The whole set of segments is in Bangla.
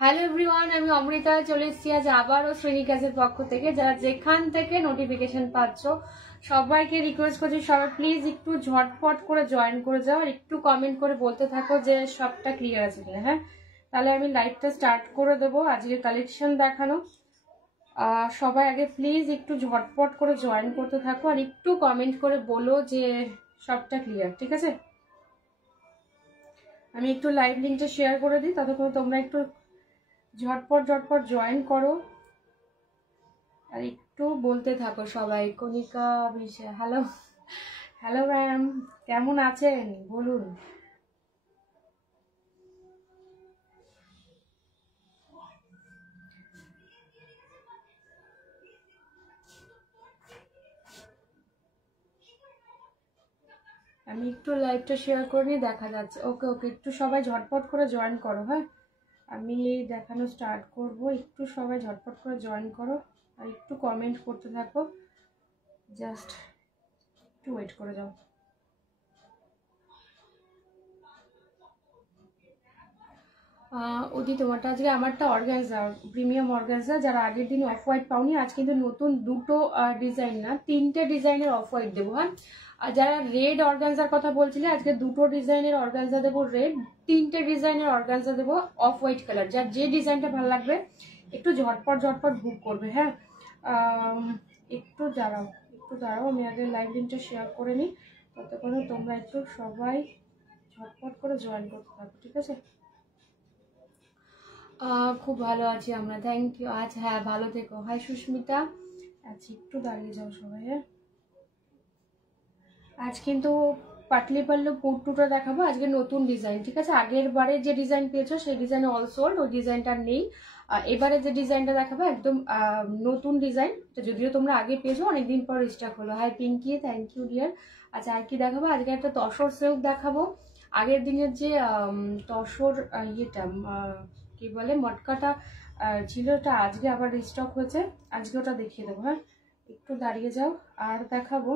হ্যালো এভরিওয়ান, আমি অমৃতা চলে এসেছি আজ আবারও শ্রেণিকাজের পক্ষ থেকে। যারা যেখান থেকে নোটিফিকেশন পাচ্ছ সবাইকে রিকোয়েস্ট করছি সবাই প্লিজ একটু ঝটপট করে জয়েন করে যাও, আর একটু কমেন্ট করে বলতে থাকো যে সবটা ক্লিয়ার আছে কিনা। হ্যাঁ, তাহলে আমি লাইভটা স্টার্ট করে দেবো। আজকে কালেকশন দেখানো সবাই আগে প্লিজ একটু ঝটপট করে জয়েন করতে থাকো, আর একটু কমেন্ট করে বলো যে সবটা ক্লিয়ার। ঠিক আছে, আমি একটু লাইভ লিঙ্কটা শেয়ার করে দিই, ততক্ষণ তোমরা একটু ঝটপট জয়েন করো আর একটু বলতে থাকো সবাই। কণিকা বিশা, হ্যালো হ্যালো ম্যাম, কেমন আছেন বলুন। আমি একটু লাইভটা শেয়ার করে নিয়ে দেখা যাচ্ছে। ওকে ওকে, একটু সবাই ঝটপট করে জয়েন করো। হ্যাঁ, আমি দেখানো স্টার্ট করব, একটু সবাই ঝটপট করে জয়েন করো আর একটু কমেন্ট করতে থাকো, জাস্ট একটু ওয়েট করে যাও। ওদি তোমারটা আজকে, আমারটা অর্গানজা, প্রিমিয়াম অর্গানজা। যারা আগের দিন অফ হোয়াইট পাওনি, আজ কিন্তু নতুন দুটো ডিজাইন না 3টে ডিজাইনের অফ হোয়াইট দেবো। হ্যাঁ, আর যারা রেড অর্গানজার কথা বলছিলে, আজকে দুটো ডিজাইনের অর্গানজা দেবো রেড, 3টে ডিজাইনের অর্গানজা দেবো অফ হোয়াইট কালার। যার যে ডিজাইনটা ভালো লাগবে একটু ঝটপট বুক করবে। হ্যাঁ, একটু দাঁড়াও আমি আগে লাইভ লিঙ্কটা শেয়ার করে নিই, ততক্ষণে তোমরা একটু সবাই ঝটপট করে জয়েন করতে থাকো। ঠিক আছে, খুব ভালো আছি আমরা, থ্যাংক ইউ। আচ্ছা হ্যাঁ, ভালো থেকো। হাই সুস্মিতা। আচ্ছা একটু দাঁড়িয়ে যাও সবাই। হ্যাঁ, আজ কিন্তু পাটলি পাল্লু পুট্টুটা দেখাবো, আজকে নতুন ডিজাইন। ঠিক আছে, আগের বারে যে ডিজাইন পেয়েছো সেই ডিজাইন অল সোল্ড, ওই ডিজাইনটা নেই। এবারে যে ডিজাইনটা দেখাবো একদম নতুন ডিজাইন, যদিও তোমরা আগে পেয়েছো, অনেকদিন পর স্টক হলো। Hi Pinky, thank you dear. আচ্ছা আর কি দেখাবো, আজকে একটা তসর সিল্ক দেখাবো। আগের দিনের যে তসর ইয়েটা কি বলে মটকাটা ছিল, ওটা আজকে আবার রিস্টক হয়েছে, আজকে ওটা দেখিয়ে দেবো। হ্যাঁ, একটু দাঁড়িয়ে যাও। আর দেখাবো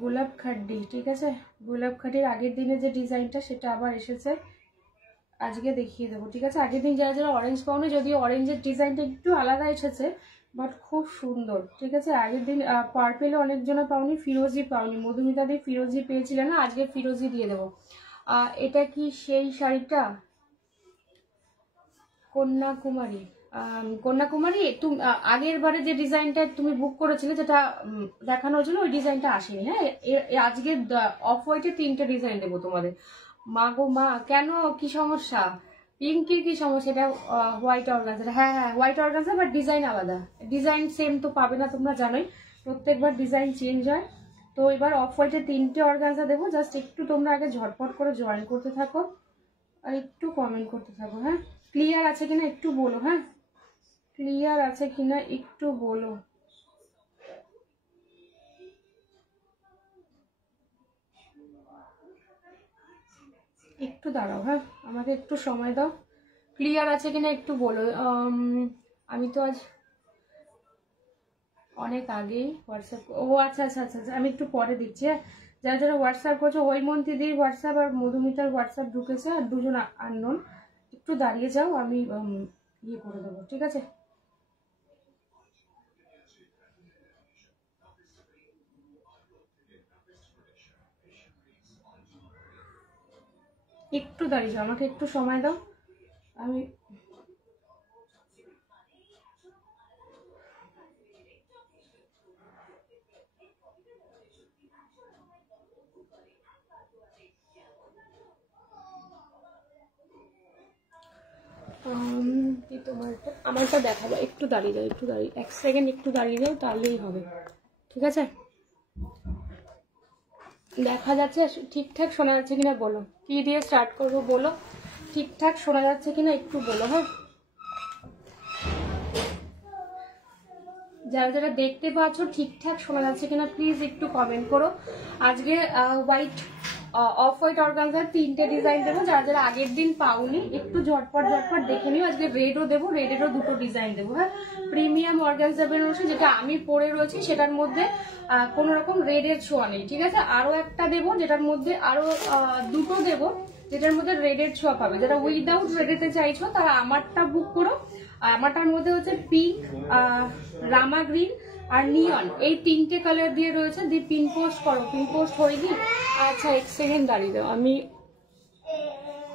গোলাপ খাড্ডি। ঠিক আছে, গোলাপ খাড্ডির আগের দিনে যে ডিজাইনটা সেটা আবার এসেছে, আজকে দেখিয়ে দেবো। ঠিক আছে, আগের দিন যারা যারা অরেঞ্জ পাওনি, যদিও অরেঞ্জের ডিজাইনটা একটু আলাদা এসেছে বাট খুব সুন্দর। ঠিক আছে, আগের দিন পার্পেলে অনেকজনে পাওনি, ফিরোজি পাওনি, মধুমিতা দিয়ে ফিরোজি পেয়েছিলে না, আজকে ফিরোজি দিয়ে দেবো। এটা কি সেই শাড়িটা কন্যাকুমারী? কন্যাকুমারী তুমি আগের বারে যে ডিজাইনটা তুমি বুক করেছিলে, যেটা দেখানো হয়েছিল, ওই ডিজাইনটা আসেনি। হ্যাঁ, আজকে অফ হোয়াইটে 3টে ডিজাইন দেবো তোমাদের। মা গো মা, কেন কি সমস্যা? পিঙ্কির কি সমস্যা? এটা হোয়াইট অর্গানজা। হ্যাঁ হ্যাঁ, হোয়াইট অর্গানজা, বাট ডিজাইন আলাদা। ডিজাইন সেম তো পাবে না, তোমরা জানোই প্রত্যেকবার ডিজাইন চেঞ্জ হয়। তো এবার অফ হোয়াইটে 3টে অর্গানজা দেবো, জাস্ট একটু তোমরা আগে ঝটপট করে জয়েন করতে থাকো আর একটু কমেন্ট করতে থাকো। হ্যাঁ, ক্লিয়ার আছে কিনা একটু বলো। হ্যাঁ, ক্লিয়ার আছে কিনা একটু বলো। একটু দাঁড়াও, হ্যাঁ আমাকে একটু সময় দাও। ক্লিয়ার আছে কিনা একটু বলো। আমি তো আজ অনেক আগেই হোয়াটসঅ্যাপ, ও আচ্ছা আচ্ছা আচ্ছা আমি একটু পরে দিচ্ছি। হ্যাঁ, যারা যারা হোয়াটসঅ্যাপ করছো, হৈমন্তী দির হোয়াটসঅ্যাপ আর মধুমিতার হোয়াটসঅ্যাপ ঢুকেছে, আর দুজন আননোন। একটু দাঁড়িয়ে যাও, আমি ইয়ে করে দেবো। ঠিক আছে, একটু দাঁড়িয়ে যাও, আমাকে একটু সময় দাও। আমি আমারটা দেখাবো, একটু দাঁড়িয়ে যাও, একটু দাঁড়িয়ে 1 সেকেন্ড একটু দাঁড়িয়ে যাও, তাহলেই হবে। ঠিক আছে, দেখা যাচ্ছে ঠিকঠাক শোনা যাচ্ছে কিনা বলো। কি দিয়ে স্টার্ট করবো বলো, ঠিকঠাক শোনা যাচ্ছে কিনা একটু বলো। হ্যাঁ, যারা যারা দেখতে পাচ্ছ ঠিকঠাক শোনা যাচ্ছে কিনা প্লিজ একটু কমেন্ট করো। আজকে হোয়াইট অফ হোয়াইট অর্গানজার 3টে ডিজাইন দেবো। যারা যারা আগের দিন পাওনি একটু ঝটপট ঝটপট দেখে নিও। আজকে রেডও দেবো, রেডেরও 2টো ডিজাইন দেবো। হ্যাঁ, প্রিমিয়াম অর্গানজা বেনারসি যেটা আমি পরে রয়েছি সেটার মধ্যে কোনো রকম রেডের ছোঁয়া নেই, ঠিক আছে। আরো একটা দেবো যেটার মধ্যে আরো 2টো দেবো যেটার মধ্যে রেডের ছোঁয়া পাবে। যারা উইদাউট রেডেতে চাইছো তারা আমারটা বুক করো। আমারটার মধ্যে হচ্ছে পিঙ্ক, রামা গ্রিন আর নিয়ন, এই 3টে কালার দিয়ে রয়েছে। দিয়ে পিন পোস্ট করো। পিন পোস্ট হয়নি? আচ্ছা, এক সেকেন্ড দাঁড়িয়ে দাও, আমি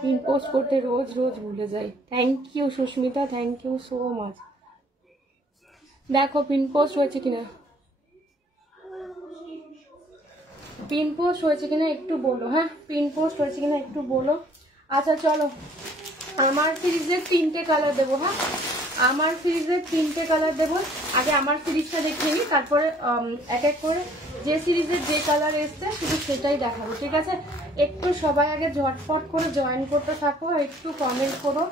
পিন পোস্ট করতে রোজ রোজ ভুলে যাই। Thank you Susmita, thank you so much. দেখো পিন পোস্ট হয়েছে কিনা, পিন পোস্ট হয়েছে কিনা একটু বলো। হ্যাঁ, পিন পোস্ট হয়েছে কিনা একটু বলো। আচ্ছা চলো, আমার সিরিজের 3টে কালার দেবো। হ্যাঁ, আমার সিরিজের 3টে কালার দেবো। আগে আমার সিরিজটা দেখিয়ে নিই, তারপরে এক এক করে যে সিরিজের যে কালার এসছে শুধু সেটাই দেখাবো, ঠিক আছে। একটু সবাই আগে ঝটপট করে জয়েন করতে থাকো, একটু কমেন্ট করো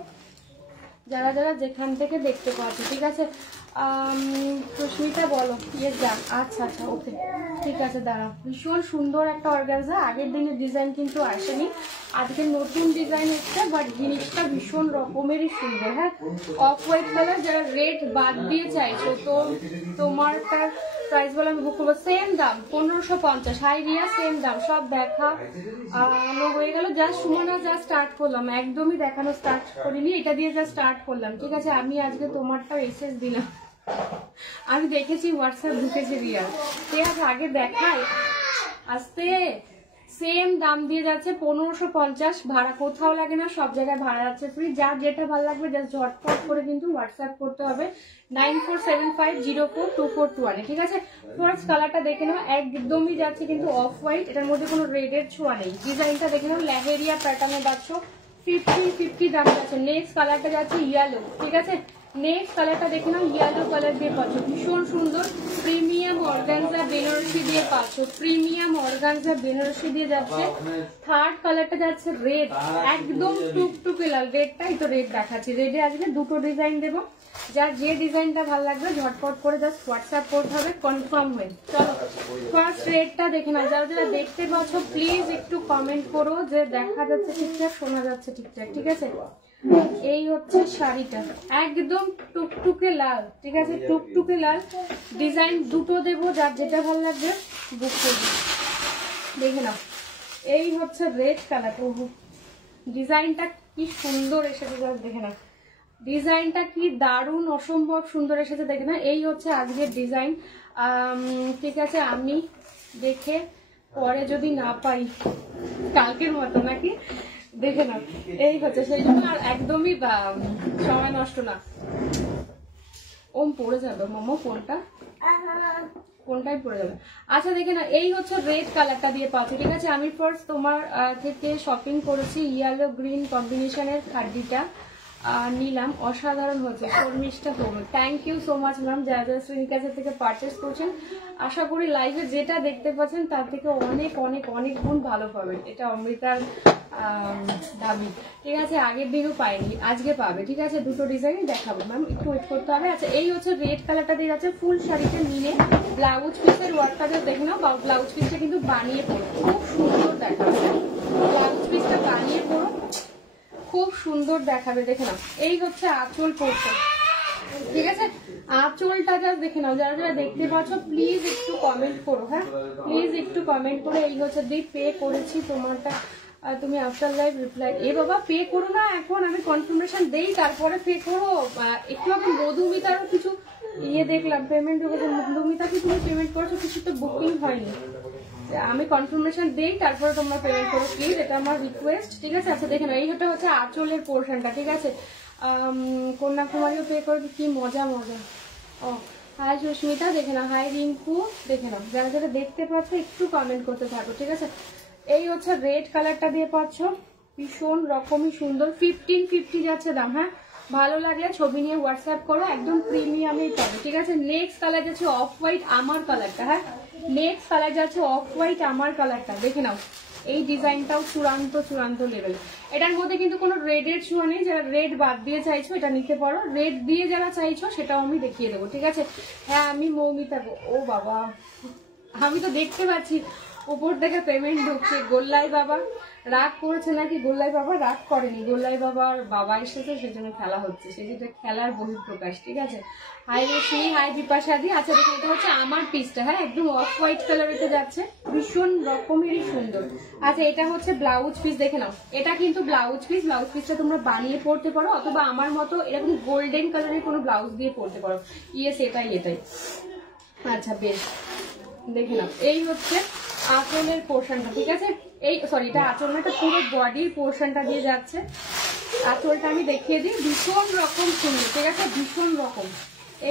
যারা যারা যেখান থেকে দেখতে পাচ্ছ, ঠিক আছে। সুস্মিতা বলো ইয়েস যান। আচ্ছা আচ্ছা, ওকে ঠিক আছে, দাঁড়াও। ভীষণ সুন্দর একটা অর্গানজা, আগের দিনের ডিজাইন কিন্তু আসেনি, আজকে নতুন ডিজাইন এসছে, বাট জিনিসটা ভীষণ রকমেরই সুন্দর। হ্যাঁ, অফ হোয়াইট কালার, যারা রেড বাদ দিয়ে চাইছো তো তোমারটার প্রাইস বলে আমি বুক করবো। সেম দাম 1550। হাই রিয়া, সেম দাম। সব দেখা হয়ে গেল, জাস্ট সুমনা যা স্টার্ট করলাম, একদমই দেখানো স্টার্ট করিনি, এটা দিয়ে যা স্টার্ট করলাম, ঠিক আছে। আমি আজকে তোমারটা এসএস দিলাম, আমি দেখেছি হোয়াটসঅ্যাপ ঢুকেছে রিয়া, ঠিক আছে। আগে দেখাই আসতে। সেম দাম দিয়ে যাচ্ছে 1550, ভাড়া কোথাও লাগে না, সব জায়গায় ভাড়া যাচ্ছে ফ্রি। যার যেটা ভালো লাগবে জাস্ট ঝটপট করে কিন্তু হোয়াটসঅ্যাপ করতে হবে 9475042421, ঠিক আছে। ফার্স্ট কালারটা দেখে নাও, একদমই যাচ্ছে কিন্তু অফ হোয়াইট, এটার মধ্যে কোনো রেডের ছোঁয়া নেই। ডিজাইনটা দেখে নাও, লেহেরিয়া প্যাটার্নে পাচ্ছ, 50 দাম যাচ্ছে। নেক্সট কালারটা যাচ্ছে ইয়েলো, ঠিক আছে। নেক্সট কালারটা দেখে নাও, ইয়েলো কালার দিয়ে পাচ্ছ, ভীষণ সুন্দর প্রিমিয়াম অর্গানজা বেনারসি দিয়ে পাচ্ছ, প্রিমিয়াম অর্গানজা বেনারসি দিয়ে যাচ্ছে। থার্ড কালারটা যাচ্ছে রেড, একদম টুকটুকে লাল। রেডটাই তো রেড দেখাচ্ছি, রেডে আজকে 2টো ডিজাইন দেবো। যার যে ডিজাইনটা ভালো লাগবে ঝটপট করে জাস্ট হোয়াটসঅ্যাপ করতে হবে কনফার্ম হয়ে। চলো ফার্স্ট রেডটা দেখে নাও, যারা যারা দেখতে পাচ্ছ প্লিজ একটু কমেন্ট করো যে দেখা যাচ্ছে ঠিকঠাক, শোনা যাচ্ছে ঠিকঠাক, ঠিক আছে। এই হচ্ছে শাড়িটা, একদম টুকটুকে লাল, ঠিক আছে, টুকটুকে লাল। ডিজাইন 2টো দেবো, যার যেটা ভালো লাগবে বুক করবে। দেখে নাও, এই হচ্ছে রেড কালার। ডিজাইনটা কি সুন্দর এসেছে, দেখে নাও ডিজাইনটা কি দারুণ, অসম্ভব সুন্দর এসেছে, দেখে না। এই হচ্ছে আজকের ডিজাইন, ঠিক আছে। আমি দেখে পরে যদি না পাই কালকের মতো নাকি, দেখে নাও এই হচ্ছে, সেই জন্য আর একদমই সময় নষ্ট না। ওম পড়ে যাবে মামা, কোনটাই পড়ে যাবে। আচ্ছা দেখে না, এই হচ্ছে রেড কালারটা দিয়ে পাচ্ছি, ঠিক আছে। আমি ফার্স্ট তোমার থেকে শপিং করেছি ইয়েলো গ্রিন কম্বিনেশনের খাড্ডিটা নিলাম, অসাধারণ হয়েছে। Sharmistha Hom, thank you so much ma'am, যারা যারা শ্রীনিকাজের থেকে পারচেস করছেন। আশা করি লাইভে যেটা দেখতে পাচ্ছেন তার থেকে অনেক অনেক অনেক গুণ ভালো পাবেন, এটা অমৃতার দাবি, ঠিক আছে। আগের দিনও পাইনি, আজকে পাবে, ঠিক আছে। 2টো ডিজাইনই দেখাবো ম্যাম, একটু ওয়েট করতে হবে। আচ্ছা, এই হচ্ছে রেড কালারটা দিয়ে যাচ্ছে ফুল শাড়িতে মিলে। ব্লাউজ পিসের ওয়ার্কটা দেখে নাও, ব্লাউজ পিসটা কিন্তু বানিয়ে পড়ো, খুব সুন্দর দেখাবে। ব্লাউজ পিসটা বানিয়ে পড়ো, খুব সুন্দর দেখাবে, দেখে নাও। এই হচ্ছে আঁচল পোর্শন, ঠিক আছে। আঁচলটা যা দেখে নাও, যারা যারা দেখতে পাচ্ছ প্লিজ একটু কমেন্ট করো। হ্যাঁ, প্লিজ একটু কমেন্ট করো। এই হচ্ছে দিয়ে পে করেছি তোমারটা, তুমি আফটার লাইভ রিপ্লাই। এ বাবা পে করো না এখন, আমি কনফার্মেশন দেই তারপরে পে করো। একটু আগে মধুমিতারও কিছু দেখলাম পেমেন্ট ঢুকেছে, মধুমিতা কি তুমি পেমেন্ট করেছো? কিছু তো বুকিং হয়নি, আমি কনফার্মেশন দেই তারপরে তোমরা পেমেন্ট করো প্লিজ, এটা আমার রিকোয়েস্ট, ঠিক আছে। আচ্ছা দেখে নাও, এইটা হচ্ছে আঁচলের পোর্শনটা, ঠিক আছে। কন্যাকুমারীও পে করবে, কি মজা মজা। ও হাই সুস্মিতা, দেখে নাও। হাই রিঙ্কু, দেখে নাও। যারা যারা দেখতে পাচ্ছ একটু কমেন্ট করতে থাকো, ঠিক আছে। এই হচ্ছে রেড কালারটা দিয়ে পাচ্ছ, ভীষণ রকমই সুন্দর। 1550 যাচ্ছে দাম। হ্যাঁ, ভালো লাগলে ছবি নিয়ে হোয়াটসঅ্যাপ করো, একদম প্রিমিয়ামেই পাবে, ঠিক আছে। নেক্সট কালার যাচ্ছে অফ হোয়াইট আমার কালারটা। হ্যাঁ, নেক্সট কালার যাচ্ছে অফ হোয়াইট আমার কালারটা, দেখে নাও। এই ডিজাইনটাও চূড়ান্ত চূড়ান্ত লেভেল। এটার মধ্যে কিন্তু কোনো রেডের ছোঁয়া নেই, যারা রেড বাদ দিয়ে চাইছো এটা নিতে পারো, রেড দিয়ে যারা চাইছো সেটাও আমি দেখিয়ে দেবো, ঠিক আছে। হ্যাঁ, আমি মৌমিতা। ও বাবা, আমি তো দেখতে পাচ্ছি উপর থেকে পেমেন্ট ঢুকছে। গোল্লাই বাবা রাগ করেছে নাকি? গোল্লাই বাবা রাগ করেনি, গোল্লাই বাবার বাবা এসেছে সেজন্য খেলা হচ্ছে, সেটা খেলার বহিঃপ্রকাশ। ঠিক আছে। হাই রশ্মি, হাই বিপাশাদি। আচ্ছা দেখুন, এটা হচ্ছে আমার পিসটা, হ্যাঁ একদম অফ হোয়াইট কালারেতে যাচ্ছে, ভীষণ রকমেরই সুন্দর। আচ্ছা এটা হচ্ছে ব্লাউজ পিস, দেখে নাও, এটা কিন্তু ব্লাউজ পিস। ব্লাউজ পিসটা তোমরা বানিয়ে পড়তে পারো, অথবা আমার মতো এরকম গোল্ডেন কালারের কোনো ব্লাউজ দিয়ে পড়তে পারো। ইয়েস এটাই এটাই। আচ্ছা বেশ, দেখে নাও, এই হচ্ছে আঁচলের পোর্শনটা। ঠিক আছে, এই সরি এটা আঁচল না, এটা পুরো বডির পোর্শনটা দিয়ে যাচ্ছে। আঁচলটা আমি দেখিয়ে দিই, ভীষণ রকম সুন্দর। ঠিক আছে, ভীষণ রকম।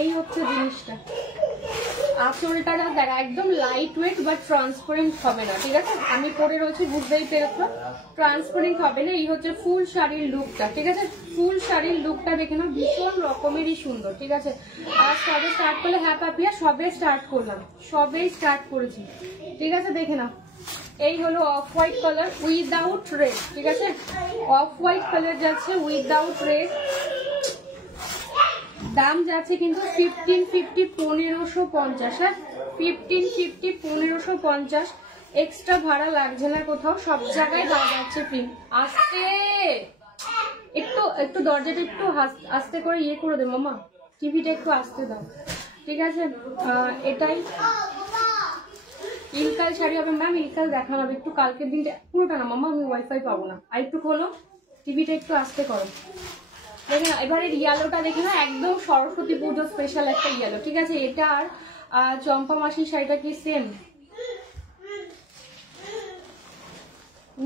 এই হচ্ছে জিনিসটা, আঁচলটা দেখা একদম লাইট ওয়েট বা ট্রান্সপারেন্ট হবে না। ঠিক আছে, আমি পরে রয়েছি বুঝতেই পেরেছো, ট্রান্সপারেন্ট হবে না। এই হচ্ছে ফুল শাড়ির লুকটা। ঠিক আছে, ফুল শাড়ির লুকটা দেখে নাও, ভীষণ রকমেরই সুন্দর। ঠিক আছে, আর সবে স্টার্ট করলে, হ্যাঁ পাপিয়া সবে স্টার্ট করলাম, সবেই স্টার্ট করেছি। ঠিক আছে, দেখে নাও, এই হলো off white colour without red. ঠিক আছে, অফ হোয়াইট কালার যাচ্ছে উইদাউট রেড, দাম যাচ্ছে কিন্তু 1550, 1550। হ্যাঁ 1550, 1550। এক্সট্রা ভাড়া লাগছে না কোথাও, সব জায়গায় দেওয়া যাচ্ছে ফ্রি। আস্তে একটু একটু দরজাটা একটু আস্তে করে ইয়ে করে দে মামা, টিভিটা একটু আস্তে দাও। ঠিক আছে, এটাই ইলকাল শাড়ি হবে ম্যাম, ইলকাল দেখানো হবে একটু কালকের দিনটা, পুরোটা না মামা, আমি ওয়াইফাই পাবো না। আর একটু খোলো, টিভিটা একটু আস্তে করো। দেখে না এবারে ইয়েলোটা, দেখে না একদম সরস্বতী পুজো স্পেশাল একটা ইয়েলো। ঠিক আছে, এটা আর চম্পা মাসির শাড়িটা কি সেম?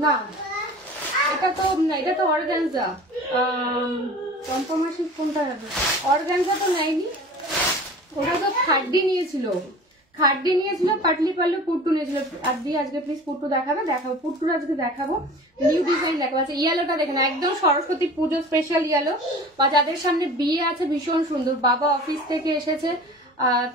না এটা তো অর্গানজা। চম্পা মাসির কোনটা হবে? অর্গানজা তো নেয়নি, ওটা তো খাড্ডি নিয়েছিল, খাড্ডি নিয়েছিল, পাটলি পাল্লু পুট্টু নিয়েছিল। আর দিয়ে আজকে প্লিজ পুট্টু দেখাবো, পুট্টুর আজকে দেখাবো, নিউ ডিজাইন দেখাবো। আচ্ছা ইয়েলোটা দেখে না, একদম সরস্বতী পুজো স্পেশাল ইয়েলো, বা যাদের সামনে বিয়ে আছে, ভীষণ সুন্দর। বাবা অফিস থেকে এসেছে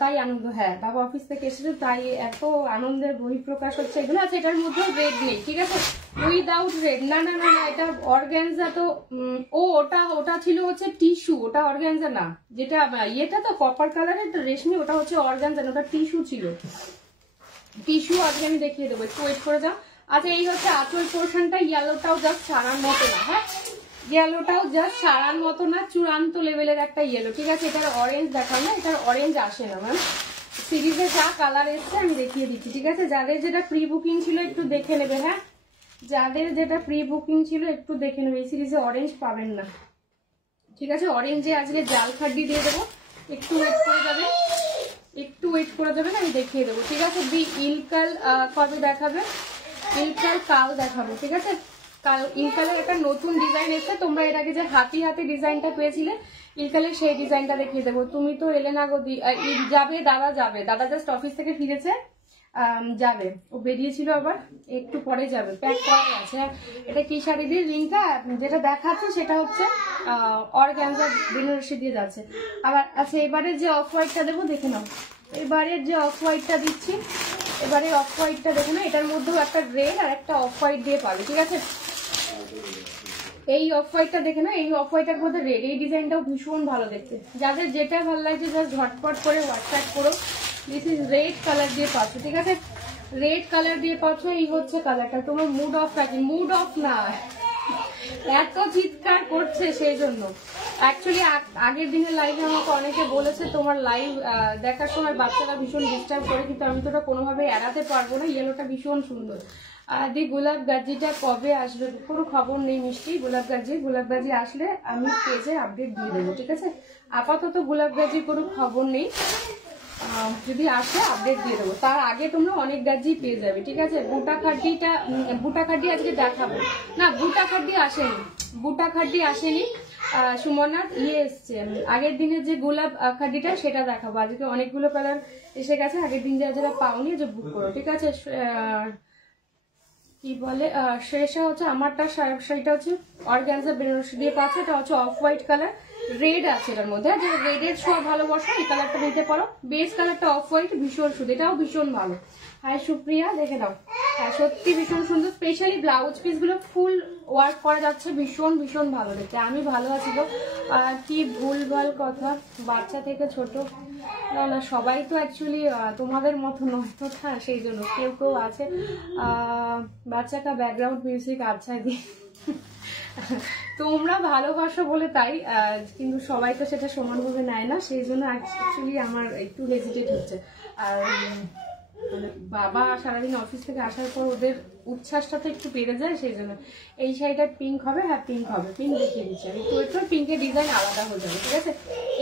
তাই আনন্দ, হ্যাঁ বাবা অফিস থেকে এসেছে তাই এত আনন্দের বহিঃপ্রকাশ হচ্ছে এগুলো। আচ্ছা এটার মধ্যেও রেড নেই। ঠিক আছে, উইদাউট রেড, না না না না, এটা অর্গানজা। তো ওটা ছিল হচ্ছে টিস্যু, ওটা অর্গানজা না। যেটা ইয়েটা তো কপার কালারের রেশমি, ওটা হচ্ছে অর্গানজা না, ওটা টিস্যু ছিল। টিস্যু আজকে আমি দেখিয়ে দেবো, একটু ওয়েট করে যাও। আচ্ছা এই হচ্ছে আঁচল পোর্শনটা, ইয়েলোটাও জাস্ট সারার মতো না, হ্যাঁ ইয়েলোটাও জাস্ট সারার মতো না, চূড়ান্ত লেভেলের একটা ইয়েলো। ঠিক আছে, এটার অরেঞ্জ দেখাও না, এটার অরেঞ্জ আসে না ম্যাম, সিরিজে যা কালার এসছে আমি দেখিয়ে দিচ্ছি। ঠিক আছে, যাদের যেটা প্রি বুকিং ছিল একটু দেখে নেবে, হ্যাঁ যাদের যেটা প্রি বুকিং ছিল একটু দেখে নেবে, এই সিরিজে অরেঞ্জ পাবেন না। ঠিক আছে, অরেঞ্জে আজকে জাল খাড্ডি দিয়ে দেবো, একটু ওয়েট করে যাবে, একটু ওয়েট করে যাবেন, আমি দেখিয়ে দেবো। ঠিক আছে, ইলকাল কবে দেখাবে? ইলকাল কাল দেখাবো। ঠিক আছে, কাল ইলকালের একটা নতুন ডিজাইন এসেছে, তোমরা এর আগে যে হাতি হাতি ডিজাইনটা পেয়েছিলে ইলকালের, সেই ডিজাইনটা দেখিয়ে দেবো। তুমি তো এলে না গো, যাবে দাদা, যাবে দাদা, জাস্ট অফিস থেকে ফিরেছে, যাবে, ও বেরিয়েছিল আবার একটু পরে যাবে, প্যাক করা আছে। এটা কি শাড়ি দিয়ে রিংটা যেটা দেখাচ্ছে সেটা হচ্ছে অর্গানজা বেনারসি দিয়ে যাচ্ছে আবার। আচ্ছা এবারে যে অফ হোয়াইটটা দেবো দেখে নাও, এবারের যে অফ হোয়াইটটা দিচ্ছি, এবারে অফ হোয়াইটটা দেখে নাও, এটার মধ্যেও একটা রেড আর একটা অফ হোয়াইট দিয়ে পাবে। ঠিক আছে, এই অফ হোয়াইটটা দেখে না, এই অফ হোয়াইটের মধ্যে রেড, এই ডিজাইনটাও ভীষণ ভালো দেখতে। যাদের যেটা ভালো লাগছে জাস্ট ঝটপট করে হোয়াটসঅ্যাপ করো। দিস ইজ রেড কালার দিয়ে পাচ্ছ। ঠিক আছে, রেড কালার দিয়ে পাচ্ছ, এই হচ্ছে কালারটা। তোমার মুড অফ থাকে, মুড অফ না, এত চিৎকার করছে সেই জন্য। অ্যাকচুয়ালি আগের দিনের লাইভে আমাকে অনেকে বলেছে তোমার লাইভ দেখার সময় বাচ্চারা ভীষণ ডিস্টার্ব করে, কিন্তু আমি তো ওটা কোনোভাবে এড়াতে পারবো না। ইয়েলোটা ভীষণ সুন্দর। দি গোলাপ গাজিটা কবে আসবে? কোনো খবর নেই মিষ্টি। গোলাপ গাজি আসলে আমি পেজে আপডেট দিয়ে দেবো। ঠিক আছে, আপাতত গোলাপ গাজির কোনো খবর নেই, যদি আসে আপডেট দিয়ে দেবো। তার আগে তোমরা অনেক গাজি পেয়ে যাবে। ঠিক আছে, বুটা খাড্ডি আজকে দেখাবো না, বুটা খাড্ডি আসেনি, সুমনার ইয়ে এসছে আগের দিনের যে গোলাপ খাড্ডিটা সেটা দেখাবো। আজকে অনেকগুলো কালার এসে গেছে, আগের দিন যারা পাওনি যে বুক করো। ঠিক আছে, কি বলে শ্রেষা হচ্ছে আমারটা, শাড়িটা হচ্ছে অর্গানজা বেনারসি দিয়ে পাচ্ছে, এটা হচ্ছে অফ হোয়াইট কালার, রেড আছে এটার মধ্যে, যে রেডের সব ভালোবাসো এই কালারটা নিতে পারো। বেস কালারটা অফ হোয়াইট, ভীষণ সুন্দর, এটাও ভীষণ ভালো। হাই সুপ্রিয়া, দেখে দাও। হ্যাঁ সত্যি ভীষণ সুন্দর, স্পেশালি ব্লাউজ পিস গুলো ফুল ওয়ার্ক করা যাচ্ছে, ভীষণ ভীষণ ভালো দেখতে। আমি ভালো আছি গো। কি ভুলভাল কথা, বাচ্চা থেকে ছোট, না না সবাই তো অ্যাকচুয়ালি তোমাদের মতো নয় তো, হ্যাঁ সেই জন্য কেউ কেউ আছে বাচ্চা কা ব্যাকগ্রাউন্ড মিউজিক আচ্ছা দিয়ে তোমরা ভালোবাসো বলে তাই, কিন্তু সবাই তো সেটা সমানভাবে নেয় না, সেই জন্য অ্যাকচুয়ালি আমার একটু হেজিটেট হচ্ছে। আর মানে বাবা সারাদিন অফিস থেকে আসার পর ওদের উচ্ছ্বাসটা তো একটু বেড়ে যায়, সেই জন্য। এই শাড়িটা পিঙ্ক হবে, হ্যাঁ পিঙ্ক হবে, পিঙ্ক দেখিয়ে দিচ্ছি আমি। তো একটু পিঙ্কের ডিজাইন আলাদা হয়ে যাবে, ঠিক আছে।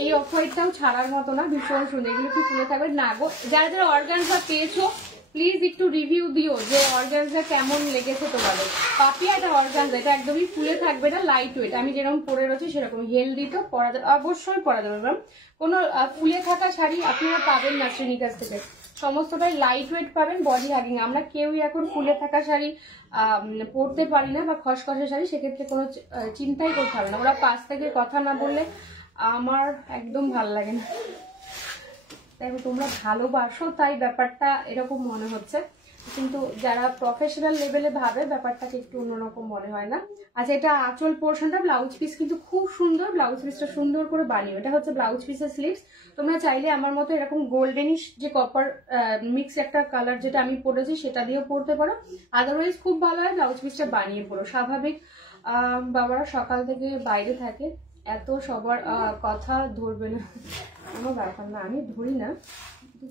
এই অফ হোয়াইটটাও ছাড়ার মতো না, ভীষণ সুন্দর। এগুলো কি ফুলে থাকবে না গো। যারা যারা অর্গানজা পেয়েছো প্লিজ একটু রিভিউ দিও যে অর্গানজা কেমন লেগেছে তোমাদের। পাপিয়া এটা অর্গানজা, এটা একদমই ফুলে থাকবে না, লাইট ওয়েট। আমি যেরকম পরে রয়েছি সেরকম হেলদি তো পরা যাবে, অবশ্যই পরা যাবে ম্যাম। কোনো ফুলে থাকা শাড়ি আপনারা পাবেন না শ্রেণীর কাছ থেকে, সমস্তটাই লাইট ওয়েট পাবেন, বডি হাগিং। আমরা কেউই এখন ফুলে থাকা শাড়ি পরতে পারি না, বা খসখসে শাড়ি, সেক্ষেত্রে কোনো চিন্তাই করতে হবে না। ওরা পাশ থেকে কথা না বললে আমার একদম ভাল লাগে না। তাই তোমরা ভালোবাসো তাই ব্যাপারটা এরকম মনে হচ্ছে, কিন্তু যারা প্রফেশনাল লেভেলে ভাবে ব্যাপারটাকে একটু অন্যরকম মনে হয় না। আচ্ছা এটা আঁচল পোর্শনটা, ব্লাউজ পিস কিন্তু খুব সুন্দর, ব্লাউজ পিসটা সুন্দর করে বানিয়ে। এটা হচ্ছে ব্লাউজ পিসের স্লিভস। তোমরা চাইলে আমার মতো এরকম গোল্ডেনিশ যে কপার মিক্স একটা কালার যেটা আমি পরেছি সেটা দিয়েও পরতে পারো, আদারওয়াইজ খুব ভালো হয় ব্লাউজ পিসটা বানিয়ে পড়ো। স্বাভাবিক বাবারা সকাল থেকে বাইরে থাকে, এত সবার কথা ধরবে না, কোনো ব্যাপার না, আমি ধরি না,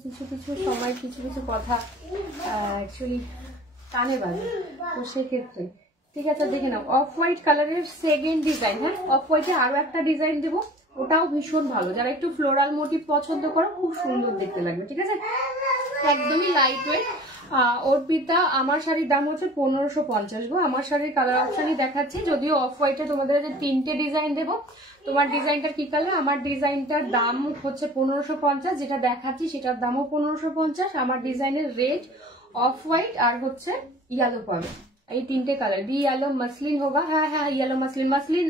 কিছু কিছু সময় কিছু কিছু কথা অ্যাকচুয়ালি কানে বাজে, তো সেক্ষেত্রে ঠিক আছে। দেখে নাও অফ হোয়াইট কালারের সেকেন্ড ডিজাইন, হ্যাঁ অফ হোয়াইটে আরো একটা ডিজাইন দেবো, ওটাও ভীষণ ভালো। যারা একটু ফ্লোরাল মোটিভ পছন্দ করো, খুব সুন্দর দেখতে লাগবে, ঠিক আছে। একদমই লাইট ওয়েট। অর্পিতা, আমার শাড়ির দাম হচ্ছে 1550 গো। আমার শাড়ির কালার অপশনই দেখাচ্ছি, যদিও অফ হোয়াইটে তোমাদের যে 3টে ডিজাইন দেবো। তোমার ডিজাইনটার কি কালার? আমার ডিজাইনটার দাম হচ্ছে 1550, যেটা দেখাচ্ছি সেটার দামও 1550। আমার ডিজাইনের রেড, অফ হোয়াইট আর হচ্ছে ইয়েলো পাবে, এই 3টে কালার। ডি ইয়েলো মাসলিন হোগা, হ্যাঁ হ্যাঁ ইয়েলো মাসলিন, মাসলিন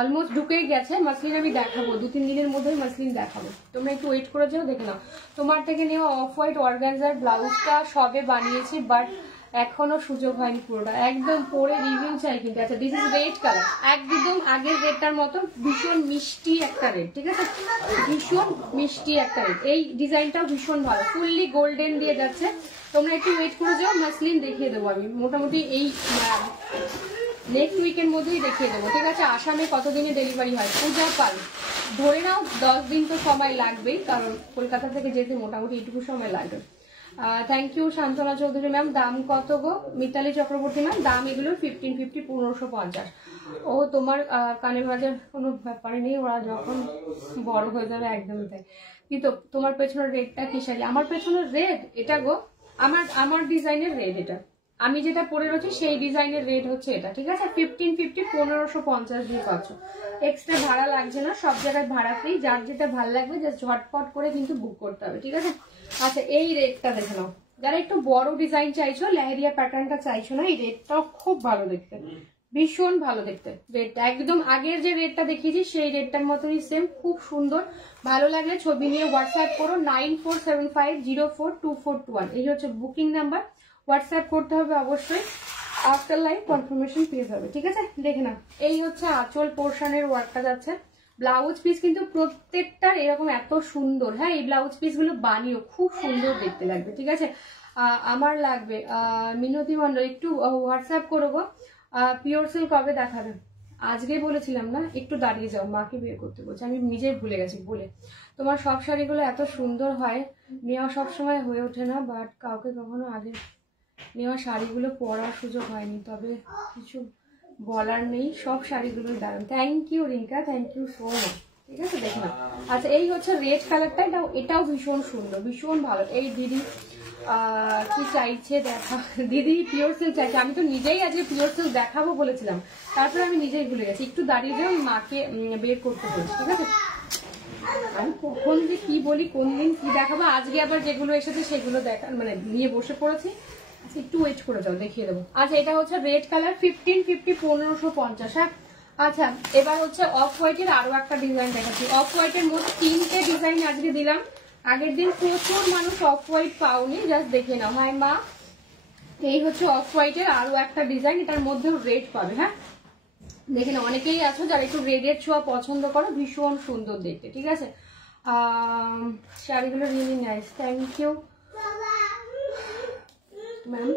অলমোস্ট ঢুকেই গেছে। মাসলিন আমি দেখাবো 2-3 দিনের মধ্যেই মাসলিন দেখাবো, তোমরা একটু ওয়েট করে যাও, দেখে নাও। তোমার থেকে নেওয়া অফ হোয়াইট অর্গানজার ব্লাউজটা সবে বানিয়েছি, বাট এখনো সুযোগ হয়নি পুরোটা, একদম পরে রিভিউ চাই কিন্তু। আচ্ছা দিস ইজ রেড কালার, একদম আগের রেডটার মতো ভীষণ মিষ্টি একটা রেড, ঠিক আছে, ভীষণ মিষ্টি একটা রেড। এই ডিজাইনটাও ভীষণ ভালো, ফুললি গোল্ডেন দিয়ে যাচ্ছে। তোমরা একটু ওয়েট করে যাও, মাসলিন দেখিয়ে দেবো আমি মোটামুটি এই নেক্সট উইকের মধ্যেই দেখিয়ে দেবো, ঠিক আছে। আসামে কতদিনে ডেলিভারি হয়? পূজা পাল ধরে নাও 10 দিন তো সময় লাগবেই, কারণ কলকাতা থেকে যেতে মোটামুটি এইটুকু সময় লাগবে। Thank you Shantona Chowdhury ma'am. দাম কত গো? মিতালি চক্রবর্তী ম্যাম, দাম এগুলো 1550, 1550। ও তোমার কানে বাজার কোনো ব্যাপারই নেই, ওরা যখন বড় হয়ে যাবে একদমই তাই। কিন্তু তোমার পেছনের রেডটা কি শাড়ি? আমার পেছনের রেড এটা গো, আমার ডিজাইনের রেড এটা, আমি যেটা পরে রয়েছি সেই ডিজাইনের রেট হচ্ছে এটা, ঠিক আছে। 1550, 1550 দিয়ে পাচ্ছ, এক্সট্রা ভাড়া লাগছে না, সব জায়গায় ভাড়া ফ্রি। যার যেটা ভালো লাগবে জাস্ট ঝটপট করে কিন্তু বুক করতে হবে, ঠিক আছে। আচ্ছা এই রেটটা দেখে নাও, যারা একটু বড় ডিজাইন চাইছো, লেহেরিয়া প্যাটার্নটা চাইছো না, এই রেটটাও খুব ভালো দেখতে, ভীষণ ভালো দেখতে। রেটটা একদম আগের যে রেটটা দেখিয়েছি সেই রেটটার মতনই সেম, খুব সুন্দর। ভালো লাগলে ছবি নিয়ে হোয়াটসঅ্যাপ করো 9475042421, এই হচ্ছে বুকিং নাম্বার। হোয়াটসঅ্যাপ করতে হবে অবশ্যই, আফটার লাইভ কনফার্মেশন পেয়ে যাবে, ঠিক আছে। দেখে না, এই হচ্ছে আঁচল পোর্শনের ওয়ার্কটা যাচ্ছে। ব্লাউজ পিস কিন্তু প্রত্যেকটার এরকম এত সুন্দর, হ্যাঁ এই ব্লাউজ পিস গুলো বানিও, খুব সুন্দর দেখতে লাগবে, ঠিক আছে। আমার লাগবে মিনতি মন্ডল, একটু হোয়াটসঅ্যাপ করো গো। পিওর সিল্ক কবে দেখাবে? আজকে বলেছিলাম না, একটু দাঁড়িয়ে যাও, মাকে বের করতে বলছে, আমি নিজেই ভুলে গেছি বলে। তোমার সব শাড়িগুলো এত সুন্দর হয়, নেওয়া সবসময় হয়ে ওঠে না, বাট কাউকে কখনো আগে নেওয়া শাড়িগুলো পরার সুযোগ হয়নি, তবে কিছু বলার নেই, সব শাড়িগুলোই দারুণ। Thank you Rinka, thank you so much, ঠিক আছে। দেখে নাও। আচ্ছা এই হচ্ছে রেড কালারটা, এটাও ভীষণ সুন্দর, ভীষণ ভালো। এই দিদি কি চাইছে দেখা, দিদি পিওর সিল্ক চাইছে, আমি তো নিজেই আজকে পিওর সিল্ক দেখাবো বলেছিলাম, তারপরে আমি নিজেই ভুলে গেছি। একটু দাঁড়িয়ে যাও, মাকে বের করতে বলছি, ঠিক আছে। আমি কখন যে কি বলি, কোন দিন কি দেখাবো, আজকে আবার যেগুলো এসেছে সেগুলো দেখা মানে নিয়ে বসে পড়েছি। আচ্ছা একটু ওয়েট করে যাও, দেখিয়ে দেবো। আচ্ছা এটা হচ্ছে রেড কালার, 1550, 1550, হ্যাঁ আচ্ছা এবার হচ্ছে অফ হোয়াইটের আরো একটা ডিজাইন দেখাচ্ছি। অফ হোয়াইটের মোট 3টে ডিজাইন আজকে দিলাম। আগের দিন প্রচুর মানুষ অফ হোয়াইট পাওনি, জাস্ট দেখে নাও। হাই মা, এই হচ্ছে অফ হোয়াইটের আরো একটা ডিজাইন, এটার মধ্যেও রেড পাবে। হ্যাঁ দেখে নাও, অনেকেই আছো যারা একটু রেডের ছোঁয়া পছন্দ করো, ভীষণ সুন্দর দেখতে। ঠিক আছে, শাড়িগুলো really nice, thank you ma'am.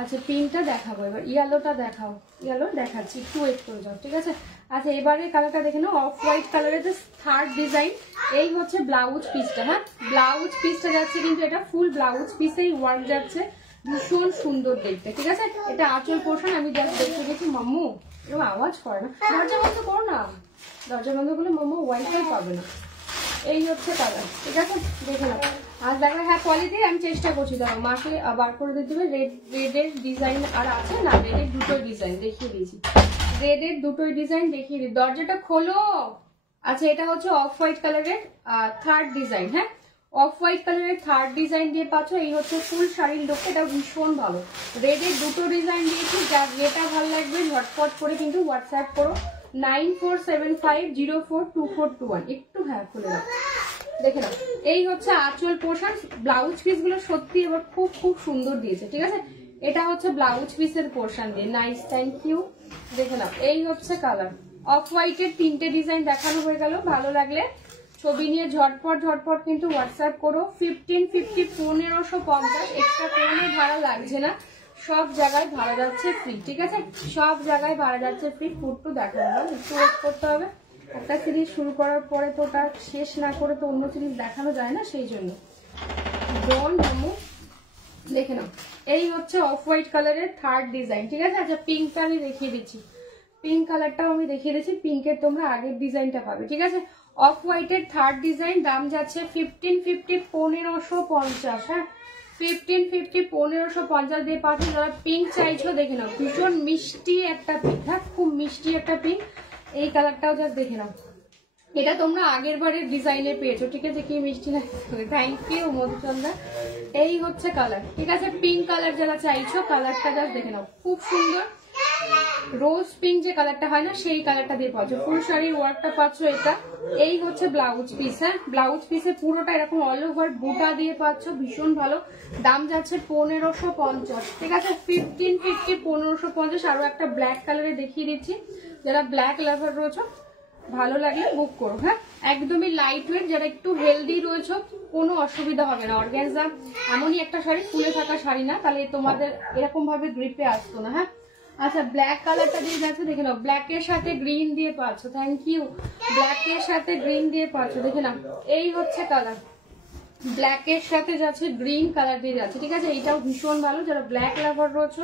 আচ্ছা পিঙ্কটা দেখাবো, এবার ইয়েলোটা দেখাও। ইয়েলো দেখাচ্ছি, একটু ওয়েট করে যাও। ঠিক আছে, আচ্ছা এবারে কালারটা দেখে নাও, অফ হোয়াইট কালারের যে থার্ড ডিজাইন। এই হচ্ছে ব্লাউজ পিসটা। হ্যাঁ ব্লাউজ পিসটা যাচ্ছে কিন্তু এটা ফুল ব্লাউজ পিসেই ওয়ার্ক যাচ্ছে, ভীষণ সুন্দর দেখতে। ঠিক আছে, এটা আঁচল পোর্শন। আমি জাস্ট দেখতে গেছি মাম্মু এরকম আওয়াজ করে না, দরজা বন্ধ করো না, দরজা বন্ধ করলে মাম্মু ওয়াইফাই পাবে না। এই হচ্ছে কালার। ঠিক আছে দেখে নাও। আর দেখো হ্যাঁ কোয়ালিটি আমি চেষ্টা করছি, দেখো মাকে বার করে দিতে হবে। রেডের ডিজাইন আর আছে না, রেডের দুটোই ডিজাইন দেখিয়ে দিয়েছি, রেডের দুটোই ডিজাইন দেখিয়ে দিই। দরজাটা খোলো। আচ্ছা এটা হচ্ছে অফ হোয়াইট কালারের থার্ড ডিজাইন। হ্যাঁ অফ হোয়াইট কালারের থার্ড ডিজাইন দিয়ে পাচ্ছ। এই হচ্ছে ফুল শাড়ির লোক, এটা ভীষণ ভালো। রেডের দুটো ডিজাইন দিয়েছি, যার যেটা ভালো লাগবে ঝটপট করে কিন্তু হোয়াটসঅ্যাপ করো 9475042421। একটু হ্যাঁ খুলে দাও, দেখে নাও। এই হচ্ছে আঁচল পোর্শন। ব্লাউজ পিস গুলো সত্যি এবার খুব খুব সুন্দর দিয়েছে। ঠিক আছে, এটা হচ্ছে ব্লাউজ পিসের পোর্শন দিয়ে, নাইস, থ্যাংক ইউ। দেখে নাও, এই হচ্ছে কালার। অফ হোয়াইটের 3টে ডিজাইন দেখানো হয়ে গেল। ভালো লাগলে ছবি নিয়ে ঝটপট ঝটপট কিন্তু হোয়াটসঅ্যাপ করো। 1550 1550 এক্সট্রা কোনো ভাড়া লাগছে না, সব জায়গায় ভাড়া যাচ্ছে ফ্রি। ঠিক আছে, সব জায়গায় ভাড়া যাচ্ছে ফ্রি। ফুটটু দেখানো হবে, একটু ওয়েট করতে হবে। একটা সিরিজ শুরু করার পরে তো ওটা শেষ না করে তো অন্য সিরিজ দেখানো যায় না, সেই জন্য দেখে নাও। এই হচ্ছে অফ হোয়াইট কালারের থার্ড ডিজাইন। ঠিক আছে, আচ্ছা পিঙ্কটা আমি দেখিয়ে দিচ্ছি, পিঙ্ক কালারটাও আমি দেখিয়ে দিচ্ছি। পিঙ্কের তোমরা আগের ডিজাইনটা পাবে। ঠিক আছে, অফ হোয়াইটের থার্ড ডিজাইন, দাম যাচ্ছে 1550 1550। হ্যাঁ 1550 1550 দিয়ে পাচ্ছ। যারা পিঙ্ক চাইছো দেখে নাও, ভীষণ মিষ্টি একটা পিঙ্ক। হ্যাঁ খুব মিষ্টি একটা পিঙ্ক। এই কালারটাও জাস্ট দেখে নাও, এটা তোমরা আগের বারের ডিজাইনে পেয়েছো। ঠিক আছে, কি মিষ্টি লাগছে, থ্যাংক ইউ মধুচন্দ্রা। এই হচ্ছে কালার। ঠিক আছে, পিঙ্ক কালার যারা চাইছো কালারটা জাস্ট দেখে নাও, খুব সুন্দর। রোজ পিঙ্ক যে কালারটা হয় না, সেই কালারটা দিয়ে পাচ্ছ। ফুল শাড়ির ওয়ার্কটা পাচ্ছ এটা। এই হচ্ছে ব্লাউজ পিস। হ্যাঁ ব্লাউজ পিসে পুরোটা এরকম অল ওভার বুটা দিয়ে পাচ্ছ, ভীষণ ভালো। দাম যাচ্ছে 1550। ঠিক আছে, 1550 1550। আরো একটা ব্ল্যাক কালারে দেখিয়ে দিচ্ছি, যারা ব্ল্যাক লাভার রয়েছে ভালো লাগলে বুক করো। হ্যাঁ একদমই লাইট ওয়েট, যারা একটু হেলদি রয়েছে কোনো অসুবিধা হবে না। অর্গানজা এমনই একটা শাড়ি, ফুলে থাকা শাড়ি না, তাহলে তোমাদের এরকম ভাবে গ্রিপে আসতো না। হ্যাঁ আচ্ছা ব্ল্যাক কালারটা দিয়ে যাচ্ছে, দেখে নাও। ব্ল্যাক এর সাথে গ্রিন দিয়ে পাচ্ছ, থ্যাংক ইউ। ব্ল্যাক এর সাথে গ্রিন দিয়ে পাচ্ছ, দেখে নাও। এই হচ্ছে কালার, ব্ল্যাক এর সাথে যাচ্ছে গ্রিন কালার দিয়ে যাচ্ছে। ঠিক আছে, এইটাও ভীষণ ভালো, যারা ব্ল্যাক লাভার রয়েছে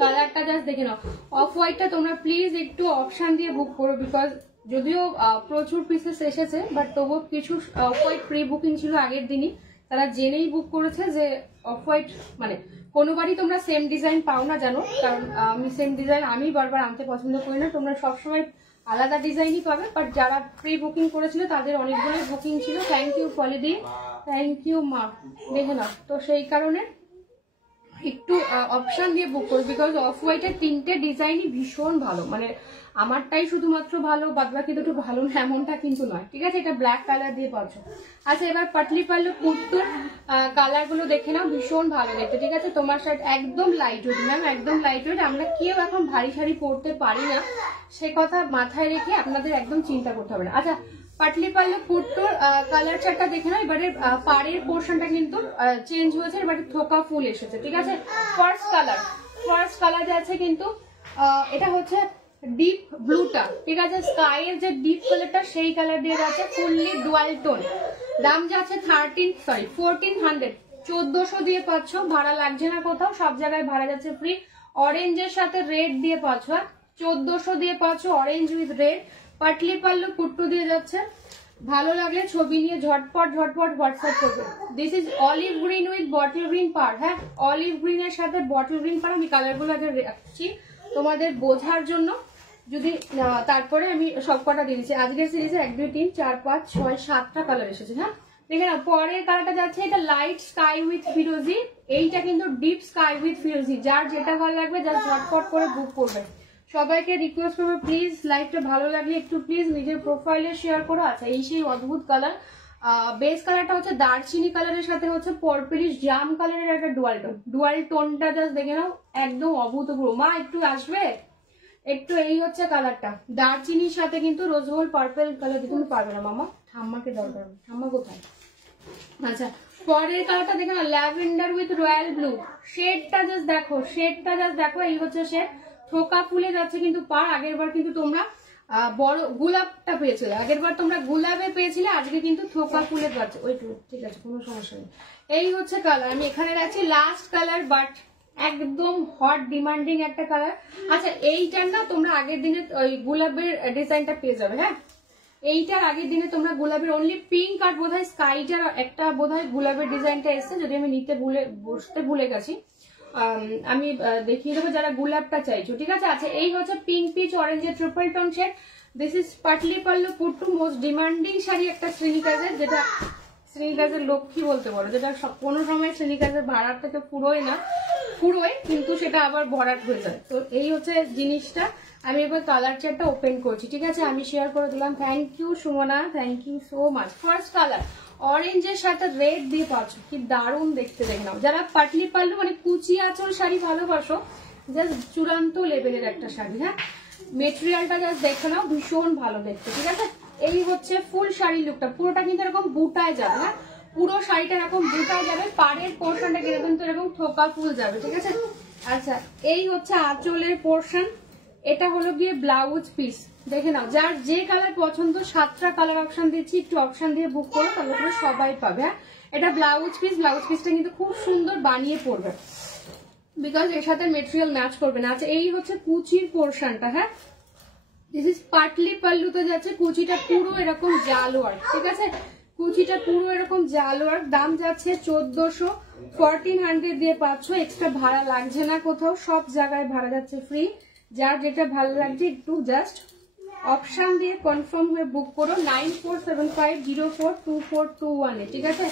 কালারটা জাস্ট দেখে নাও। অফ হোয়াইটটা তোমরা প্লিজ একটু অপশন দিয়ে বুক করো, বিকজ যদিও প্রচুর পিসেস এসেছে, বাট তবুও কিছু অফ হোয়াইট প্রি বুকিং ছিল আগের দিনই, তারা জেনেই বুক করেছে যে অফ হোয়াইট মানে কোনোবারই তোমরা সেম ডিজাইন পাও না, জানো, কারণ আমি সেম ডিজাইন আমি বারবার আনতে পছন্দ করি না। তোমরা সবসময় আলাদা ডিজাইনই পাবে, বাট যারা প্রি বুকিং করেছিল তাদের অনেকগুলো বুকিং ছিল। থ্যাংক ইউ পলিদি, থ্যাংক ইউ মা, দেখে নাও। তো সেই কারণে একটু অপশন দিয়ে বুক করো, বিকজ অফ হোয়াইটের 3টে ডিজাইনই ভীষণ ভালো। মানে আমারটাই শুধুমাত্র ভালো, বাদ বাকি দুটো ভালো না এমনটা কিন্তু নয়। ঠিক আছে, এটা ব্ল্যাক কালার দিয়ে পাচ্ছ। আচ্ছা এবার পাটলি পাল্লু কুর্তুর কালার গুলো দেখে নাও, ভীষণ ভালো দেখতে। ঠিক আছে, তোমার শার্ট একদম লাইট ওয়েট ম্যাম, একদম লাইট ওয়েট। আমরা কেউ এখন ভারী শাড়ি পরতে পারি না, সে কথা মাথায় রেখে আপনাদের একদম চিন্তা করতে হবে না। আচ্ছা পাটলি পাল্লু কুর্তুর কালার চার্টটা দেখে নাও। এবারে পাড়ের পোর্শনটা কিন্তু চেঞ্জ হয়েছে, এবারে থোকা ফুল এসেছে। ঠিক আছে, ফার্স্ট কালার যাচ্ছে কিন্তু এটা হচ্ছে ডিপ ব্লুটা। ঠিক আছে, স্কাই এর যে ডিপ কালারটা সেই কালার দিয়ে যাচ্ছে, ফুললি ডুয়াল টোন। দাম যাচ্ছে 1400, 1400 দিয়ে পাচ্ছ। ভাড়া লাগছে না কোথাও, সব জায়গায় ভাড়া যাচ্ছে ফ্রি। অরেঞ্জের সাথে রেড দিয়ে পাচ্ছ, 1400 দিয়ে পাচ্ছ অরেঞ্জ উইথ রেড। পাটলি পাল্লু কুট্টু দিয়ে যাচ্ছে। ভালো লাগলে ছবি নিয়ে ঝটপট হোয়াটসঅ্যাপ করবে। This is olive green with bottle green পার। হ্যাঁ অলিভ গ্রিনের সাথে বটল গ্রিন পার। আমি কালারগুলো আগে রাখছি তোমাদের বোঝার জন্য, যদি তারপরে আমি সব কটা দিয়ে দিচ্ছি। আজকের সিরিজে 1 2 3 4 5 6 7টা কালার এসেছে। হ্যাঁ দেখে না, পরের কালারটা যাচ্ছে এটা লাইট স্কাই উইথ ফিরোজি, এইটা কিন্তু ডিপ স্কাই উইথ ফিরোজি। যার যেটা ভালো লাগবে যার ঝটপট করে বুক করবে। সবাইকে রিকোয়েস্ট করবো প্লিজ লাইভটা ভালো লাগলে একটু প্লিজ নিজের প্রোফাইলে শেয়ার করো। আচ্ছা এই সেই অদ্ভুত কালার, বেস কালারটা হচ্ছে দারচিনি কালারের সাথে হচ্ছে পার্পলিশ জাম কালারের একটা ডুয়াল টোনটা জাস্ট দেখে নাও, একদম অভূতপূর্ব। মা একটু আসবে একটু, এই হচ্ছে কালারটা দারচিনির সাথে কিন্তু রোজ গোল্ড পার্পল কালার দিতে তুমি পারবে না মামা, ঠাম্মাকে দরকার, ঠাম্মা কোথায়। আচ্ছা পরের কালারটা দেখে না, ল্যাভেন্ডার উইথ রয়্যাল ব্লু, শেডটা জাস্ট দেখো, শেডটা জাস্ট দেখো, এই হচ্ছে শেড। থোকা ফুলে যাচ্ছে কিন্তু পার, আগের বার কিন্তু তোমরা বড় গোলাপটা পেয়েছিলে, আগের বার তোমরা গোলাপে পেয়েছিলে, আজকে কিন্তু থোকা ফুলে যাচ্ছে। ওই ঠিক আছে কোনো সমস্যা নেই। এই হচ্ছে কালার, আমি এখানে রাখছি লাস্ট কালার, বাট একদম হট ডিমান্ডিং একটা কালার। আচ্ছা এইটা না তোমরা আগের দিনে ওই গোলাপের ডিজাইনটা পেয়ে যাবে, হ্যাঁ এইটার আগের দিনে তোমরা গোলাপের অনলি পিঙ্ক আর বোধহয় স্কাইটার একটা বোধহয় গোলাপের ডিজাইনটা এসছে, যদি আমি নিতে বসতে ভুলে গেছি, আমি দেখিয়ে দেবো যারা গোলাপটা চাইছো, ঠিক আছে। আচ্ছা এই হচ্ছে পিঙ্ক পিচ অরেঞ্জের triple tone shade, this is পাটলি পাল্লু পুট্টু, মোস্ট ডিমান্ডিং শাড়ি একটা শ্রীনিকাজের, যেটা শ্রীনিকাজের লক্ষ্মী বলতে পারো, যেটা কোনো সময় শ্রীনিকাজের ভাড়ার থেকে পুরোয় না, পুরোয় কিন্তু সেটা আবার ভরাট হয়ে যায়। তো এই হচ্ছে জিনিসটা। আমি এবার কালার চার্টটা ওপেন করছি, ঠিক আছে, আমি শেয়ার করে দিলাম। Thank you Sumana, thank you so much. First colour অরেঞ্জের সাথে রেড দিয়ে পাচ্ছ, কি দারুণ দেখতে, দেখে নাও। যারা পাটলি পাল্লু মানে কুচি আঁচল শাড়ি ভালোবাসো, জাস্ট চূড়ান্ত লেভেলের একটা শাড়ি, হ্যাঁ মেটেরিয়ালটা জাস্ট দেখে নাও, ভীষণ ভালো দেখতে, ঠিক আছে। এই হচ্ছে ফুল শাড়ি লুকটা, পুরোটা কিন্তু এরকম বুটায় যাবে, হ্যাঁ পুরো শাড়িটা এরকম বুটায় যাবে, পাড়ের পোর্শনটা কিন্তু এরকম থোকা ফুল যাবে, ঠিক আছে। আচ্ছা এই হচ্ছে আঁচলের পোর্শন, এটা হলো গিয়ে ব্লাউজ পিস, দেখে নাও যার যে কালার পছন্দ, 7টা কালার অপশন দিচ্ছি, একটু অপশন দিয়ে বুক করো তাহলে করে সবাই পাবে, হ্যাঁ এটা ব্লাউজ পিস, ব্লাউজ পিসটা কিন্তু খুব সুন্দর বানিয়ে পড়বে, বিকজ এর সাথে মেটেরিয়াল ম্যাচ করবে না। আচ্ছা এই হচ্ছে কুচির পোর্শনটা, হ্যাঁ দিস ইজ পাটলি পাল্লুতে যাচ্ছে, কুচিটা পুরো এরকম জাল ওয়ার্ক, ঠিক আছে, কুচিটা পুরো এরকম জাল ওয়ার্ক, দাম যাচ্ছে 1400, 1400 দিয়ে পাচ্ছ, এক্সট্রা ভাড়া লাগছে না কোথাও, সব জায়গায় ভাড়া যাচ্ছে ফ্রি। যার যেটা ভালো লাগছে একটু জাস্ট অপশন দিয়ে কনফার্ম হয়ে বুক করো 9475042421, ঠিক আছে।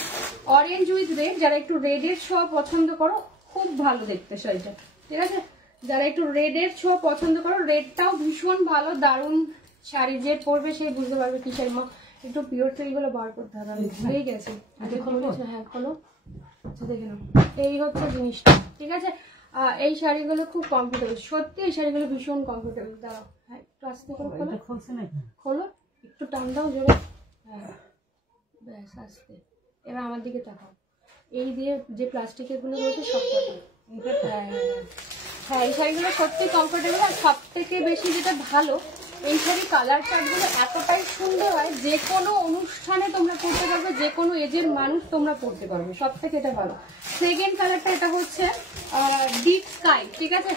অরেঞ্জ উইথ রেড, যারা একটু রেডের ছ পছন্দ করো, খুব ভালো দেখতে শাড়িটা, ঠিক আছে, যারা একটু রেডের ছ পছন্দ করো, রেডটাও ভীষণ ভালো দারুণ শাড়ি, যে পরবে সেই বুঝতে পারবে কি শাড়ি। একটু পিওর তো এইগুলো বার করতে হবে, আমি ভুলেই গেছি, হ্যাঁ খোলো, আচ্ছা দেখে নাও, এই হচ্ছে জিনিসটা, ঠিক আছে। এই শাড়িগুলো খুব কমফোর্টেবল, সত্যি এই শাড়িগুলো ভীষণ কমফোর্টেবল। দাঁড়াও হ্যাঁ একটু আস্তে করে খোলো, খোলো একটু টান দাও জোরে, হ্যাঁ ব্যাস আস্তে। এবার আমার দিকে তাকাও, এই দিয়ে যে প্লাস্টিকের গুলো রয়েছে সব হ্যাঁ এই শাড়িগুলো সত্যি কমফোর্টেবল। আর সব থেকে বেশি যেটা ভালো, এই শাড়ি কালার চার্টগুলো এতটাই সুন্দর হয়, যে কোনো অনুষ্ঠানে তোমরা পরতে পারবে, যে কোনো এজের মানুষ তোমরা পরতে পারবে, সব থেকে এটা ভালো। সেকেন্ড কালারটা এটা হচ্ছে ডিপ স্কাই, ঠিক আছে,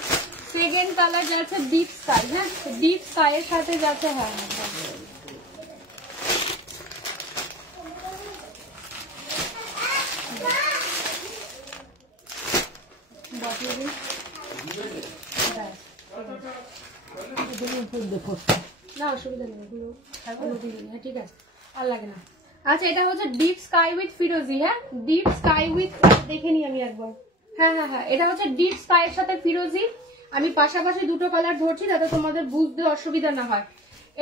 সেকেন্ড কালার যাচ্ছে ডিপ স্কাই, হ্যাঁ ডিপ স্কাইয়ের সাথে যাচ্ছে, হ্যাঁ না অসুবিধা নেই, হ্যাঁ ঠিক আছে আর লাগে না। আচ্ছা এটা হচ্ছে ডিপ স্কাই উইথ ফিরোজি, হ্যাঁ ডিপ স্কাই উইথ, দেখে নি আমি একবার, হ্যাঁ হ্যাঁ হ্যাঁ এটা হচ্ছে ডিপ স্কাইয়ের সাথে ফিরোজি, আমি পাশাপাশি দুটো কালার ধরছি যাতে তোমাদের বুঝতে অসুবিধা না হয়।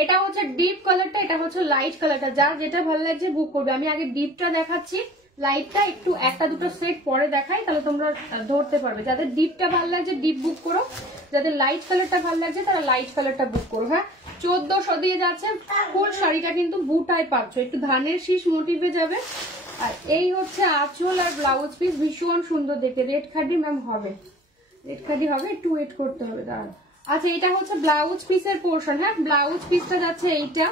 এটা হচ্ছে ডিপ কালারটা, এটা হচ্ছে লাইট কালারটা, যার যেটা ভালো লাগছে বুক করবে। আমি আগে ডিপটা দেখাচ্ছি, লাইটটা একটু একটা দুটো সেট পরে দেখাই, তাহলে তোমরা ধরতে পারবে। যাদের ডিপটা ভালো লাগছে ডিপ বুক করো, যাদের লাইট কালারটা ভালো লাগছে তারা লাইট কালারটা বুক করো, হ্যাঁ 1400 দিয়ে যাচ্ছে। ফুল শাড়িটা কিন্তু বুটাই পাচ্ছ, একটু ধানের শীষ মোটিভে যাবে। আর এই হচ্ছে আঁচল আর ব্লাউজ পিস, ভীষণ সুন্দর দেখতে। রেড খাডি ম্যাম হবে, রেড খাডি হবে, একটু ওয়েট করতে হবে দাঁড়ান। আচ্ছা এটা হচ্ছে ব্লাউজ পিসের পোর্শন, হ্যাঁ ব্লাউজ পিসটা যাচ্ছে এইটা,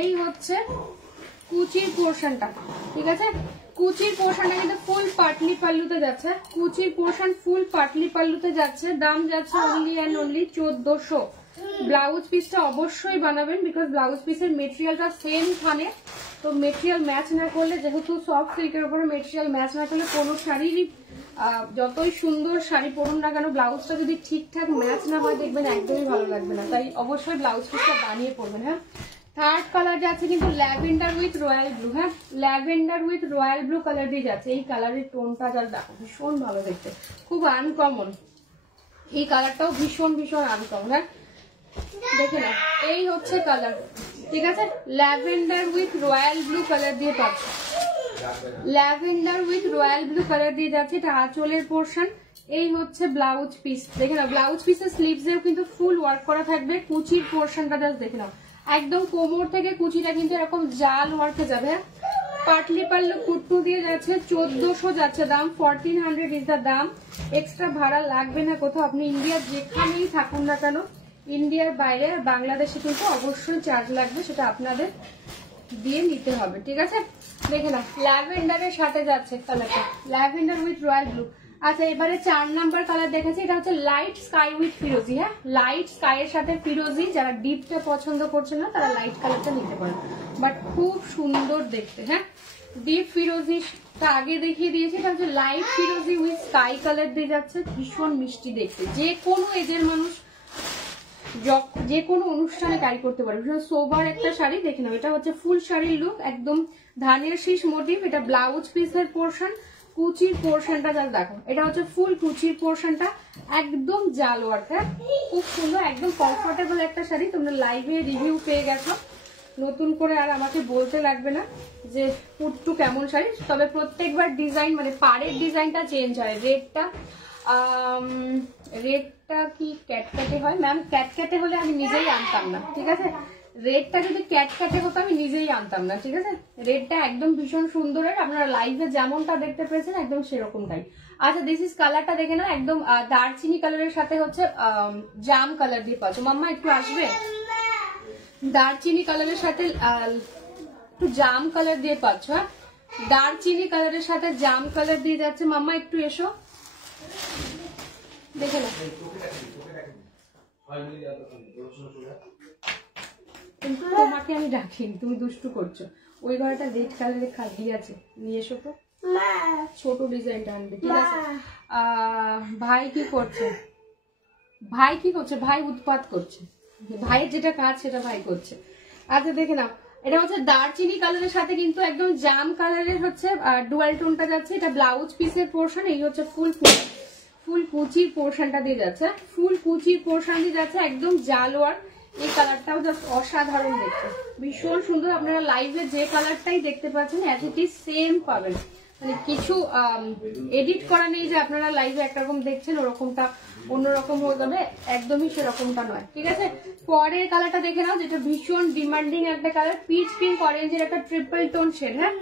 এই হচ্ছে কুচির পোর্শনটা, ঠিক আছে। কুচির পোর্শনটা কিন্তু ফুল পাটলি পাল্লুতে যাচ্ছে, কুচির পোর্শন ফুল পাটলি পাল্লুতে যাচ্ছে, দাম যাচ্ছে অনলি অ্যান্ড অনলি 1400। ব্লাউজ পিসটা অবশ্যই বানাবেন, বিকজ ব্লাউজ পিসের মেটেরিয়ালটা সেম থানে, তো মেটেরিয়াল ম্যাচ না করলে, যেহেতু সফট সিল্কের উপরে মেটেরিয়াল ম্যাচ না করলে কোনো শাড়িরই যতই সুন্দর শাড়ি পরুন না কেন, ব্লাউজটা যদি ঠিকঠাক ম্যাচ না হয় দেখবেন একদমই ভালো লাগবে না, তাই অবশ্যই ব্লাউজ পিসটা বানিয়ে পরবেন, হ্যাঁ। থার্ড কালার যাচ্ছে কিন্তু ল্যাভেন্ডার উইথ রয়্যাল ব্লু, হ্যাঁ lavender with royal blue colour দিয়ে যাচ্ছে। এই কালারের টোনটা যা দেখো ভীষণ ভালো দেখতে, খুব আনকমন, এই কালারটাও ভীষণ ভীষণ আনকমন, হ্যাঁ দেখে নাও এই হচ্ছে কালার, ঠিক আছে। Lavender with royal blue colour দিয়ে পাচ্ছ, lavender with royal blue colour দিয়ে যাচ্ছে। এটা আঁচলের পোর্শন, এই হচ্ছে ব্লাউজ পিস। দেখে নাও ব্লাউজ পিসের স্লিভসেও কিন্তু ফুল ওয়ার্ক করা থাকবে। কুচির পোর্শনটা জাস্ট দেখে নাও, একদম কোমর থেকে কুচিটা কিন্তু এরকম জাল ওয়ার্কে যাবে। পাটলি পাল্লু কুট্টু দিয়ে যাচ্ছে, 1400 যাচ্ছে দাম, 1400 ইজ দা দাম। এক্সট্রা ভাড়া লাগবে না কোথাও, আপনি ইন্ডিয়ার যেখানেই থাকুন না কেন, ইন্ডিয়ার বাইরে বাংলাদেশে কিন্তু অবশ্যই চার্জ লাগবে, সেটা আপনাদের দিয়ে নিতে হবে, ঠিক আছে। দেখে নাও ল্যাভেন্ডারের সাথে যাচ্ছে কালারটা, ল্যাভেন্ডার উইথ রয়্যাল ব্লু। আচ্ছা এবারে 4 নাম্বার কালার দেখেছি, এটা হচ্ছে লাইট স্কাই উইথ ফিরোজি। হ্যাঁ, লাইট স্কাই এর সাথে ফিরোজি, যারা ডিপটা পছন্দ করছেন না তারা লাইট কালারটা নিতে পারেন, বাট খুব সুন্দর দেখতে। হ্যাঁ, ডিপ ফিরোজিটা আগে দেখিয়ে দিয়েছি, এটা হচ্ছে লাইট ফিরোজি উইথ স্কাই কালার দিয়ে যাচ্ছে, ভীষণ মিষ্টি দেখতে, যে কোনো এজের মানুষ যে কোনো অনুষ্ঠানে ক্যারি করতে পারে। ভীষণ সোবার একটা শাড়ি, দেখে নাও এটা হচ্ছে ফুল শাড়ির লুক, একদম ধানের শীষ মোটিভ। এটা ব্লাউজ পিসের পোর্শন, কুচির পোর্শনটা যা দেখো, এটা হচ্ছে ফুল কুচির পোর্শনটা, একদম জাল ওয়ার্ক। হ্যাঁ, খুব সুন্দর, একদম কমফোর্টেবল একটা শাড়ি। তোমরা লাইভে রিভিউ পেয়ে গেছো, নতুন করে আর আমাকে বলতে লাগবে না যে পুট্টু কেমন শাড়ি। তবে প্রত্যেকবার ডিজাইন মানে পাড়ের ডিজাইনটা চেঞ্জ হয়। রেডটা কি ক্যাটক্যাটে হয় ম্যাম? ক্যাটক্যাটে হলে আমি নিজেই আনতাম না, ঠিক আছে। রেডটা যদি ক্যাটক্যাটে হতো আমি নিজেই আনতাম না, ঠিক আছে। রেডটা একদম ভীষণ সুন্দরের, আপনারা লাইভে যেমনটা দেখতে পেয়েছেন একদম সেরকমটাই। আচ্ছা দিস ইজ কালারটা দেখে নাও, একদম দারচিনি কালারের সাথে হচ্ছে জাম কালার দিয়ে পাচ্ছ। মাম্মা একটু আসবে, দারচিনি কালারের সাথে একটু জাম কালার দিয়ে পাচ্ছ। হ্যাঁ, দারচিনি কালারের সাথে জাম কালার দিয়ে যাচ্ছে। মাম্মা একটু এসো, দেখে নাও। কিন্তু তোমাকে আমি ডাকিনি, তুমি দুষ্টু করছো। ওই ঘরটা রেড কালারের খালি আছে, নিয়ে এসো তো, ছোট ডিজাইনটা আনবে, ঠিক আছে। ভাই কি করছে? ভাই কি করছে? ভাই উৎপাত করছে, ভাইয়ের যেটা কাজ সেটা ভাই করছে। আচ্ছা দেখে নাও, এটা হচ্ছে দারচিনি কালারের সাথে কিন্তু একদম জাম কালারের হচ্ছে ডুয়াল টোনটা যাচ্ছে। এটা ব্লাউজ পিসের পোর্শন, এই হচ্ছে ফুল কুচির পোর্শনটা দিয়ে যাচ্ছে, ফুল কুচির পোর্শন দিয়ে যাচ্ছে, একদম জাল ওয়ার্ক। এই কালারটাও জাস্ট অসাধারণ দেখতে, ভীষণ সুন্দর। আপনারা লাইভে যে কালারটাই দেখতে পাচ্ছেন অ্যাজ ইট ইজ সেম পাবেন, মানে কিছু এডিট করা নেই যে আপনারা লাইভে একরকম দেখছেন ওরকমটা অন্যরকম হয়ে যাবে, একদমই সেরকমটা নয়, ঠিক আছে। পরের কালারটা দেখে নাও, যেটা ভীষণ ডিমান্ডিং একটা কালার, পিচ পিঙ্ক অরেঞ্জের একটা ট্রিপল টোন শেড। হ্যাঁ,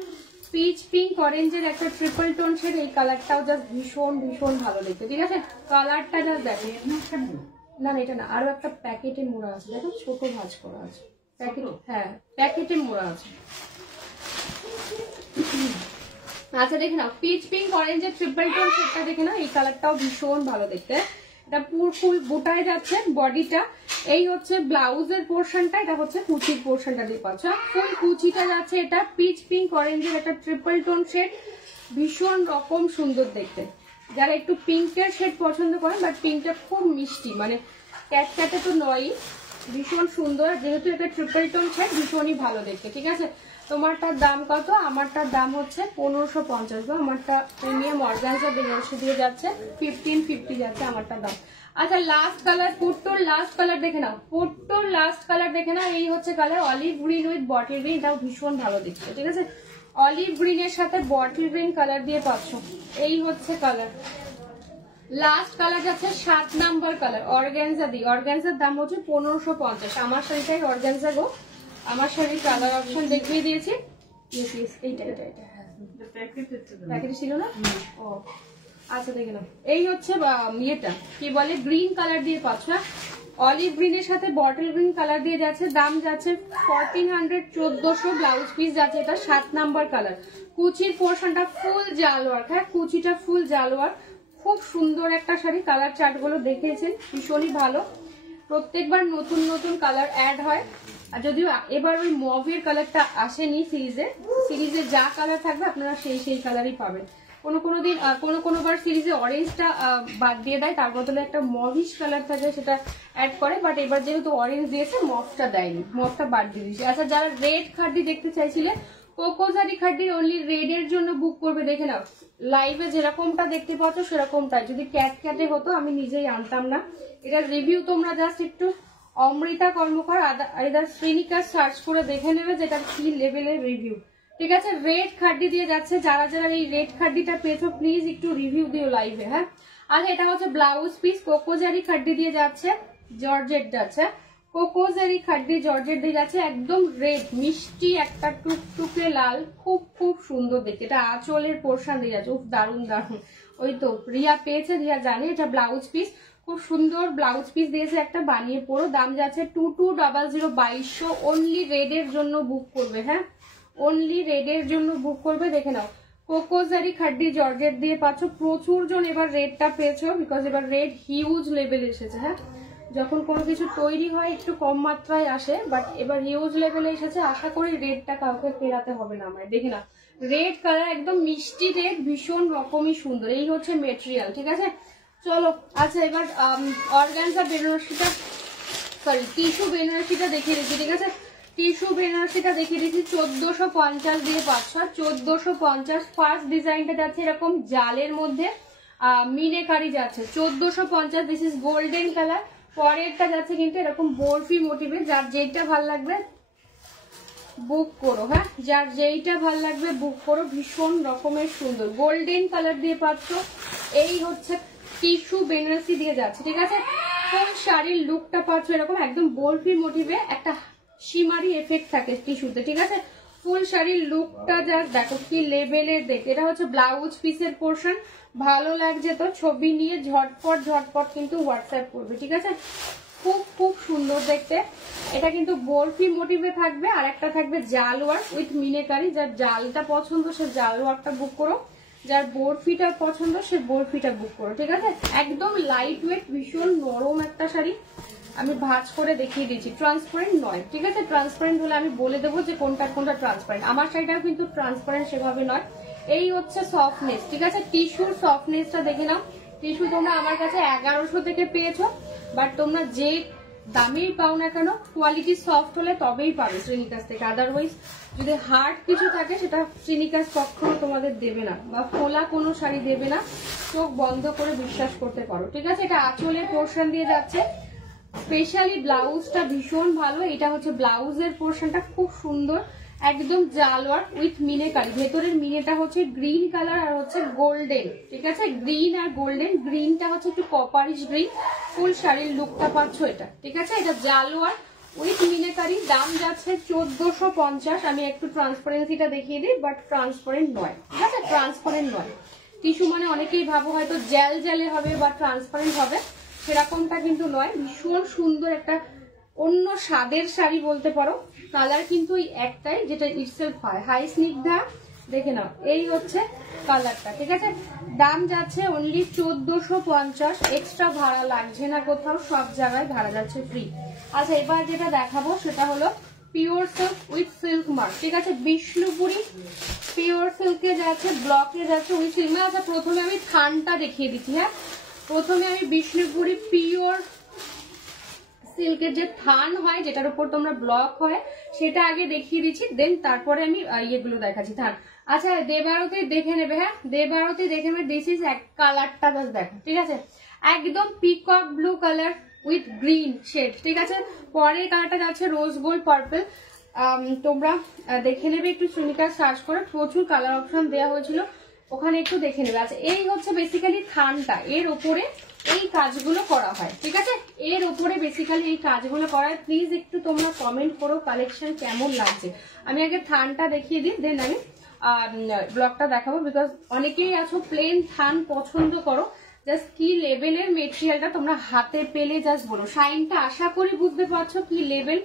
পিচ পিঙ্ক অরেঞ্জের একটা ট্রিপল টোন শেড, এই কালারটাও জাস্ট ভীষণ ভীষণ ভালো দেখতে, ঠিক আছে। কালারটা জাস্ট দেখো, না না এটা না, আরো একটা প্যাকেটে মোড়া আছে, দেখো ছোট ভাঁজ করা আছে প্যাকেট, হ্যাঁ প্যাকেটে মোড়া আছে। আচ্ছা দেখে নাও, পিচ পিঙ্ক অরেঞ্জের ট্রিপল টোন শেডটা দেখে নাও, এই কালারটাও ভীষণ ভালো দেখতে। এটা পুরো ফুল বোটায় যাচ্ছে বডিটা, এই হচ্ছে ব্লাউজের পোর্শনটা, এটা হচ্ছে কুচির পোর্শনটা দিয়ে পাচ্ছ। ফুল কুচিটা যাচ্ছে, এটা পিচ পিঙ্ক অরেঞ্জের একটা ট্রিপল টোন শেড, ভীষণ রকম সুন্দর দেখতে। যারা একটু পিঙ্কের শেড পছন্দ করেন, বাট পিঙ্কটা খুব মিষ্টি, মানে ক্যাটক্যাটে তো নয়ই, ভীষণ সুন্দর। যেহেতু এটা ট্রিপল টোন শেড, ভীষণই ভালো দেখতে, ঠিক আছে। তোমারটার দাম কত? আমারটার দাম হচ্ছে 1550, বা আমারটা প্রিমিয়াম অর্গানজা বেনারসি দিয়ে যাচ্ছে 1550 যাচ্ছে আমারটার দাম। আচ্ছা লাস্ট কালার, পুট্টোর লাস্ট কালার দেখে নাও, পুট্টোর লাস্ট কালার দেখে নাও, এই হচ্ছে colour olive green with bottle green, এটাও ভীষণ ভালো দেখতে, ঠিক আছে। অলিভ গ্রিনের সাথে বটল গ্রিন কালার দিয়ে পাচ্ছ, এই হচ্ছে কালার। লাস্ট কালার যাচ্ছে 7 নাম্বার কালার, অর্গানজা দিয়ে। অর্গানজার দাম হচ্ছে 1550। আমার শাড়িটাই অর্গানজা গো, আমার শাড়ির কালার অপশন দেখিয়ে দিয়েছি। প্যাকেটে ছিল না? ও আচ্ছা দেখে নাও, এই হচ্ছে ইয়েটা কি বলে গ্রিন কালার দিয়ে পাচ্ছ। অলিভ গ্রিনের সাথে বটল গ্রিন কালার দিয়ে যাচ্ছে, দাম যাচ্ছে 1400, 1400। ব্লাউজ পিস যাচ্ছে, এটা 7 নাম্বার কালার। কুচির পোর্শনটা ফুল জাল ওয়ার্ক। হ্যাঁ, কুচিটা ফুল জাল ওয়ার্ক, খুব সুন্দর একটা শাড়ি। কালার চার্ট গুলো দেখিয়েছেন, ভীষণই ভালো। প্রত্যেকবার নতুন নতুন কালার অ্যাড হয়, আর যদিও এবার ওই মভের কালারটা আসেনি সিরিজে যা কালার থাকবে আপনারা সেই কালারই পাবেন। কোনোবার সিরিজে অরেঞ্জটা বাদ দিয়ে দেয়, তার বদলে একটা মভিশ কালার থাকে সেটা অ্যাড করে, বাট এবার যেহেতু অরেঞ্জ দিয়েছে মভটা দেয়নি, মভটা বাদ দিয়ে দিয়েছে। আচ্ছা যারা রেড খাড্ডি দেখতে চাইছিলে, কোকোজারি খাড্ডির অনলি রেড এর জন্য বুক করবে। দেখে নাও লাইভে যেরকমটা দেখতে পাচ্ছ সেরকমটাই, যদি ক্যাটক্যাটে হতো আমি নিজেই আনতাম না। এটার রিভিউ তোমরা জাস্ট একটু অমৃতা কর্মকার আইদার শ্রীনিকা সার্চ করে দেখে নেবে যেটা কি লেভেলের রিভিউ। ঠিক আছে, রেড খাড্ডি দিয়ে যাচ্ছে, যারা যারা এই রেড খাড্ডিটা পেয়েছো প্লিজ একটু রিভিউ দিও লাইভে। হ্যাঁ, আর এটা হচ্ছে ব্লাউজ পিস, কোকোজারি খাড্ডি দিয়ে যাচ্ছে, জর্জেট যাচ্ছে, কোকোজারি খাড্ডি জর্জেট দিয়ে যাচ্ছে, একদম রেড মিষ্টি একটা টুকটুকে লাল, খুব খুব সুন্দর দেখতে। এটা আঁচলের পোর্শন দিয়ে যাচ্ছে, দারুন দারুন। ওই তো রিয়া পেয়েছে, রিয়া জানে। এটা ব্লাউজ পিস, খুব সুন্দর ব্লাউজ পিস দিয়েছে একটা, বানিয়ে পড়ো। দাম যাচ্ছে 2200, 2200। অনলি রেডের জন্য বুক করবে। হ্যাঁ, অনলি রেডের জন্য বুক করবে। দেখে নাও, কোকোজারি খাড্ডি জর্জেট দিয়ে পাচ্ছ। প্রচুর জন এবার রেডটা পেয়েছো, বিকজ এবার রেড হিউজ লেভেল এসেছে। হ্যাঁ, যখন কোনো কিছু তৈরি হয় একটু কম মাত্রায় আসে, বাট এবার হিউজ লেভেলে এসেছে। আশা করি রেডটা কাউকে ফেরাতে হবে না আমায়। দেখে না, রেড কালার একদম মিষ্টি রেড, ভীষণ রকমই সুন্দর। এই হচ্ছে মেটেরিয়াল। ঠিক আছে, চলো। আচ্ছা, এবার অর্গানজা বেনারসিটা, সরি টিস্যু বেনারসিটা দেখিয়ে দিচ্ছি। ঠিক আছে, টিস্যু বেনারসিটা দেখিয়ে দিচ্ছি। 1450 দিয়ে পাচ্ছ, 1450। ফার্স্ট ডিজাইনটা যাচ্ছে এরকম জালের মধ্যে, মিনেকারি যাচ্ছে 1450। This is golden colour. পরেরটা যাচ্ছে কিন্তু এরকম বরফি মোটিভে। যার যেটা ভাল লাগবে বুক করো। হ্যাঁ, যার যেইটা ভাল লাগবে বুক করো, ভীষণ রকমের সুন্দর গোল্ডেন কালার দিয়ে পাচ্ছ। এই হচ্ছে টিস্যু বেনারসি দিয়ে যাচ্ছে। ঠিক আছে, ফুল শাড়ির লুকটা পাচ্ছ এরকম একদম বরফি মোটিভে, একটা শিমারি এফেক্ট থাকে টিস্যুতে। ঠিক আছে, ফুল শাড়ির লুকটা যা দেখো কি লেভেলের দেখে। এটা হচ্ছে ব্লাউজ পিসের পোর্শন। ভালো লাগছে তো ছবি নিয়ে ঝটপট ঝটপট কিন্তু হোয়াটসঅ্যাপ করবে। ঠিক আছে, খুব খুব সুন্দর দেখতে। এটা কিন্তু বরফি মোটিভে থাকবে, আর একটা থাকবে জাল ওয়ার্ক উইথ মিনেকারি। যার জালটা পছন্দ সে জাল ওয়ার্কটা বুক করো, যার বরফিটা পছন্দ সে বরফিটা বুক করো। ঠিক আছে, একদম লাইট ওয়েট, ভীষণ নরম একটা শাড়ি। আমি ভাঁজ করে দেখিয়ে দিচ্ছি, ট্রান্সপারেন্ট নয়। ঠিক আছে, ট্রান্সপারেন্ট হলে আমি বলে দেবো যে কোনটা কোনটা ট্রান্সপারেন্ট। আমার শাড়িটাও কিন্তু ট্রান্সপারেন্ট সেভাবে নয়। এই হচ্ছে সফটনেস। ঠিক আছে, টিস্যুর সফটনেসটা দেখে নাও। টিস্যু তোমরা আমার কাছে 1100 থেকে পেয়েছো, বাট তোমরা যে দামেই পাও না কেন কোয়ালিটি সফট হলে তবেই পাবে শ্রীনিকাস থেকে। আদারওয়াইজ যদি হার্ড কিছু থাকে সেটা শ্রীনিকাস কখনো তোমাদের দেবে না, বা ফোলা কোনো শাড়ি দেবে না। চোখ বন্ধ করে বিশ্বাস করতে পারো। ঠিক আছে, এটা আঁচলের পোর্শন দিয়ে যাচ্ছে। স্পেশালি ব্লাউজটা ভীষণ ভালো। এটা হচ্ছে ব্লাউজের পোর্শনটা, খুব সুন্দর একদম জাল ওয়ার্ক উইথ মিনেকারি। ভেতরের মিনেটা হচ্ছে গ্রিন কালার আর হচ্ছে গোল্ডেন। ঠিক আছে, গ্রিন আর গোল্ডেন। গ্রিনটা হচ্ছে একটু কপারিশ গ্রিন। ফুল শাড়ির লুকটা পাচ্ছ এটা। ঠিক আছে, এটা জাল ওয়ার্ক উইথ মিনেকারি। দাম যাচ্ছে 1450। আমি একটু ট্রান্সপারেন্সিটা দেখিয়ে দিই, বাট ট্রান্সপারেন্ট নয়। ঠিক আছে, ট্রান্সপারেন্ট নয়। টিস্যু মানে অনেকেই ভাবো হয়তো জেল জেলে হবে বা ট্রান্সপারেন্ট হবে, সেরকমটা কিন্তু নয়। ভীষণ সুন্দর একটা অন্য স্বাদের শাড়ি বলতে পারো। কালার কিন্তু ওই একটাই, যেটা ইটসেলফ হয় হাই স্নিগ্ধা। দেখে নাও, এই হচ্ছে কালারটা। ঠিক আছে, দাম যাচ্ছে অনলি 1450। এক্সট্রা ভাড়া লাগছে না কোথাও, সব জায়গায় ভাড়া যাচ্ছে ফ্রি। আচ্ছা, এবার যেটা দেখাবো সেটা হলো pure silk with silk mark. ঠিক আছে, বিষ্ণুপুরি পিওর সিল্কে যাচ্ছে, ব্লকে যাচ্ছে উইথ সিল্ক। আচ্ছা, প্রথমে আমি থানটা দেখিয়ে দিচ্ছি। হ্যাঁ, প্রথমে আমি বিষ্ণুপুরি পিওর সিল্কের যে থান হয়, যেটার উপর তোমরা ব্লক হয়, সেটা আগে দেখিয়ে দিচ্ছি, দেন তারপরে আমি ইয়েগুলো দেখাচ্ছি থান। আচ্ছা, দেবারতী দেখে নেবে। হ্যাঁ, দেবারতী দেখে নেবে। দিস ইজ এক কালারটা জাস্ট দেখো। ঠিক আছে, একদম peacock blue colour with green shade. ঠিক আছে, পরের কালারটা যাচ্ছে রোজ গোল্ড পার্পল। তোমরা দেখে নেবে একটু, শ্রীনিকা সার্চ করে প্রচুর কালার অপশন দেওয়া হয়েছিল, ওখানে একটু দেখে নেবে। আচ্ছা, এই হচ্ছে বেসিক্যালি থানটা, এর উপরে এই কাজগুলো করা হয়। ঠিক আছে, এর উপরে বেসিক্যালি এই কাজগুলো করা হয়। প্লিজ একটু তোমরা কমেন্ট করো কালেকশন কেমন লাগছে। আমি আগে থানটা দেখিয়ে দিই, দেন আমি ব্লগটা দেখাবো, বিকজ অনেকেই আছো প্লেন থান পছন্দ করো। জাস্ট কি লেভেলের মেটেরিয়ালটা তোমরা হাতে পেলে জাস্ট বলো। শাইনটা আশা করি বুঝতে পারছো কি লেভেল।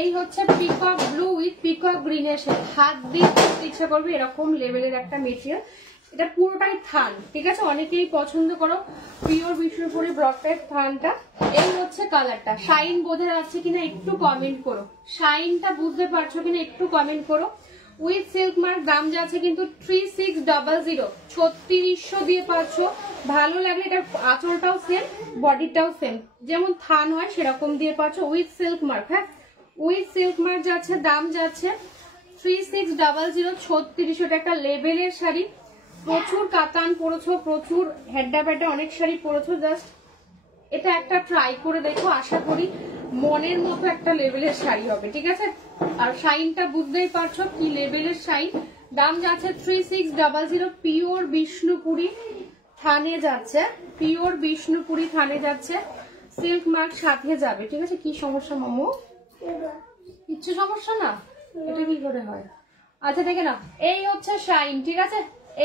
এই হচ্ছে পিকক ব্লু উইথ পিকক গ্রিনের শেড। হাত দিয়ে ইচ্ছা করবে এরকম লেভেলের একটা মেটেরিয়াল। এটা পুরোটাই থান। ঠিক আছে, অনেকেই পছন্দ করো পিওর বিষ্ণুপুরি ব্লকটার থানটা। এই হচ্ছে কালারটা। শাইন বোঝা যাচ্ছে কিনা একটু কমেন্ট করো, শাইনটা বুঝতে পারছো কিনা একটু কমেন্ট করো। With silk mark. দাম যাচ্ছে কিন্তু 3600, 3600 দিয়ে পাচ্ছ। ভালো লাগলে এটার আঁচলটাও সেম, বডিটাও সেম, যেমন থান হয় সেরকম দিয়ে পাচ্ছ উইথ সিল্ক মার্ক। হ্যাঁ, উইথ সিল্ক মার্ক যাচ্ছে, দাম যাচ্ছে 3600, 3600। একটা লেভেলের শাড়ি। প্রচুর কাতান পরেছো, প্রচুর হেড্ডা ব্যাড্ডা অনেক শাড়ি পরেছো, জাস্ট এটা একটা ট্রাই করে দেখো। আশা করি মনের মতো একটা লেভেলের শাড়ি হবে, ঠিক আছে। আর শাইনটা বুঝতেই পারছো কি লেভেলের শাইন। দাম যাচ্ছে 3600, পিওর বিষ্ণুপুরি থানে যাচ্ছে, পিওর বিষ্ণুপুরি থানে যাচ্ছে, সিল্ক মার্ক সাথে যাবে, ঠিক আছে। কি সমস্যা মামু? কিচ্ছু সমস্যা না, এটা কি করে হয়? আচ্ছা দেখে না, এই হচ্ছে শাইন, ঠিক আছে।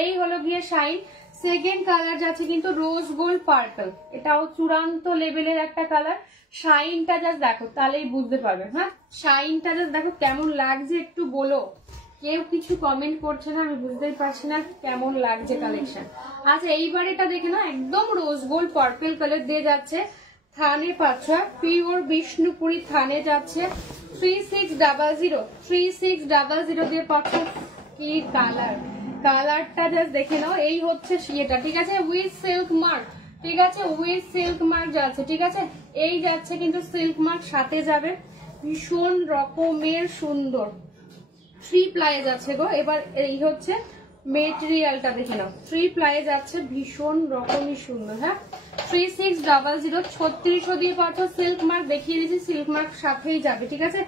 এই হলো গিয়ে শাইন। সেকেন্ড কালার যাচ্ছে কিন্তু রোজ গোল্ড পার্পল, এটাও চূড়ান্ত লেভেলের একটা কালার। শাইনটা জাস্ট দেখো, তাহলেই বুঝতে পারবে। হ্যাঁ, শাইনটা জাস্ট দেখো কেমন লাগছে একটু বলো। কেউ কিছু কমেন্ট করছে না, আমি বুঝতেই পারছি না কেমন লাগছে কালেকশন। আচ্ছা এইবার এটা দেখে না, একদম রোজ গোল্ড পার্পল কালার দিয়ে যাচ্ছে, থানে পাচ্ছ, পিওর বিষ্ণুপুরি থানে যাচ্ছে, 3600 দিয়ে পাচ্ছ। কি কালার, কালারটা জাস্ট দেখে নাও। এই হচ্ছে এটা, ঠিক আছে, উইথ সিল্ক মার্ক, ঠিক আছে, উইথ সিল্ক মার্ক যাচ্ছে, ঠিক আছে। এই যাচ্ছে কিন্তু সিল্ক মার্ক সাথে যাবে, ভীষণ রকমের সুন্দর। 3 প্লাই যাচ্ছে গো। এবার এই হচ্ছে মেটেরিয়ালটা দেখে নাও, 3 প্লাই যাচ্ছে, ভীষণ রকমই সুন্দর। হ্যাঁ, 3600, 3600 দিয়ে পাচ্ছ। সিল্ক মার্ক দেখিয়ে দিচ্ছি, সিল্ক মার্ক সাথেই যাবে, ঠিক আছে,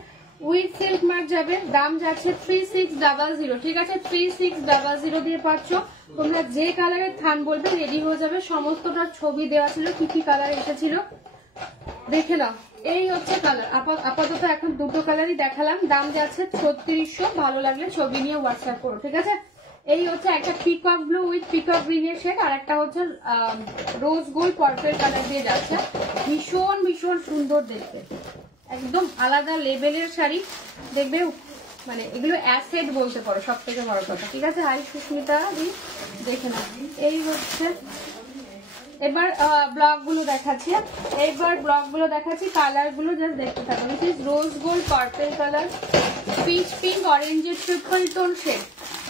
উইথ সিল্ক মার্ক যাবে। দাম যাচ্ছে 3600, ঠিক আছে, 3600 দিয়ে পাচ্ছ। তোমরা যে কালারের থান বলবে রেডি হয়ে যাবে। সমস্তটা ছবি দেওয়া ছিল, কি কি কালার এসেছিল দেখে নাও। এই হচ্ছে কালার, আপাতত এখন দুটো কালারই দেখালাম। দাম যাচ্ছে 3600, ভালো লাগলে ছবি নিয়ে হোয়াটসঅ্যাপ করো, ঠিক আছে। এই হচ্ছে একটা পিকক ব্লু উইথ পিকক গ্রিনের শেড, আর একটা হচ্ছে রোজ গোল্ড পার্পল কালার দিয়ে যাচ্ছে, ভীষণ ভীষণ সুন্দর দেখতে, একদম আলাদা লেভেলের শাড়ি দেখবে। মানে এগুলো অ্যাসেট বলতে পারো, সব থেকে বড় কথা, ঠিক আছে। হাই সুস্মিতা দি, দেখে না। এই হচ্ছে এবার ব্লক গুলো দেখাচ্ছি, কালার গুলো জাস্ট দেখতে থাকো। This is rose gold purple colour, peach pink অরেঞ্জের ট্রিপল টোন শেড,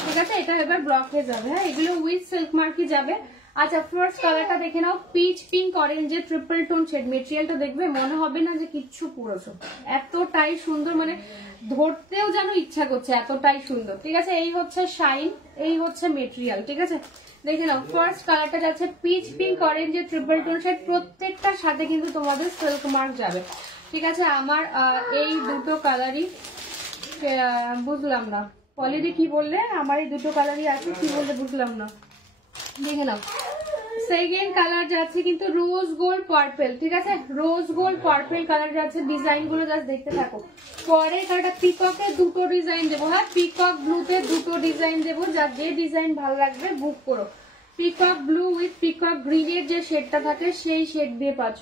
ঠিক আছে। এটা এবার ব্লকে যাবে। হ্যাঁ, এগুলো উইথ সিল্ক মার্কি যাবে। আচ্ছা ফার্স্ট কালারটা দেখে নাও, পিচ পিঙ্ক অরেঞ্জের ট্রিপল টোন শেড। মেটেরিয়ালটা দেখবে মনে হবে না যে কিচ্ছু পুরোছো, এতটাই সুন্দর, মানে ধরতেও যেন ইচ্ছা করছে, এতটাই সুন্দর, ঠিক আছে। এই হচ্ছে শাইন, এই হচ্ছে মেটেরিয়াল, ঠিক আছে। দেখে নাও ফার্স্ট কালারটা যাচ্ছে পিচ পিঙ্ক অরেঞ্জের ট্রিপল টোন শেড, প্রত্যেকটার সাথে কিন্তু তোমাদের সিল্ক মার্ক যাবে, ঠিক আছে। আমার এই দুটো কালারই বুঝলাম না, পলিডি কি বললে? আমার এই দুটো কালারই আছে, কি বললে বুঝলাম না, দেখে নাও। সেকেন্ড কালার যাচ্ছে কিন্তু রোজ গোল্ড পার্পল, ঠিক আছে, রোজ গোল্ড পার্পল কালার যাচ্ছে। ডিজাইন গুলো জাস্ট দেখতে থাকো। পরে কালারটা পিককে দুটো ডিজাইন দেবো। হ্যাঁ, পিকক ব্লুতে দুটো ডিজাইন দেবো, যার যে ডিজাইন ভালো লাগবে বুক করো। পিকক ব্লু উইথ পিকক গ্রিনের যে শেডটা থাকে সেই শেড দিয়ে পাচ্ছ।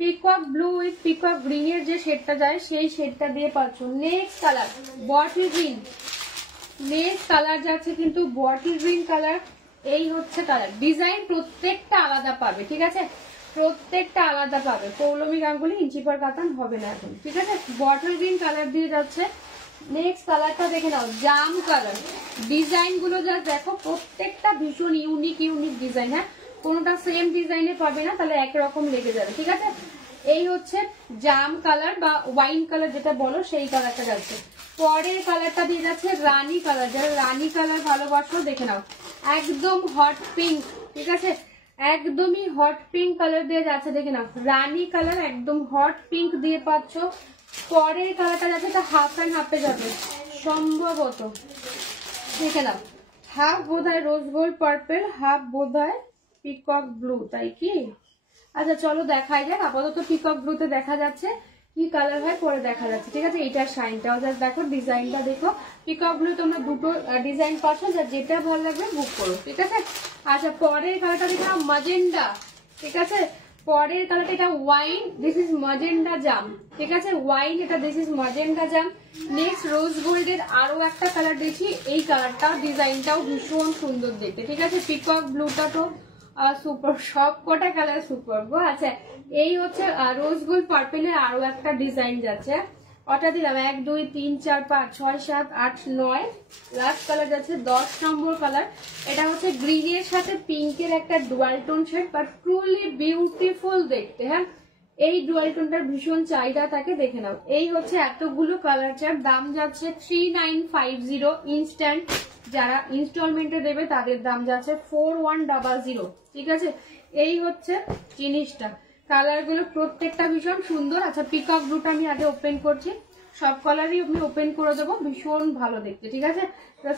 পিকক ব্লু উইথ পিকক গ্রিনের যে শেডটা যায় সেই শেডটা দিয়ে পাচ্ছ। Next colour bottle green, next colour যাচ্ছে কিন্তু বটল গ্রিন কালার। এই হচ্ছে কালার, ডিজাইন প্রত্যেকটা আলাদা পাবে, ঠিক আছে, প্রত্যেকটা আলাদা পাবে। পৌলমী গাঙ্গুলি ইঞ্চি পর কাতান হবে না এখন, ঠিক আছে। বটল গ্রিন কালার দিয়ে যাচ্ছে। নেক্সট কালারটা দেখে নাও, জাম কালার। ডিজাইন গুলো যা দেখো, প্রত্যেকটা ভীষণ ইউনিক ইউনিক ডিজাইন। হ্যাঁ, কোনোটা সেম ডিজাইনে পাবে না, তাহলে একরকম লেগে যাবে, ঠিক আছে। এই হচ্ছে জাম কালার বা ওয়াইন কালার যেটা বলো, সেই কালারটা যাচ্ছে। পরের কালারটা দিয়ে যাচ্ছে রানী কালার, যারা রানী কালার ভালোবাসো দেখে নাও, একদম হট পিঙ্ক, ঠিক আছে, একদমই হট পিঙ্ক কালার দিয়ে যাচ্ছে, দেখে নাও। রানী কালার একদম হট পিঙ্ক দিয়ে পাচ্ছ। পরের কালারটা যাচ্ছে, এটা হাফ অ্যান্ড হাফে যাবে সম্ভবত, দেখে নাও। হাফ বোধহয় রোজ গোল্ড পার্পল, হাফ বোধহয় পিকক ব্লু, তাই কি? আচ্ছা চলো দেখাই যাক। আপাতত পিকক ব্লুতে দেখা যাচ্ছে, কি কালার হয় পরে দেখা যাচ্ছে, ঠিক আছে। এইটার শাইনটাও জাস্ট দেখো, ডিজাইনটা দেখো। পিকক ব্লু তোমরা দুটো ডিজাইন পাচ্ছ, যার যেটা ভালো লাগবে বুক করো, ঠিক আছে। আচ্ছা পরের কালারটা দেখো, মাজেন্ডা, ঠিক আছে। পরের কালারটা এটা ওয়াইন, দিস ইজ মাজেন্ডা জাম, ঠিক আছে, ওয়াইন এটা, দিস ইজ মাজেন্ডা জাম। নেক্সট রোজ গোল্ডের আরো একটা কালার দেখি, এই কালারটা ডিজাইনটাও ভীষণ সুন্দর দেখতে, ঠিক আছে। পিকক ব্লুটা তো সুপার, সব কটা কালার সুপার গো। আচ্ছা এই হচ্ছে রোজ গোল্ড পার্পেলের আরো একটা ডিজাইন যাচ্ছে, ওটা দিলাম 1 2 3 4 5 6 7 8 9, লাস্ট কালার যাচ্ছে 10 নম্বর কালার। এটা হচ্ছে গ্রিনের সাথে পিঙ্কের একটা dual tone shade, but truly beautiful দেখতে। হ্যাঁ, এই ডুয়াল টোনটার ভীষণ চাহিদা থাকে, দেখে নাও। এই হচ্ছে এতগুলো কালার চার্ট, দাম যাচ্ছে 3950 ইনস্ট্যান্ট। যারা ইনস্টলমেন্টে দেবে তাদের দাম যাচ্ছে 4100, ঠিক আছে। এই হচ্ছে জিনিসটা, কালার গুলো প্রত্যেকটা ভীষণ সুন্দর। আচ্ছা পিকক ব্লুটা আমি আগে ওপেন করছি, সব কালারই আমি ওপেন করে দেবো, ভীষণ ভালো দেখতে, ঠিক আছে।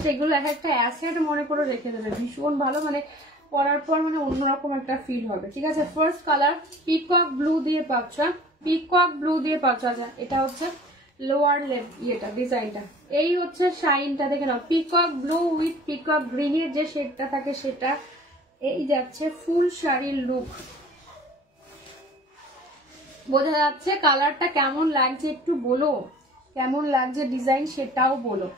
সেগুলো এক একটা অ্যাসেট মনে করে রেখে দেবে, ভীষণ ভালো, মানে পরার পর মানে অন্যরকম একটা ফিল হবে, ঠিক আছে। ফার্স্ট কালার পিকক ব্লু দিয়ে পাচ্ছ, পিকক ব্লু দিয়ে পাচ্ছ। আচ্ছা এটা হচ্ছে লোয়ার ইয়েটা ডিজাইনটা, এই হচ্ছে শাইনটা দেখে নাও, পিকক ব্লু উইথ পিকক গ্রিনের যে শেডটা থাকে সেটা। এই যাচ্ছে ফুল শাড়ির লুক, বোঝা যাচ্ছে কালারটা কেমন লাগছে একটু বলো, কেমন লাগছে ডিজাইন সেটাও বলো।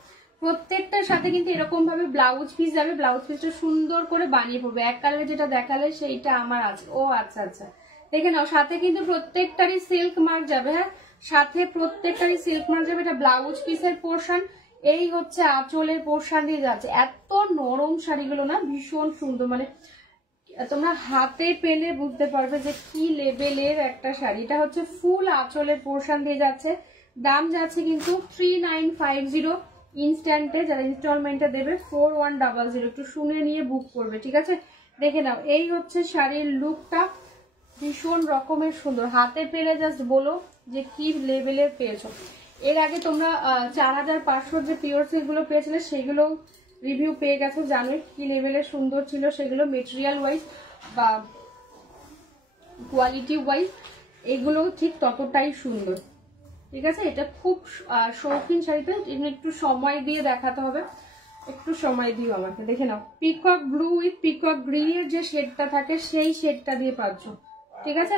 প্রত্যেকটার সাথে কিন্তু এরকম ভাবে ব্লাউজ পিস যাবে, ব্লাউজ পিসটা সুন্দর করে বানিয়ে পড়বে। এক কালারে যেটা দেখালে সেইটা আমার আছে, ও আচ্ছা আচ্ছা দেখে নাও। সাথে কিন্তু প্রত্যেকটারই সিল্ক মার্ক যাবে, হ্যাঁ সাথে প্রত্যেকটারই সিল্ক মার্ক যাবে। এটা ব্লাউজ পিসের পোর্শন, এই হচ্ছে আঁচলের পোর্শন দিয়ে যাচ্ছে। এত নরম শাড়িগুলো না ভীষণ সুন্দর, মানে তোমরা হাতে পেলে বুঝতে পারবে যে কি লেভেলের একটা শাড়ি। এটা হচ্ছে ফুল আঁচলের পোর্শন দিয়ে যাচ্ছে। দাম যাচ্ছে কিন্তু 3950 ইনস্ট্যান্টে, যারা ইনস্টলমেন্টে দেবে 4100। একটু শুনে নিয়ে বুক করবে, ঠিক আছে। দেখে নাও এই হচ্ছে শাড়ির লুকটা, ভীষণ রকমের সুন্দর। হাতে পেলে জাস্ট বলো যে কি লেভেলের পেয়েছো। এর আগে তোমরা 4500 যে পিওর সিল্ক গুলো পেয়েছিলে সেগুলো রিভিউ পেয়ে গেছো, জানোই কি লেভেলের সুন্দর ছিল সেগুলো, মেটেরিয়াল ওয়াইজ বা কোয়ালিটি ওয়াইজ এগুলো ঠিক ততটাই সুন্দর, ঠিক আছে। এটা খুব শৌখিন শাড়িতে একটু সময় দিয়ে দেখাতে হবে, একটু সময় দিও আমাকে। দেখে নাও পিকক ব্লু উইথ পিকক গ্রিনের যে শেডটা থাকে সেই শেডটা দিয়ে পাচ্ছ, ঠিক আছে।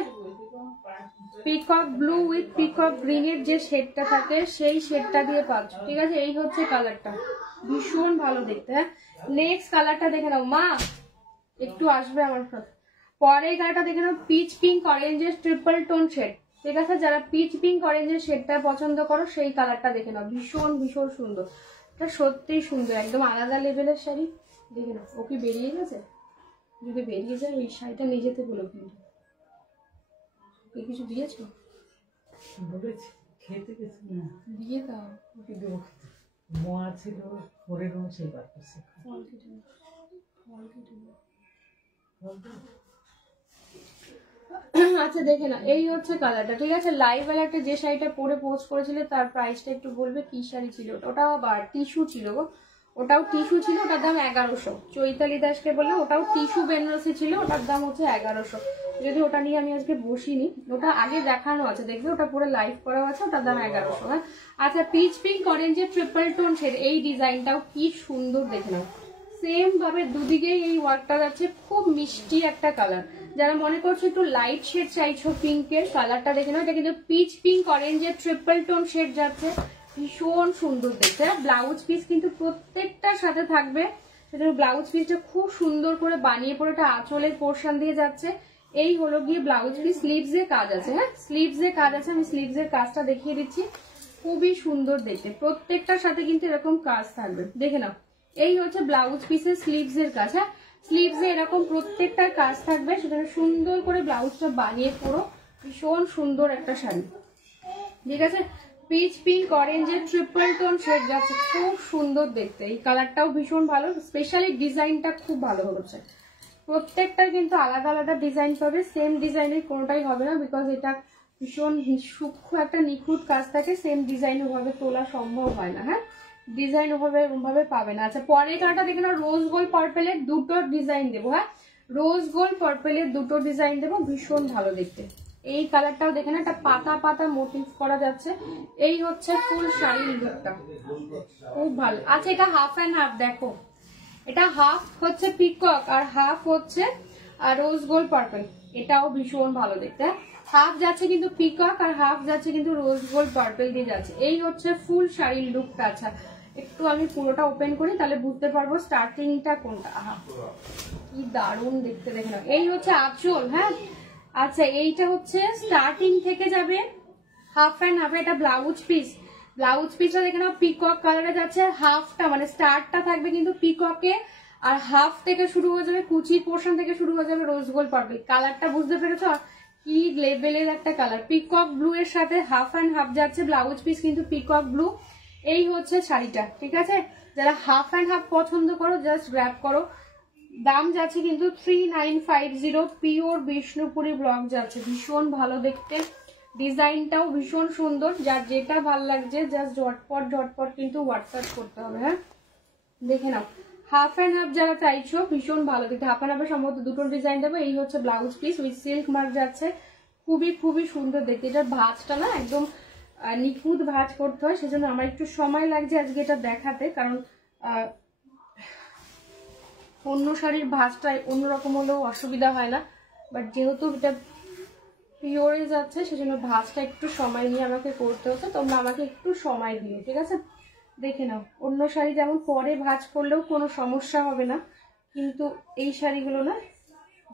পিকক ব্লু উইথ পিকক গ্রিনের যে শেডটা থাকে সেই শেডটা দিয়ে পাচ্ছ, ঠিক আছে। এই হচ্ছে কালারটা, ভীষণ ভালো দেখতে। হ্যাঁ নেক্সট কালারটা দেখে নাও মা, একটু আসবে আমার সাথে। পরের কালারটা দেখে নাও পিচ পিঙ্ক অরেঞ্জের ট্রিপল টোন শেড, ঠিক আছে। যারা পিচ পিঙ্ক অরেঞ্জের শেডটা পছন্দ করো সেই কালারটা দেখে নাও, ভীষণ ভীষণ সুন্দর। এটা সত্যিই সুন্দর, একদম আলাদা লেভেলের শাড়ি। দেখে নাও ও কি বেরিয়ে গেছে, যদি বেরিয়ে যায় ওই শাড়িটা নিয়ে যেতে বলো, কিন্তু কিছু দিয়েছো খেতে গেছি না, দিয়ে দাও কিন্তু মোয়া ছিল পরে রুম সেই বার করছে। আচ্ছা দেখে না এই হচ্ছে কালারটা, ঠিক আছে। লাইভ একটা যে শাড়িটা পরে পোস্ট করেছিলে তার প্রাইসটা একটু বলবে, কি শাড়ি ছিল ওটাও আবার টিস্যু ছিল গো, ওটাও টিস্যু ছিল, ওটার দাম 1100। চৈতালি দাসকে বললাম ওটাও টিস্যু বেনারসি ছিল, ওটার দাম হচ্ছে 1100। যদি ওটা নিয়ে আমি আজকে বসিনি, ওটা আগে দেখানো আছে দেখবে, ওটা পুরো লাইভ করা আছে, ওটার দাম 1100। হ্যাঁ আচ্ছা পিচ পিঙ্ক অরেঞ্জের ট্রিপল টোন শেড, এই ডিজাইনটাও কি সুন্দর দেখে নাও। সেম ভাবে দুদিকেই এই ওয়ার্কটা যাচ্ছে, খুব মিষ্টি একটা কালার। যারা মনে করছো একটু লাইট শেড চাইছো পিঙ্কের, কালারটা দেখে নাও। এটা কিন্তু পিচ পিঙ্ক অরেঞ্জের ট্রিপল টোন শেড যাচ্ছে, ভীষণ সুন্দর দেখতে। ব্লাউজ পিস কিন্তু প্রত্যেকটার সাথে থাকবে, সেটা ব্লাউজ পিসটা খুব সুন্দর করে বানিয়ে পরে এটা আঁচলের পোর্শন দিয়ে যাচ্ছে। এই হলো গিয়ে ব্লাউজ পিস, স্লিভস এর কাজ আছে, হ্যাঁ স্লিভস এর কাজ আছে, আমি স্লিভস এর কাজটা দেখিয়ে দিচ্ছি, খুবই সুন্দর দেখতে। প্রত্যেকটার সাথে কিন্তু এরকম কাজ থাকবে, দেখে নাও। এই হচ্ছে ব্লাউজ পিসের স্লিভস এর কাজ, হ্যাঁ স্লিভস এ এরকম প্রত্যেকটার কাজ থাকবে, সেখানে সুন্দর করে ব্লাউজটা বানিয়ে পরো, ভীষণ সুন্দর একটা শাড়ি, ঠিক আছে। পিচ পিঙ্ক অরেঞ্জের ট্রিপল টোন শেড যাচ্ছে, খুব সুন্দর দেখতে। এই কালারটাও ভীষণ ভালো, স্পেশালি ডিজাইনটা খুব ভালো হচ্ছে। প্রত্যেকটা কিন্তু আলাদা আলাদা ডিজাইন পাবে, সেম ডিজাইনের কোনোটাই হবে না, বিকজ এটা ভীষণ সূক্ষ্ম একটা নিখুঁত কাজ থাকে, সেম ডিজাইন ওভাবে তোলা সম্ভব হয় না। হ্যাঁ ডিজাইন ওভাবে পাবে না। আচ্ছা পরের কালারটা দেখে নাও, রোজ গোল্ড পার্পেলের দুটো ডিজাইন দেবো, হ্যাঁ রোজ গোল্ড পার্পেলের দুটো ডিজাইন দেবো, ভীষণ ভালো দেখতে। এই কালারটাও দেখে না, একটা পাতা পাতা মোটিভ করা যাচ্ছে। এই হচ্ছে ফুল শাড়ির লুকটা, খুব ভালো। আচ্ছা এটা হাফ অ্যান্ড হাফ, দেখো এটা হাফ হচ্ছে পিকক আর হাফ হচ্ছে রোজ গোল্ড পার্পল, এটাও ভীষণ ভালো দেখতে। হাফ যাচ্ছে কিন্তু পিকক আর হাফ যাচ্ছে কিন্তু রোজ গোল্ড পার্পল দিয়ে যাচ্ছে। এই হচ্ছে ফুল শাড়ির লুকটা। আচ্ছা একটু আমি পুরোটা ওপেন করি, তাহলে বুঝতে পারবো স্টার্টিংটা কোনটা। কি দারুণ দেখতে, দেখে নাও। এই হচ্ছে আঁচল, হ্যাঁ আচ্ছা এইটা হচ্ছে স্টার্টিং থেকে যাবে হাফ অ্যান্ড হাফ, এটা ব্লাউজ পিস। ব্লাউজ পিসটা দেখে নাও পিকক কালারে যাচ্ছে, হাফটা মানে স্টার্টটা থাকবে কিন্তু পিককে, আর হাফ থেকে শুরু হয়ে যাবে, কুচির পোর্শন থেকে শুরু হয়ে যাবে রোজ গোল্ড পার্পল। কালারটা বুঝতে পেরেছ কি লেভেলের একটা কালার। পিকক ব্লু এর সাথে হাফ অ্যান্ড হাফ যাচ্ছে, ব্লাউজ পিস কিন্তু পিকক ব্লু। এই হচ্ছে শাড়িটা, ঠিক আছে। যারা হাফ অ্যান্ড হাফ পছন্দ করো জাস্ট গ্র্যাব করো, দাম যাচ্ছে কিন্তু 3950, পিওর বিষ্ণুপুরি ব্লক যাচ্ছে, ভীষণ ভালো দেখতে, ডিজাইনটাও ভীষণ সুন্দর। যার যেটা ভালো লাগছে জাস্ট ঝটপট ঝটপট কিন্তু হোয়াটসঅ্যাপ করতে হবে। হ্যাঁ দেখে নাও, হাফ অ্যান্ড হাফ যারা চাইছো ভীষণ ভালো দেখতে, হাফ অ্যান্ড হাফের সম্ভবত দুটো ডিজাইন দেবো। এই হচ্ছে blouse piece with silk mark যাচ্ছে, খুবই খুবই সুন্দর দেখতে। এটার ভাঁজটা না একদম নিখুঁত ভাঁজ করতে হয়, সেজন্য আমার একটু সময় লাগছে আজকে এটা দেখাতে, কারণ অন্য শাড়ির ভাঁজটা অন্যরকম হলেও অসুবিধা হয় না, বাট যেহেতু এটা পিওরে যাচ্ছে সেজন্য ভাঁজটা একটু সময় নিয়ে আমাকে করতে হতো। তোমরা আমাকে একটু সময় দিও, ঠিক আছে? দেখে নাও, অন্য শাড়ি যেমন পরে ভাঁজ করলেও কোনো সমস্যা হবে না, কিন্তু এই শাড়িগুলো না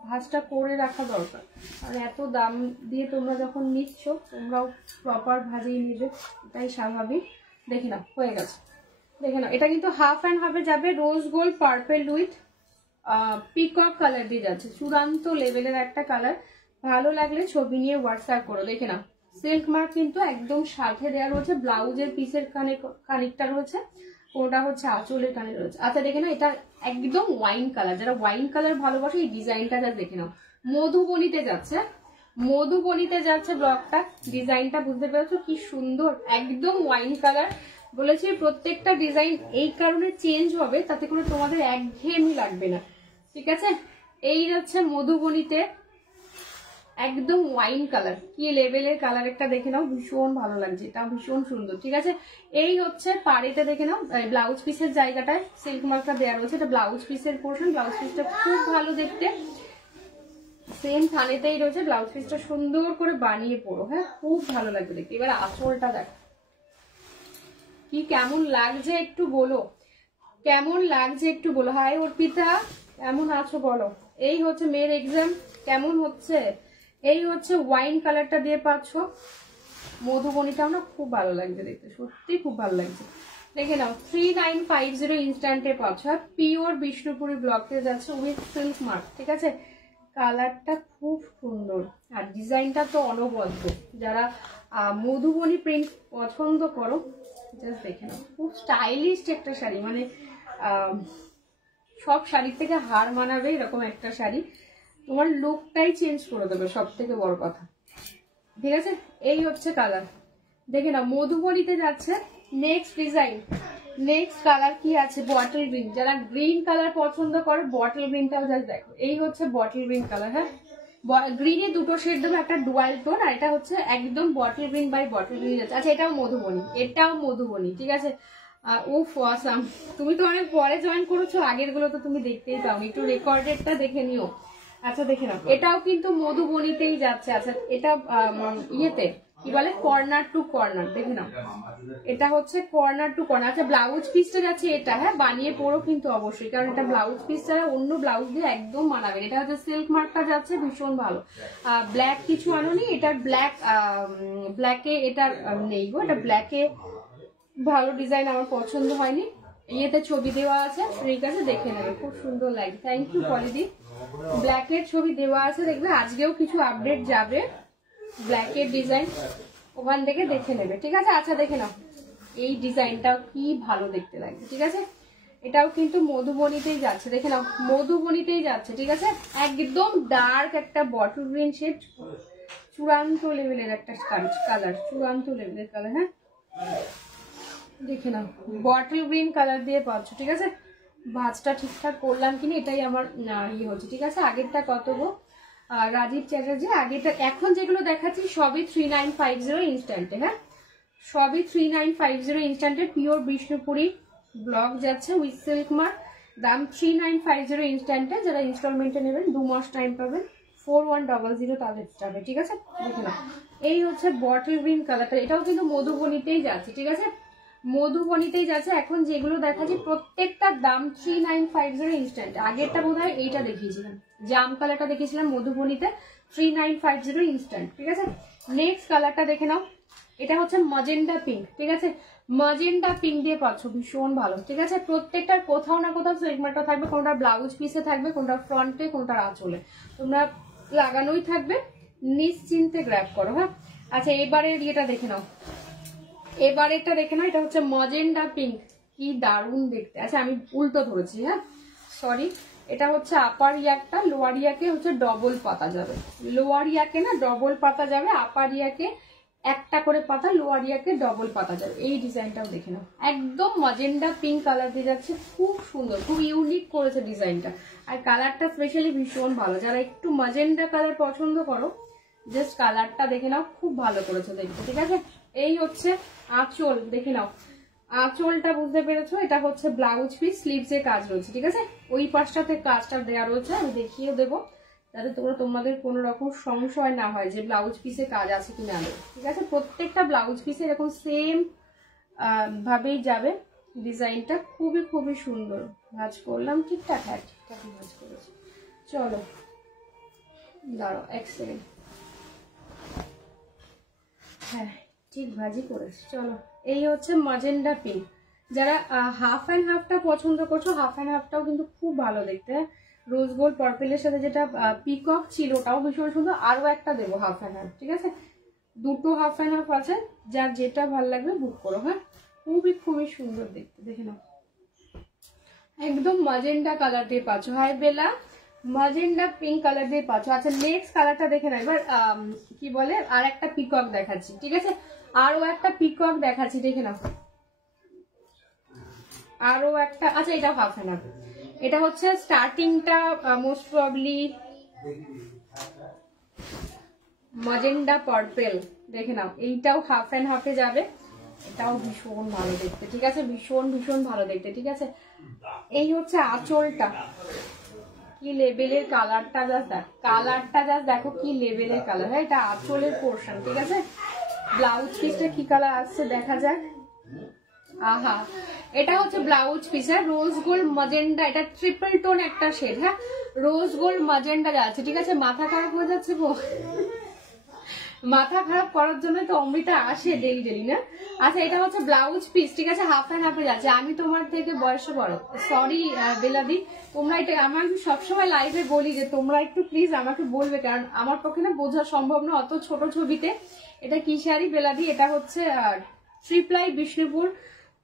ভাঁজটা করে রাখা দরকার, কারণ এত দাম দিয়ে তোমরা যখন নিচ্ছ তোমরাও প্রপার ভাজিয়ে নেবে, এটাই স্বাভাবিক। দেখে নাও হয়ে গেছে, দেখে নাও এটা কিন্তু হাফ অ্যান্ড হাফে যাবে, rose gold purple with peacock colour দিয়ে যাচ্ছে, চূড়ান্ত লেভেলের একটা কালার। ভালো লাগলে ছবি নিয়ে হোয়াটসঅ্যাপ করো। দেখে নাও সিল্ক মার্ক কিন্তু একদম সাথে দেওয়া রয়েছে, ব্লাউজের পিসের কানেকটা রয়েছে, ওটা হচ্ছে আঁচলের কানে রয়েছে। আচ্ছা দেখে নাও, এটা একদম ওয়াইন কালার, যারা ওয়াইন কালার ভালোবাসে এই ডিজাইনটা যা দেখে নাও, মধুবনীতে যাচ্ছে, মধুবনীতে যাচ্ছে ব্লকটা, ডিজাইনটা বুঝতে পেরেছো কি সুন্দর, একদম ওয়াইন কালার। বলেছি প্রত্যেকটা ডিজাইন এই কারণে চেঞ্জ হবে তাতে করে তোমাদের একঘেয়েমি লাগবে না, ঠিক আছে? এই যাচ্ছে মধুবনীতে একদম ওয়াইন কালার, কি লেভেলের কালার একটা দেখে নাও, ভীষণ ভালো লাগছে, এটা ভীষণ সুন্দর, ঠিক আছে? এই হচ্ছে পাড়িতে দেখে নাও, ব্লাউজ পিসের জায়গাটায় সিল্ক মার্কটা দেওয়া রয়েছে, এটা ব্লাউজ পিসের পোর্শন, ব্লাউজ পিসটা খুব ভালো দেখতে, সেম থানেতেই রয়েছে, ব্লাউজ পিসটা সুন্দর করে বানিয়ে পড়ো। হ্যাঁ খুব ভালো লাগবে দেখতে। এবার আঁচলটা দেখ কি কেমন লাগছে একটু বলো, কেমন লাগছে একটু বলো। হাই অর্পিতা, কেমন আছো বলো। এই হচ্ছে মেয়ের এক্সাম কেমন হচ্ছে, এই হচ্ছে ওয়াইন কালারটা দিয়ে পাচ্ছ, মধুবনীটাও না খুব ভালো লাগছে দেখতে, সত্যি খুব ভালো লাগছে। দেখে নাও 3950 ইনস্ট্যান্টে পাচ্ছ, আর পিওর বিষ্ণুপুরি ব্লকে যাচ্ছে উইথ সিল্ক মার্ক, ঠিক আছে? কালারটা খুব সুন্দর আর ডিজাইনটা তো অনবদ্য। যারা মধুবনী প্রিন্ট পছন্দ করো জাস্ট দেখে নাও, খুব স্টাইলিশ একটা শাড়ি, মানে সব শাড়ির থেকে হার মানাবে এরকম একটা শাড়ি, তোমার লুকটাই চেঞ্জ করে দেবে, সব থেকে বড় কথা, ঠিক আছে? এই হচ্ছে কালার, দেখে নাও মধুবনীতে যাচ্ছে। নেক্সট ডিজাইন, নেক্সট কালার কি আছে, বটল গ্রিন, যারা গ্রিন কালার পছন্দ করে বটল গ্রিনটাও জাস্ট দেখো, এই হচ্ছে বটল গ্রিন কালার। হ্যাঁ গ্রিনে দুটো শেড দেবো, একটা ডুয়াল টোন, আর এটা হচ্ছে একদম bottle green by bottle green আছে। আচ্ছা এটাও মধুবনী, এটাও মধুবনী, ঠিক আছে? উফ অসাম, তুমি তো অনেক পরে জয়েন করেছো, আগের গুলো তো তুমি দেখতেই পাও, একটু রেকর্ডেডটা দেখে নিও। আচ্ছা দেখে নাও, এটাও কিন্তু মধুবনীতেই যাচ্ছে। আচ্ছা এটা ইয়েতে কি বলে, কর্নার টু কর্নার, দেখে নাও এটা হচ্ছে কর্নার টু কর্নার। আচ্ছা ব্লাউজ পিসটা যাচ্ছে এটা, হ্যাঁ বানিয়ে পড়ো কিন্তু অবশ্যই, কারণ এটা ব্লাউজ পিস ছাড়া অন্য ব্লাউজ দিয়ে একদম মানাবে। এটা হচ্ছে সিল্ক মার্কটা যাচ্ছে, ভীষণ ভালো। ব্ল্যাক কিছু আনোনি, এটার ব্ল্যাকে এটার নেই গো, এটা ব্ল্যাকে ভালো ডিজাইন আমার পছন্দ হয়নি। ইয়েতে ছবি দেওয়া আছে, ঠিক আছে দেখে নেবে, খুব সুন্দর লাগে। থ্যাংক ইউ পলিদি, ব্ল্যাকের ছবি দেওয়া আছে, দেখবে আজকেও কিছু আপডেট যাবে ব্ল্যাকের ডিজাইন, ওখান থেকে দেখে নেবে, ঠিক আছে? আচ্ছা দেখে নাও এই ডিজাইনটাও কি ভালো দেখতে লাগছে, ঠিক আছে? এটাও কিন্তু মধুবনীতেই যাচ্ছে, দেখে নাও মধুবনীতেই যাচ্ছে, ঠিক আছে? একদম ডার্ক একটা বটল গ্রিন শেড, চূড়ান্ত লেভেলের একটা কালার, চূড়ান্ত লেভেলের কালার। হ্যাঁ দেখে নাও বটল গ্রিন কালার দিয়ে পাচ্ছ, ঠিক আছে? ভাঁজটা ঠিকঠাক করলাম কিনা এটাই আমার ইয়ে হচ্ছে, ঠিক আছে? আগেরটা কত গো রাজীব চ্যাটার্জি, আগেরটা এখন যেগুলো দেখাচ্ছি সবই 3950 ইনস্ট্যান্টে। হ্যাঁ সবই 3950 ইনস্ট্যান্টে, পিওর বিষ্ণুপুরি ব্লক যাচ্ছে উইথ সিল্ক মার্ক, দাম 3950 ইনস্ট্যান্টে। যারা ইনস্টলমেন্টে নেবেন 2 মাস টাইম পাবেন, 4100 তাদের যাবে, ঠিক আছে? দেখে নাও এই হচ্ছে বটল গ্রিন কালারটা, এটাও কিন্তু মধুবনীতেই যাচ্ছে, ঠিক আছে? মধুবনীতেই যাচ্ছে। এখন যেগুলো দেখাচ্ছি প্রত্যেকটার দাম 3950 ইনস্ট্যান্ট। আগেরটা বোধ হয় এইটা দেখিয়েছিলাম, জাম কালারটা দেখিয়েছিলাম মধুবনীতে, 3950 ইনস্ট্যান্ট, ঠিক আছে? নেক্সট কালারটা দেখে নাও, এটা হচ্ছে ম্যাজেন্ডা পিঙ্ক, ঠিক আছে? ম্যাজেন্ডা পিঙ্ক দিয়ে পাচ্ছ, ভীষণ ভালো, ঠিক আছে? প্রত্যেকটার কোথাও না কোথাও সেগমেন্টটা থাকবে, কোনটা ব্লাউজ পিসে থাকবে, কোনটা ফ্রন্টে, কোনটা আঁচলে, তোমরা লাগানোই থাকবে, নিশ্চিন্তে গ্র্যাব করো। হ্যাঁ আচ্ছা এবারের ইয়েটা দেখে নাও, এবারেরটা দেখে নাও, এটা হচ্ছে ম্যাজেন্ডা পিঙ্ক, কি দারুণ দেখতে। আচ্ছা আমি উল্টো ধরেছি, হ্যাঁ সরি, এটা হচ্ছে আপার ইয়াকটা, লোয়ার ইয়াকে হচ্ছে ডবল পাতা যাবে, লোয়ার ইয়াকে না ডবল পাতা যাবে, আপার ইয়াকে একটা করে পাতা, লোয়ার ইয়াকে ডবল পাতা যাবে। এই ডিজাইনটাও দেখে নাও, একদম মাজেন্ডা পিঙ্ক কালার দিয়ে যাচ্ছে, খুব সুন্দর, খুব ইউনিক করেছে ডিজাইনটা। আর কালারটা স্পেশালি ভীষণ ভালো, যারা একটু মাজেন্ডা কালার পছন্দ করো জাস্ট কালারটা দেখে নাও, খুব ভালো করেছে দেখতে। ঠিক আছে, এই হচ্ছে আঁচল, দেখে নাও আঁচলটা, বুঝতে পেরেছো? এটা হচ্ছে ব্লাউজ পিস, স্লিভসে কাজ রয়েছে। ঠিক আছে, ওই পাশটাতে কাজটা দেওয়া রয়েছে, আমি দেখিয়ে দেবো যাতে তোমাদের কোনো রকম সংশয় না হয় যে ব্লাউজ পিসে কাজ আছে কি না। ঠিক আছে, প্রত্যেকটা ব্লাউজ পিসে এরকম সেম ভাবেই যাবে ডিজাইনটা, খুবই খুবই সুন্দর। ভাঁজ করলাম ঠিকঠাক? হ্যাঁ ঠিকঠাক ভাঁজ করেছি। চলো দাঁড়াও এক সেকেন্ড, হ্যাঁ ঠিক ভাজি করেছি। চলো, এই হচ্ছে মাজেন্ডা পিঙ্ক। যারা হাফ অ্যান্ড হাফটা পছন্দ করছো, হাফ অ্যান্ড হাফটাও কিন্তু খুব ভালো দেখতে। রোজ গোল্ড পার্পেলের সাথে যেটা পিকক ছিল ওটাও ভীষণ সুন্দর, আরো একটা দেবো হাফ অ্যান্ড হাফ। ঠিক আছে, দুটো হাফ অ্যান্ড হাফ আছে, যার যেটা ভালো লাগবে বুক করো। হ্যাঁ, খুবই খুবই সুন্দর দেখতে, দেখে নাও একদম মাজেন্ডা কালার দিয়ে পাচ্ছ। হাই বেলা, মাজেন্ডা পিঙ্ক কালার দিয়ে পাচ্ছ। আচ্ছা নেক্সট কালারটা দেখে নাও এবার, কি বলে আর একটা পিকক দেখাচ্ছি। ঠিক আছে, আরো একটা পিকক দেখাচ্ছি, দেখে নাও আরো একটা। আচ্ছা এটাও হাফ অ্যান্ড হাফ, এটা হচ্ছে স্টার্টিংটা মোস্ট প্রবাবলি মাজেন্ডা পার্পেল, দেখে নাও এইটাও হাফ অ্যান্ড হাফে যাবে, এটাও ভীষণ ভালো দেখতে। ঠিক আছে, ভীষণ ভীষণ ভালো দেখতে। ঠিক আছে, এই হচ্ছে আঁচলটা, কি লেভেলের কালারটা, জাস্ট দেখ কালারটা, জাস্ট দেখো কি লেভেলের কালার। হ্যাঁ, এটা আঁচলের পোর্শন। ঠিক আছে, ব্লাউজ পিসটা কি কালার আসছে দেখা যাক। আহা, এটা হচ্ছে ব্লাউজ পিস, হ্যাঁ রোজ গোল্ড মাজেন্ডা, এটা ট্রিপল টোন একটা শেড। হ্যাঁ, রোজ গোল্ড মাজেন্ডা যাচ্ছে। ঠিক আছে, মাথা খারাপ হয়ে যাচ্ছে গো, মাথা খারাপ করার জন্য তো অমৃতা আসে ডেলি ডেলি না। আচ্ছা এটা হচ্ছে ব্লাউজ পিস। ঠিক আছে, হাফ অ্যান্ড হাফে যাচ্ছে। আমি তোমার থেকে বয়সে বড়, সরি বেলাদি, তোমরা এটা আমার সবসময় লাইভে বলি যে তোমরা একটু প্লিজ আমাকে বলবে, কারণ আমার পক্ষে না বোঝা সম্ভব না অত ছোট ছবিতে। এটা কি শাড়ি বেলাদি? এটা হচ্ছে ট্রিপ্লাই বিষ্ণুপুর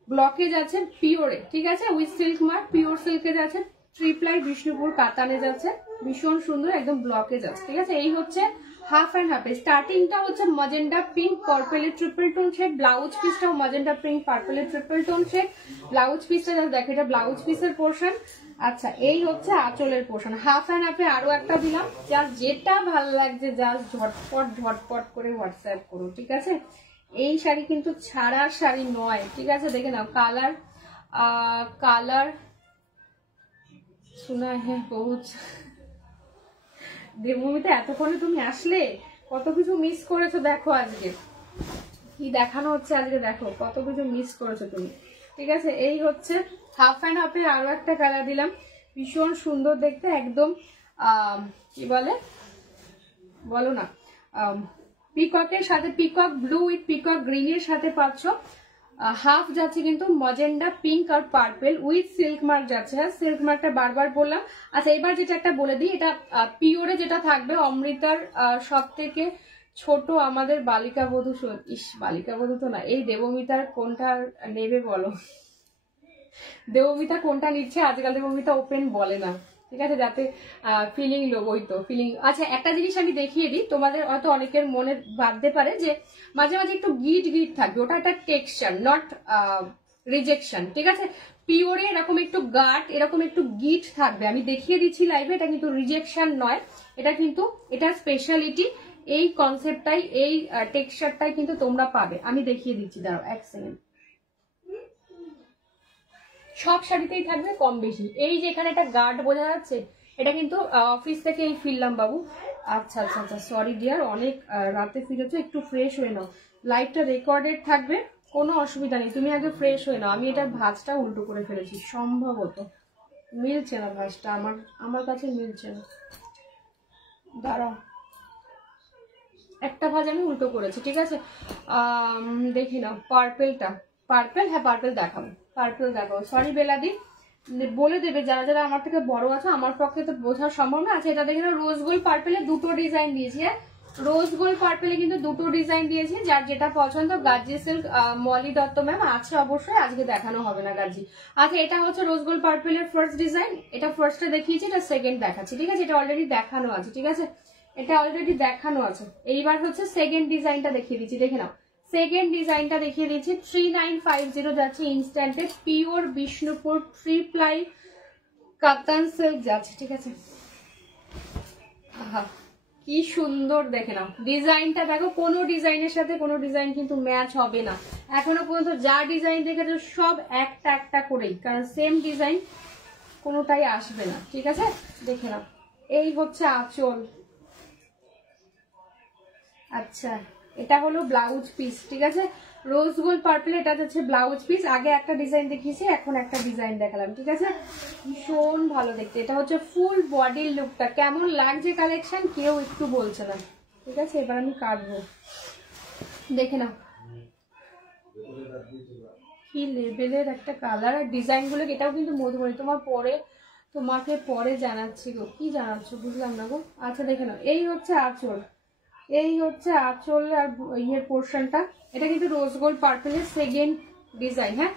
ব্লকেজ আছে পিওরে। ঠিক আছে, উইথ সিল্ক মার্ক, পিওর সিল্কে যাচ্ছে, ট্রিপ্লাই বিষ্ণুপুর কাতানে যাচ্ছে, ভীষণ সুন্দর একদম ব্লকেজ আছে। ঠিক আছে, এই হচ্ছে হাফ অ্যান্ড হাফে। স্টার্টিংটা হচ্ছে মাজেন্ডা পিঙ্ক পার্পেলের ট্রিপল টোন শেড, ব্লাউজ পিসটাও মাজেন্ডা পিঙ্ক পার্পেলের ট্রিপল টোন শেড। ব্লাউজ পিসটা দেখো, এটা ব্লাউজ পিসের পোর্শন। আচ্ছা এই হচ্ছে আঁচলের পোর্শন। হাফ অ্যান্ড হাফে আরো একটা দিলাম, যার যেটা ভালো লাগছে জাস্ট ঝটপট ঝটপট করে হোয়াটসঅ্যাপ করো। ঠিক আছে, এই শাড়ি কিন্তু ছাড়ার শাড়ি নয়। ঠিক আছে, দেখে নাও কালার, কালার শোনা হ্যাঁ বহুত। দেবভূমিতে এতক্ষণে তুমি আসলে, কত কিছু মিস করেছো দেখো, আজকে কি দেখানো হচ্ছে আজকে, দেখো কত কিছু মিস করেছো তুমি। ঠিক আছে, এই হচ্ছে হাফ অ্যান্ড হাফে আরো একটা কালার দিলাম, ভীষণ সুন্দর দেখতে, একদম কি বলে বলো না, পিককের সাথে, peacock blue with peacock green এর সাথে পাচ্ছ। হাফ যাচ্ছে কিন্তু মাজেন্ডা পিঙ্ক আর পার্পেল উইথ সিল্ক মার্ক যাচ্ছে। হ্যাঁ, সিল্ক মার্কটা বারবার বললাম। আচ্ছা এবার যেটা একটা বলে দিই, এটা পিওরে যেটা থাকবে, অমৃতার সব থেকে ছোট আমাদের বালিকা বধূ, ইস বালিকা বধূ তো না, এই দেবমিতার কোনটা নেবে বলো, দেবমিতা কোনটা নিচ্ছে? আজকাল দেবমিতা ওপেন বলে না। ঠিক আছে, যাতে ফিলিং লোক, ওই তো ফিলিং। আচ্ছা একটা জিনিস আমি দেখিয়ে দিই, তোমাদের হয়তো অনেকের মনে ভাবতে পারে যে মাঝে মাঝে একটু গিট গিট থাকবে, ওটা একটা টেক্সচার, নট রিজেকশন। ঠিক আছে, পিওরে এরকম একটু গাট, এরকম একটু গিট থাকবে, আমি দেখিয়ে দিচ্ছি লাইভে, এটা কিন্তু রিজেকশন নয়, এটা কিন্তু এটা স্পেশালিটি, এই কনসেপ্টটাই, এই টেক্সচারটাই কিন্তু তোমরা পাবে। আমি দেখিয়ে দিচ্ছি, দাঁড়াও এক সেকেন্ড। সব শাড়িতেই থাকবে কম বেশি। এই যে এখানে একটা গার্ড বোঝা যাচ্ছে, এটা কিন্তু অফিস থেকে এই ফিরলাম বাবু। আচ্ছা আচ্ছা আচ্ছা, সরি ডিয়ার, অনেক রাতে ফিরেছো, একটু ফ্রেশ হয়ে নাও, লাইভটা রেকর্ডেড থাকবে, কোনো অসুবিধা নেই, তুমি আগে ফ্রেশ হয়ে নাও। আমি এটা ভাঁজটা উল্টো করে ফেলেছি, সম্ভবত মিলছে না ভাঁজটা, আমার কাছে মিলছে না, দাঁড়াও, একটা ভাঁজ আমি উল্টো করেছি। ঠিক আছে, দেখি নাও পার্পেলটা, পার্পেল, হ্যাঁ পার্পেল দেখাবো, পার্পেল দেখাবো। সরি বেলাদি, বলে দেবে যারা যারা আমার থেকে বড় আছে, আমার পক্ষে তো বোঝা সম্ভব না। আচ্ছা এটা দেখে নাও, রোজ গোল্ড পার্পেলের দুটো ডিজাইন দিয়েছি। হ্যাঁ, রোজ গোল্ড পার্পেলে কিন্তু দুটো ডিজাইন দিয়েছি, যার যেটা পছন্দ। গার্জি সিল্ক মলি দত্ত ম্যাম আছে অবশ্যই, আজকে দেখানো হবে না গার্জি। আচ্ছা, এটা হচ্ছে রোজ গোল্ড পার্পেলের ফার্স্ট ডিজাইন। এটা ফার্স্টে দেখিয়েছি, এটা সেকেন্ড দেখাচ্ছি, ঠিক আছে? এটা অলরেডি দেখানো আছে, ঠিক আছে? এটা অলরেডি দেখানো আছে। এইবার হচ্ছে সেকেন্ড ডিজাইনটা দেখিয়ে দিচ্ছি, দেখে নাও। সেকেন্ড ডিজাইনটা দেখিয়ে দিচ্ছি, 3950 যাচ্ছে ইনস্ট্যান্টে, পিওর বিষ্ণুপুর 3 প্লাই কাতান সিল্ক যাচ্ছে, ঠিক আছে? আহা কি সুন্দর, দেখে নাও ডিজাইনটা, দেখো কোনো ডিজাইনের সাথে কোনো ডিজাইন কিন্তু ম্যাচ হবে না। এখনো পর্যন্ত যা ডিজাইন দেখেছো সব একটা একটা করেই, কারণ সেম ডিজাইন কোনোটাই আসবে না, ঠিক আছে? দেখে নাও, এই হচ্ছে আঁচল। আচ্ছা, এটা হলো ব্লাউজ পিস, ঠিক আছে? রোজ গোল্ড পার্পল, এটা হচ্ছে ব্লাউজ পিস। আগে একটা ডিজাইন দেখিয়েছি, এখন একটা ডিজাইন দেখালাম, ঠিক আছে? ভীষণ ভালো দেখতে। এটা হচ্ছে ফুল বডির লুকটা। কেমন লাগছে কালেকশন কেউ একটু বলছে না, ঠিক আছে? এবার আমি কাটবো, দেখে নাও কি লেভেলের একটা কালার আর ডিজাইন গুলো। এটাও কিন্তু মধুবনী, তোমাকে পরে জানাচ্ছি গো। কি জানাচ্ছ বুঝলাম না গো। আচ্ছা, দেখে নাও, এই হচ্ছে আঁচল, এই হচ্ছে আঁচল আর ইয়ের পোর্শনটা। এটা কিন্তু রোজ গোল্ড পার্পেলের সেকেন্ড ডিজাইন। হ্যাঁ,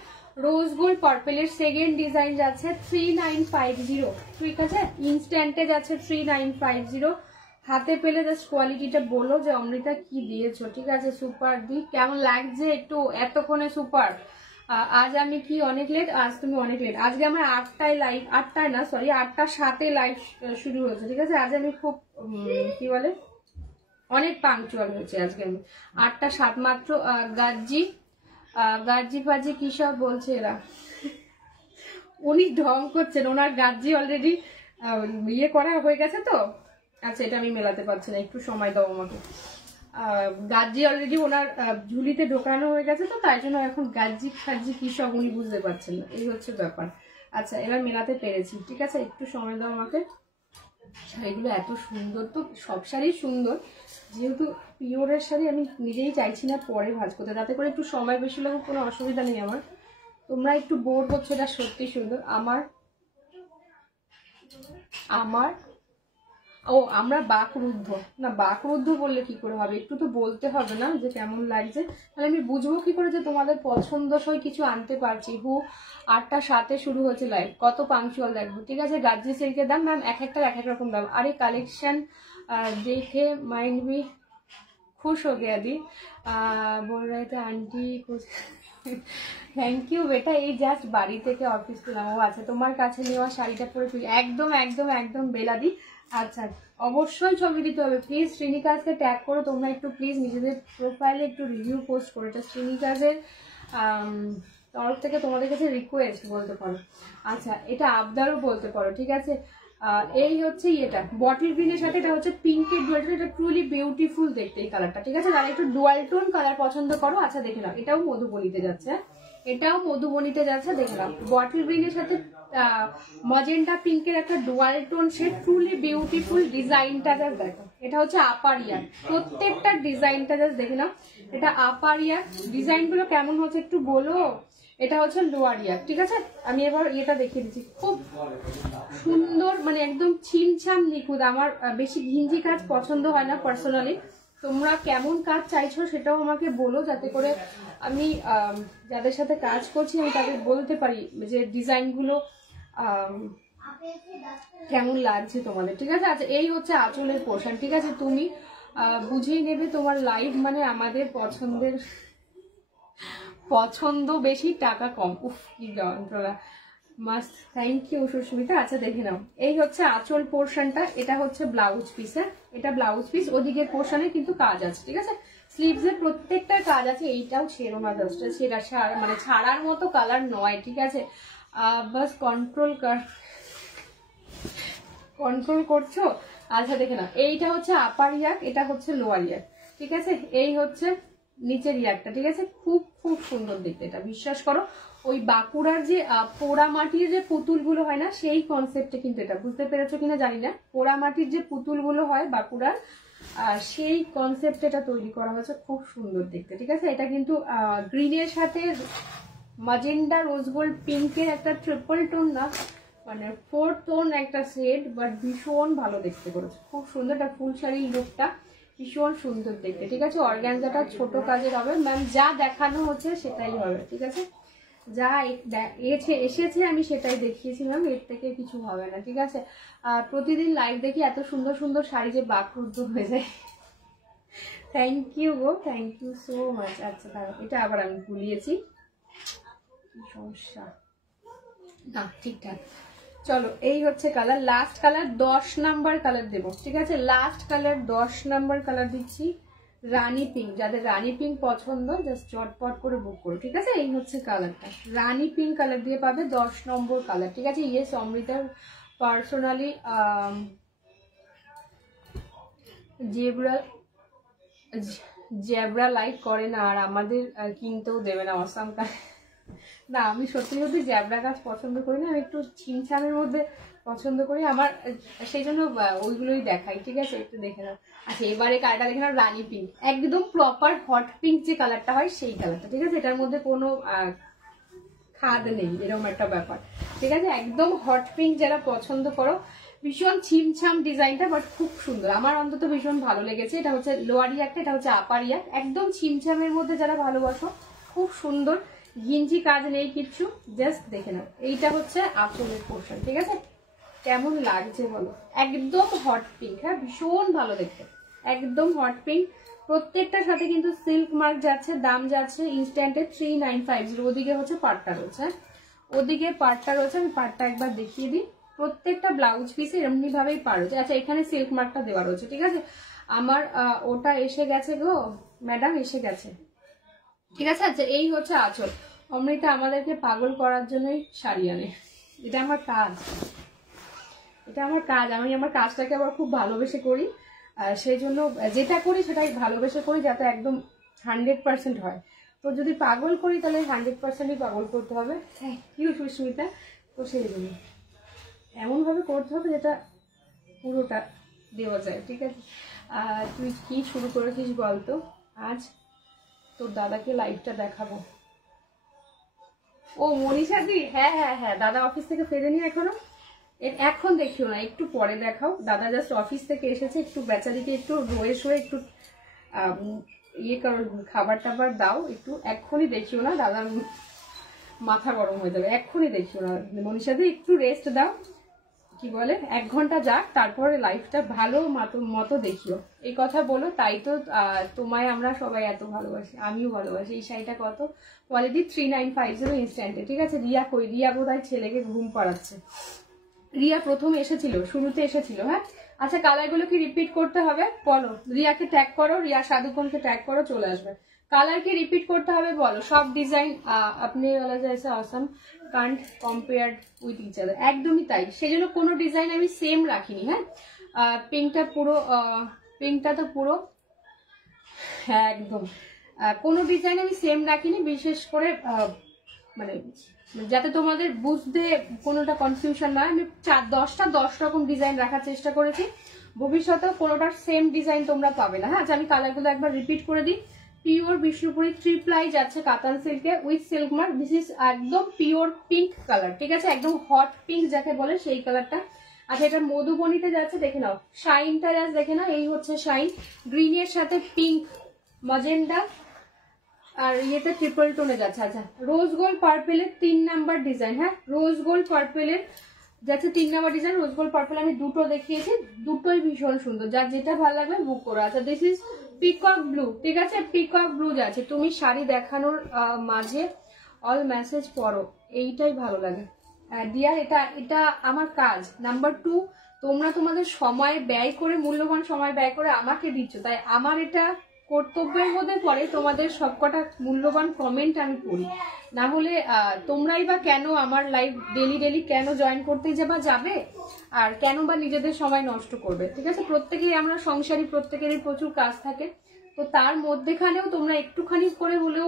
রোজ গোল্ড পার্পেলের সেকেন্ড ডিজাইন যাচ্ছে 3950, ঠিক আছে? ইনস্ট্যান্টে যাচ্ছে 3950। হাতে পেলে জাস্ট কোয়ালিটিটা বলো যে অমৃতা কি দিয়েছো, ঠিক আছে? সুপার দি, কেমন লাগছে একটু এতক্ষণে সুপার। আজ আমি কি অনেক লেট? আজ তুমি অনেক লেট। আজকে আমার 8টায় লাইভ, 8টায় না সরি 8টা 7-এ লাইভ শুরু হয়েছে, ঠিক আছে? আজ আমি খুব কি বলে অনেক পাংচুয়াল হয়েছে আজকে আমি। 8টা 7 মাত্র। গার্জি ফাজি কি সব বলছে এরা, উনি ঢং করছেন, ওনার গার্জি অলরেডি ইয়ে করা হয়ে গেছে তো। আচ্ছা, এটা আমি মেলাতে পারছি না, একটু সময় দাও আমাকে। গার্জি অলরেডি ওনার ঝুলিতে ঢোকানো হয়ে গেছে তো, তাই জন্য এখন গার্জি ফাজি কি সব উনি বুঝতে পারছেন না, এই হচ্ছে ব্যাপার। আচ্ছা, এবার মেলাতে পেরেছি, ঠিক আছে? একটু সময় দাও আমাকে। শাড়িগুলো এত সুন্দর, তো সব শাড়ি সুন্দর, যেহেতু পিওরের শাড়ি আমি নিজেই চাইছি না পরে ভাঁজ করতে, তাতে করে একটু সময় বেশি লাগুক, কোনো অসুবিধা নেই আমার। তোমরা একটু বোর করছো, এটা সত্যি সুন্দর। আমরা বাকরুদ্ধ না, বাকরুদ্ধ বললে কি করে হবে? একটু তো বলতে হবে না যে কেমন লাগছে, তাহলে আমি বুঝবো কি করে যে তোমাদের পছন্দসই কিছু আনতে পারছি। 8টা 7-এ শুরু হয়েছে লাইভ, কত পাংচুয়াল দেখবো, ঠিক আছে? গার্জি সিল্কের দাম ম্যাম এক একটার এক এক রকম দাম। আরে কালেকশন देखे माइंड भी खुश हो गया दी। बोल रहे थे आंटी कुछ থ্যাংক ইউ বেটা। এই জাস্ট বাড়ি থেকে অফিস পেলাম। ও আচ্ছা, তোমার কাছে নেওয়া শাড়িটা পরে একদম একদম একদম বেলাদি। আচ্ছা, অবশ্যই ছবি দিতে হবে প্লিজ। শ্রীনিকাজকে ট্যাগ করো তোমরা একটু প্লিজ, নিজেদের প্রোফাইলে একটু রিভিউ পোস্ট করো। এটা শ্রীনিকাজের তরফ থেকে তোমাদের কাছে রিকোয়েস্ট বলতে পারো। আচ্ছা, এটা আবদারও বলতে পারো, ঠিক আছে? এই হচ্ছে এটা বটল গ্রিনের সাথে এটা হচ্ছে পিঙ্কের ডুয়াল টোন। এটা ট্রুলি বিউটিফুল দেখতে এই কালারটা, ঠিক আছে? যারা একটু ডুয়াল টোন কালার পছন্দ করো, আচ্ছা দেখে নাও, এটাও মধুবনীতে যাচ্ছে, এটাও মধুবনীতে যাচ্ছে, দেখে নাও। বটল গ্রিনের সাথে মজেন্টা পিঙ্কের একটা dual tone shade, truly beautiful. ডিজাইনটা জাস্ট দেখো, এটা হচ্ছে আপার ইয়ার, প্রত্যেকটা ডিজাইনটা জাস্ট দেখে নাও। এটা আপার ইয়ার, ডিজাইনগুলো কেমন হচ্ছে একটু বলো। এটা হচ্ছে লোয়ার ইয়ার, ঠিক আছে? আমি এবার এটা দেখিয়ে দিচ্ছি, খুব সুন্দর, মানে একদম ছিমছাম নিখুঁত। আমার বেশি ঘিঞ্জি কাজ পছন্দ হয় না পার্সোনালি। তোমরা কেমন কাজ চাইছো সেটাও আমাকে বলো, যাতে করে আমি যাদের সাথে কাজ করছি আমি তাদের বলতে পারি যে ডিজাইনগুলো কেমন লাগছে তোমাদের, ঠিক আছে? আচ্ছা, এই হচ্ছে আঁচলের পোর্শন, ঠিক আছে? তুমি বুঝেই নেবে, তোমার লাইফ মানে আমাদের পছন্দ বেশি টাকা কম। উফ কি যন্ত্রণা, মাস্ট। Thank you Susmita. আচ্ছা, দেখে নাও, এই হচ্ছে আঁচল পোর্শনটা, এটা হচ্ছে ব্লাউজ পিস। হ্যাঁ, এটা ব্লাউজ পিস, ওদিকের পোর্শনে কিন্তু কাজ আছে, ঠিক আছে? স্লিভস এর প্রত্যেকটা কাজ আছে। এইটাও ছেড়ো না, জাস্ট সেটা মানে ছাড়ার মতো কালার নয়, ঠিক আছে? বাস কন্ট্রোল করছো। আচ্ছা, দেখে নাও, এইটা হচ্ছে আপার ইয়াক, এটা হচ্ছে লোয়ার ইয়াক, ঠিক আছে? এই হচ্ছে নিচের ইয়াকটা, ঠিক আছে? খুব খুব সুন্দর দেখতে এটা, বিশ্বাস করো। ওই বাঁকুড়ার যে পোড়া মাটির যে পুতুলগুলো হয় না, সেই কনসেপ্টে কিন্তু এটা, বুঝতে পেরেছো কিনা জানি না। পোড়া মাটির যে পুতুলগুলো হয় বাঁকুড়ার, সেই কনসেপ্টে এটা তৈরি করা হয়েছে, খুব সুন্দর দেখতে, ঠিক আছে? এটা কিন্তু গ্রিনের সাথে মাজেন্ডা রোজ গোল্ড পিঙ্কের একটা ট্রিপল টোন না, মানে 4 টোন একটা শেড, বাট ভীষণ ভালো দেখতে করেছে, খুব সুন্দর। একটা ফুল শাড়ির লুকটা, ভীষণ সুন্দর দেখতে, ঠিক আছে। অর্গানজাটা ছোট কাজের হবে ম্যাম, যা দেখানো হচ্ছে সেটাই হবে, ঠিক আছে। যা এসেছে আমি সেটাই দেখিয়েছি ম্যাম, এর থেকে কিছু হবে না, ঠিক আছে। আর প্রতিদিন লাইভ দেখি এত সুন্দর সুন্দর শাড়ি যে বাকরুদ্ধ হয়ে যায়। থ্যাংক ইউ গো, থ্যাংক ইউ সো মাচ। আচ্ছা দাঁড়াও, এটা আবার আমি ভুলিয়েছি, কি সমস্যা না, ঠিকঠাক। চলো এই হচ্ছে colour, last colour 10 number colour দেবো, ঠিক আছে। লাস্ট কালার 10 নাম্বার কালার দিচ্ছি, রানী পিঙ্ক। যাদের রানী পিঙ্ক পছন্দ জাস্ট চটপট করে বুক করো, ঠিক আছে। এই হচ্ছে কালারটা, রানী পিঙ্ক কালার দিয়ে পাবে 10 নম্বর কালার, ঠিক আছে। ইয়েস অমৃতার পার্সোনালি জেব্রা লাইক করে না, আর আমাদের কিনতেও দেবে না অসাম কালার। না আমি সত্যি সত্যি জ্যাবরা গাছ পছন্দ করি না, আমি একটু ছিমছামের মধ্যে পছন্দ করি, আমার সেই জন্য ওইগুলোই দেখাই, ঠিক আছে। একটু দেখে নাও। আচ্ছা এবারে কালারটা দেখে নাও, রানী পিঙ্ক, একদম প্রপার হট পিঙ্ক যে কালারটা হয় সেই কালারটা, ঠিক আছে। এটার মধ্যে কোনো খাদ নেই, এরকম একটা ব্যাপার, ঠিক আছে। একদম হট পিঙ্ক যারা পছন্দ করো, ভীষণ ছিমছাম ডিজাইনটা, বাট খুব সুন্দর, আমার অন্তত ভীষণ ভালো লেগেছে। এটা হচ্ছে লোয়ার ইয়াকটা, এটা হচ্ছে আপার ইয়াক, একদম ছিমছামের মধ্যে যারা ভালোবাসো, খুব সুন্দর, গিঞ্জি কাজ নেই কিচ্ছু, জাস্ট দেখে নাও। এইটা হচ্ছে আঁচলের পোর্শন, ঠিক আছে। কেমন লাগছে বলো, একদম হট পিঙ্ক, হ্যাঁ ভীষণ ভালো দেখতে, একদম হট পিঙ্ক। প্রত্যেকটার সাথে কিন্তু সিল্ক মার্ক যাচ্ছে, দাম যাচ্ছে ইনস্ট্যান্টে 3950। ওদিকে হচ্ছে পাটটা রয়েছে, ওদিকে পাটটা রয়েছে, আমি পাটটা একবার দেখিয়ে দিই। প্রত্যেকটা ব্লাউজ পিসে এমনি ভাবেই পার রয়েছে। আচ্ছা এখানে সিল্ক মার্কটা দেওয়া রয়েছে, ঠিক আছে। আমার ওটা এসে গেছে গো ম্যাডাম, এসে গেছে, ঠিক আছে। আচ্ছা এই হচ্ছে আঁচল। অমৃতা আমাদেরকে পাগল করার জন্যই শাড়ি আনে, এটা আমার কাজ, এটা আমার কাজ, আমি আমার কাজটাকে আবার খুব ভালোবেসে করি, সেই জন্য যেটা করি সেটাই ভালোবেসে করি, যাতে একদম 100% হয়। তো যদি পাগল করি তাহলে 100%ই পাগল করতে হবে। Thank you Susmita. তো সেই জন্য এমনভাবে করতে হবে যেটা পুরোটা দেওয়া যায়, ঠিক আছে। তুই কি শুরু করেছিস বলতো, আজ তোর দাদাকে লাইভটা দেখাবো। ও মনীষা দি, হ্যাঁ হ্যাঁ হ্যাঁ, দাদা অফিস থেকে ফেরেনি এখনো, এখন দেখিও না, একটু পরে দেখাও। দাদা জাস্ট অফিস থেকে এসেছে, একটু বেচারিকে একটু রয়ে শোয়ে একটু ইয়ে করো, খাবার টাবার দাও একটু, এক্ষুনি দেখিও না, দাদার মাথা গরম হয়ে যাবে, এক্ষুনি দেখিও না। মনীষা দি একটু রেস্ট দাও, কি বলে 1 ঘন্টা যাক, তারপরে লাইফটা ভালো মতো দেখিও, এই কথা বলো। তাই তো তোমায় আমরা সবাই এত ভালোবাসি, আমিও ভালোবাসি। এই শাড়িটা কত কোয়ালিটি, 3950 ইনস্ট্যান্টে, ঠিক আছে। রিয়া কই, রিয়া বোধহয় ছেলেকে ঘুম পাড়াচ্ছে। রিয়া প্রথম এসেছিল, শুরুতে এসেছিল, হ্যাঁ। আচ্ছা কালারগুলো কি রিপিট করতে হবে বলো, রিয়াকে ট্যাগ করো, রিয়া সাধুকনকে ট্যাগ করো, চলে আসবে। কালার কি রিপিট করতে হবে বলো, সব ডিজাইন আপনি বলা যায় awesome can't compare with each other, একদমই তাই। সেজন্য কোনো ডিজাইন আমি সেম রাখিনি, হ্যাঁ। পিঙ্কটা তো পুরো হ্যাঁ একদম, কোনো ডিজাইন আমি সেম রাখিনি, বিশেষ করে মানে যাতে তোমাদের বুঝতে কোনোটা কনফিউশন না, আমি 10টা 10 রকম ডিজাইন রাখার চেষ্টা করেছি, ভবিষ্যতেও কোনোটার সেম ডিজাইন তোমরা পাবে না, হ্যাঁ। আচ্ছা আমি কালারগুলো একবার রিপিট করে দিই। পিওর বিষ্ণুপুরি 3 প্লাই যাচ্ছে কাতান সিল্কে with silk mark, this is একদম পিওর পিঙ্ক কালার, ঠিক আছে, একদম হট পিঙ্ক যাকে বলে সেই কালারটা। আচ্ছা এটা মধুবনীতে যাচ্ছে, দেখে নাও শাইনটা, জাস্ট দেখে নাও, এই হচ্ছে শাইন, গ্রিনের সাথে পিঙ্ক মজেন্ডা, আর ইয়েতে ট্রিপল টোনে যাচ্ছে। আচ্ছা রোজ গোল্ড পার্পেলের 3 নাম্বার ডিজাইন, হ্যাঁ রোজ গোল্ড পার্পেলের যাচ্ছে 3 number design. Rose gold purple আমি দুটো দেখিয়েছি, দুটোই ভীষণ সুন্দর, যার যেটা ভালো লাগবে বুক করো। আচ্ছা দিস ইজ পিকক ব্লু, ঠিক আছে, পিকক ব্লু যাচ্ছে। তুমি শাড়ি দেখানোর মাঝে অল মেসেজ পড়ো, এইটাই ভালো লাগে ডিয়ার, এটা আমার কাজ। নাম্বার 2, তোমরা তোমাদের সময় ব্যয় করে, মূল্যবান সময় ব্যয় করে আমাকে দিচ্ছ, তাই আমার এটা কর্তব্যের মধ্যে পড়ে তোমাদের সবকটা মূল্যবান কমেন্ট আমি পড়ি, না হলে তোমরাই বা কেন আমার লাইভ ডেলি কেন জয়েন করতে যাবে, আর কেন বা নিজেদের সময় নষ্ট করবে, ঠিক আছে। প্রত্যেকেই আমরা সংসারী, প্রত্যেকেরই প্রচুর কাজ থাকে, তো তার মধ্যেখানেও তোমরা একটুখানি করে হলেও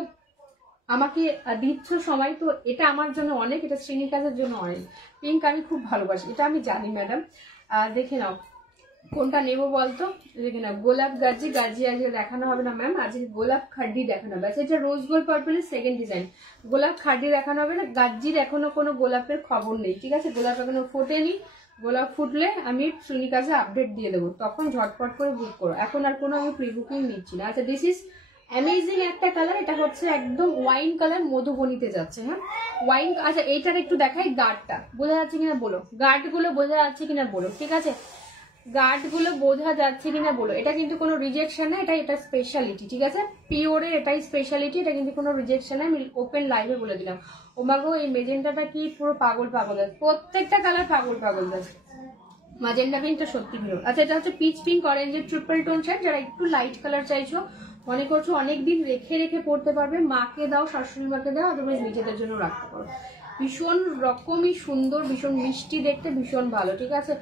আমাকে দিচ্ছ সময়, তো এটা আমার জন্য অনেক, এটা শ্রীনিকাজের জন্য অনেক। পিঙ্ক আমি খুব ভালোবাসি, এটা আমি জানি ম্যাডাম। দেখে নাও কোনটা নেবো বলতো, দেখে নাও গোলাপ গাজি, গাজি আজকে দেখানো হবে না ম্যাম, আজকে গোলাপ খাড্ডি দেখানো হবে। আচ্ছা এটা রোজ গোল্ড পার্পলের সেকেন্ড ডিজাইন, গোলাপ খাড্ডি দেখানো হবে না, গাজির এখনো কোনো গোলাপের খবর নেই, ঠিক আছে, গোলাপ এখনো ফোটেনি, গোলাপ ফুটলে আমি শ্রুনির কাছে আপডেট দিয়ে দেবো, তখন ঝটপট করে বুক করো। এখন আর কোনো আমি প্রি বুকিং নিচ্ছি না। আচ্ছা, দিস ইজ অ্যামেজিং একটা কালার, এটা হচ্ছে একদম ওয়াইন কালার, মধুবনীতে যাচ্ছে। হ্যাঁ ওয়াইন। আচ্ছা এইটার একটু দেখাই, গার্ডটা বোঝা যাচ্ছে কিনা বলো, গার্ড গুলো বোঝা যাচ্ছে কিনা বলো, ঠিক আছে গার্ড গুলো বোঝা যাচ্ছে কিনা বলো। এটা কিন্তু কোনো রিজেকশন না, এটা স্পেশালিটি, ঠিক আছে পিওরের এটাই স্পেশালিটি, এটা কিন্তু কোনো রিজেকশন না। আমি ওপেন লাইভে বলে দিলাম। ওমাগো এই মেজেন্টাটা কি পুরো পাগল পাগল আছে, প্রত্যেকটা কালার পাগল পাগল আছে। মাজেন্ডা পিঙ্কটা সত্যি প্রিয়। আচ্ছা এটা হচ্ছে পিচ পিঙ্ক অরেঞ্জের ট্রিপল টোন শেড, যারা একটু লাইট কালার চাইছো, মনে করছো অনেকদিন রেখে রেখে পড়তে পারবে, মাকে দাও, শাশুড়ি মাকে দাও, অথবা নিজেদের জন্য রাখতে পারো। ভীষণ রকমই সুন্দর, ভীষণ মিষ্টি দেখতে, ভীষণ ভালো, ঠিক আছে।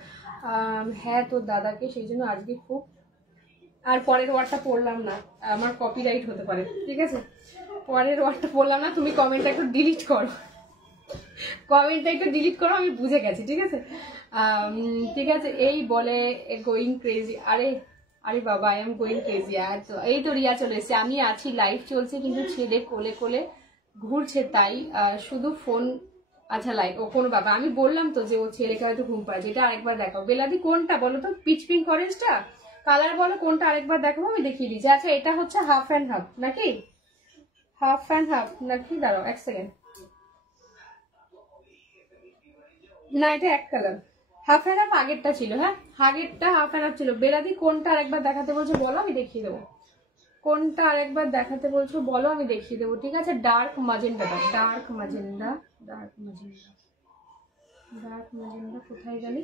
হ্যাঁ তোর দাদাকে, সেই জন্য আজকে খুব, আর পরের ওয়ার্ডটা পড়লাম না, আমার কপিরাইট হতে পারে, ঠিক আছে পরের ওয়ার্ডটা পড়লাম না, তুমি কমেন্টটা একটু ডিলিট করো, কমেন্টটা একটু ডিলিট করো, আমি বুঝে গেছি, ঠিক আছে ঠিক আছে। এই বলে গোয়িং ক্রেজি, আরে আরে বাবা আই এম গোয়িং ক্রেজি। আর তো এই তো রিয়া চলে এসেছে, আমি আছি, লাইভ চলছে, কিন্তু ছেলে কোলে কোলে ঘুরছে, তাই শুধু ফোন। আচ্ছা লাইভ, ও কোনো বাবা, আমি বললাম তো যে ও ছেলেকে হয়তো ঘুম পাড়ছে। এটা আরেকবার দেখাও বেলাদি, কোনটা বলো তো, পিচ পিঙ্ক অরেঞ্জটা কালার বলো কোনটা, আরেকবার দেখাবো, আমি দেখিয়ে দিচ্ছি। আচ্ছা এটা হচ্ছে হাফ অ্যান্ড হাফ নাকি, হাফ অ্যান্ড হাফ নাকি, দাঁড়াও এক সেকেন্ড, না এটা এক কালার, হাফ অ্যান্ড হাফ আগেরটা ছিল। হ্যাঁ আগেরটা হাফ অ্যান্ড হাফ ছিল। বেলাদি কোনটা আরেকবার দেখাতে বলছো বলো, আমি দেখিয়ে দেবো। কোনটা আরেকবার দেখাতে বলছো বলো, আমি দেখিয়ে দেবো, ঠিক আছে। ডার্ক মাজেন্ডাটা, dark magenta, dark magenta, dark magenta কোথায় গেলি,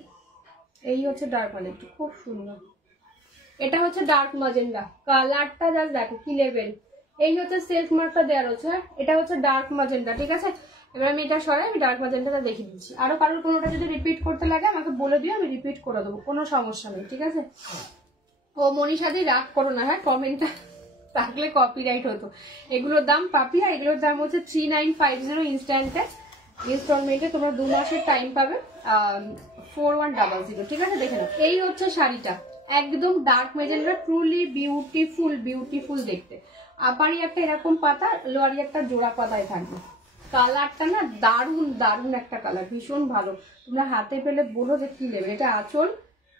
এই হচ্ছে ডার্ক মাজেন্ডা, খুব সুন্দর। এটা হচ্ছে ডার্ক মাজেন্ডা, কালারটা জাস্ট দেখো কি লেভেল। এই হচ্ছে সিল্ক মার্কটা দেওয়া রয়েছে, এটা হচ্ছে ডার্ক মাজেন্ডা, ঠিক আছে। এবার আমি এটা সরাই, আমি ডার্ক মাজেন্টাটা দেখিয়ে দিচ্ছি। আরো কারোর কোনোটা যদি রিপিট করতে লাগে আমাকে বলে দিও, আমি রিপিট করে দেবো, কোনো সমস্যা নেই, ঠিক আছে। ও মনীষাদি রাগ করো না, হ্যাঁ কমেন্টটা থাকলে কপিরাইট হতো। এগুলোর দাম পাপিয়া, এগুলোর দাম হচ্ছে 3950 ইনস্ট্যান্টে, ইনস্টলমেন্টে তোমরা 2 মাসের টাইম পাবে, 4100, ঠিক আছে। দেখে নাও, এই হচ্ছে শাড়িটা, একদম dark magenta, truly beautiful, beautiful দেখতে। আপারই একটা এরকম পাতা, লোয়ারি একটা জোড়া পাতায় থাকবে। কালারটা না দারুন দারুন একটা কালার, ভীষণ ভালো, তোমরা হাতে পেলে বলো যে কি নেবে। এটা আঁচল,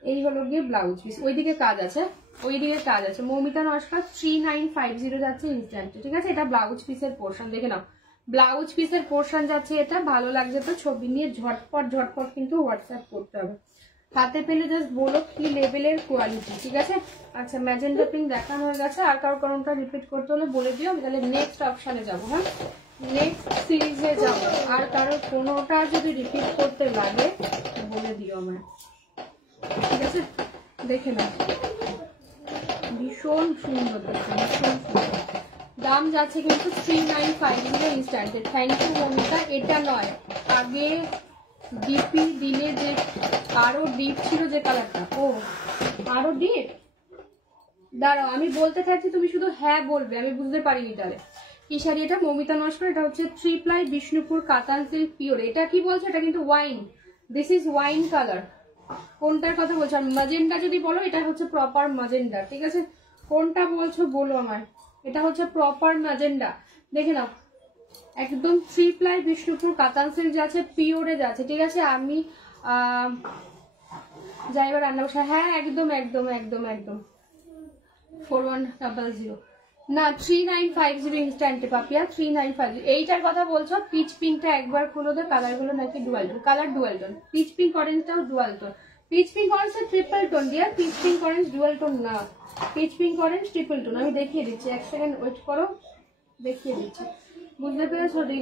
এই হলো গিয়ে ব্লাউজ পিস, ওইদিকে কাজ আছে, ওইদিকে কাজ আছে। মৌমিতা নস্কর 3950 যাচ্ছে ইনস্ট্যান্টে, ঠিক আছে। এটা ব্লাউজ পিসের পোর্শন, দেখে নাও ব্লাউজ পিসের পোর্শন যাচ্ছে এটা। ভালো লাগছে তো ছবি নিয়ে ঝটপট ঝটপট কিন্তু হোয়াটসঅ্যাপ করতে হবে, হাতে পেলে জাস্ট বলো কি লেভেলের কোয়ালিটি, ঠিক আছে। আচ্ছা ম্যাজেন্টা পিঙ্ক দেখানো হয়ে গেছে, আর কারোর কারণটা রিপিট করতে হলে বলে দিও, আমি তাহলে নেক্সট অপশানে যাবো। হ্যাঁ নেক্সট সিরিজে যাবো, আর কারোর কোনোটা যদি রিপিট করতে লাগে বলে দিও আমার, ঠিক আছে। দেখে নাও ভীষণ সুন্দর দেখতে, ভীষণ সুন্দর। দাম যাচ্ছে কিন্তু 3950 ইনস্ট্যান্টে। Thank you Momita. এটা নয়, আগে ডিপি দিলে যে আরো ডিপ ছিল যে কালারটা, ও আরো ডিপ, দাঁড়াও আমি বলতে চাইছি, তুমি শুধু হ্যাঁ বলবে, আমি বুঝতে পারিনি তাহলে। কি শাড়ি এটা, মমিতা নস্কর, এটা হচ্ছে 3 প্লাই বিষ্ণুপুর কাতান সিল্ক পিওর। এটা কি বলছো, এটা কিন্তু wine, this is wine colour. কোনটার কথা বলছো, আর মাজেন্ডা যদি বলো, এটা হচ্ছে প্রপার মাজেন্ডা, ঠিক আছে। কোনটা বলছো বলো আমার, এটা হচ্ছে প্রপার মাজেন্ডা, দেখে নাও একদম 3 প্লাই বিষ্ণুপুর কাতান সিল্ক যাচ্ছে, পিওরে যাচ্ছে, ঠিক আছে। আমি যাই এবার রান্না বসা, হ্যাঁ একদম একদম একদম একদম 4100, না 3950 ইনস্ট্যান্টে পাপিয়া, 3950। এইটার কথা বলছো, পিচ পিঙ্কটা একবার খুলো তো, কালার গুলো নাকি dual tone, colour dual tone, peach pink অরেঞ্জটাও dual tone. Peach pink orange triple tone দিয়া, peach pink orange dual tone না, peach pink orange triple tone. আমি দেখিয়ে দিচ্ছি, এক সেকেন্ড ওয়েট করো, দেখিয়ে দিচ্ছি। বুঝতে পেরেছো দি,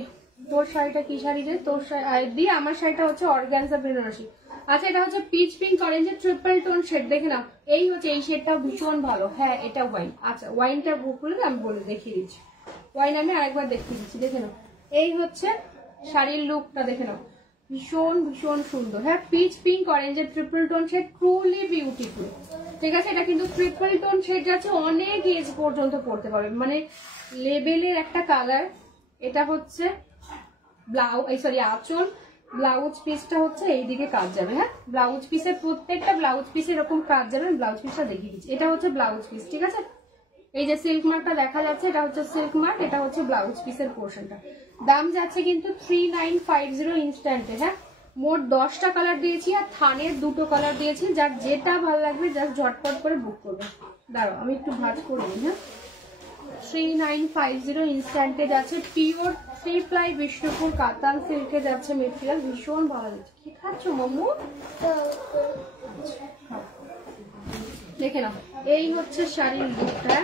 তোর শাড়িটা কি শাড়ি রে, তোর শাড়ি আমার শাড়িটা হচ্ছে অর্গানজা বেনারসি। আচ্ছা এটা হচ্ছে পিচ পিঙ্ক অরেঞ্জের ট্রিপল টোন শেড, দেখে নাও এই হচ্ছে, এই শেডটাও ভীষণ ভালো। হ্যাঁ এটা ওয়াইন, আচ্ছা ওয়াইনটা বুক করলে আমি বলে দেখিয়ে দিচ্ছি, ওয়াইন আমি আরেকবার দেখিয়ে দিচ্ছি, দেখে নাও এই হচ্ছে শাড়ির লুকটা, দেখে নাও ভীষণ ভীষণ সুন্দর। হ্যাঁ পিচ পিঙ্ক অরেঞ্জের triple tone shade, truly beautiful, ঠিক আছে। এটা কিন্তু ট্রিপল টোন শেড যাচ্ছে, অনেক এজ পর্যন্ত পড়তে পারবে, মানে লেভেলের একটা কালার। এটা হচ্ছে ব্লাউজ, সরি আঁচল, ব্লাউজ পিসটা হচ্ছে এইদিকে কাজ যাবে। হ্যাঁ ব্লাউজ পিসের প্রত্যেকটা ব্লাউজ পিসে এরকম কাজ যাবে, ব্লাউজ পিসটা দেখিয়ে দিচ্ছি। এটা হচ্ছে ব্লাউজ পিস, ঠিক আছে। এই যে সিল্ক মার্কটা দেখা যাচ্ছে, এটা হচ্ছে সিল্ক মার্ক, এটা হচ্ছে ব্লাউজ পিসের পোর্শনটা। দাম যাচ্ছে কিন্তু 3950 ইনস্ট্যান্টে। হ্যাঁ মোট 10টা কালার দিয়েছি আর থানের 2টো কালার দিয়েছি, যার যেটা ভালো লাগবে জাস্ট ঝটপট করে বুক করবে। দাঁড়াও আমি একটু ভাঁজ করে দিই। হ্যাঁ 3950 ইনস্ট্যান্টে যাচ্ছে, পিওর 3 প্লাই বিষ্ণুপুর কাতান সিল্কে যাচ্ছে মেটেরিয়াল, ভীষণ ভালো যাচ্ছে। কি খাচ্ছ মামু? দেখে নাও, এই হচ্ছে শাড়ির লুকটা,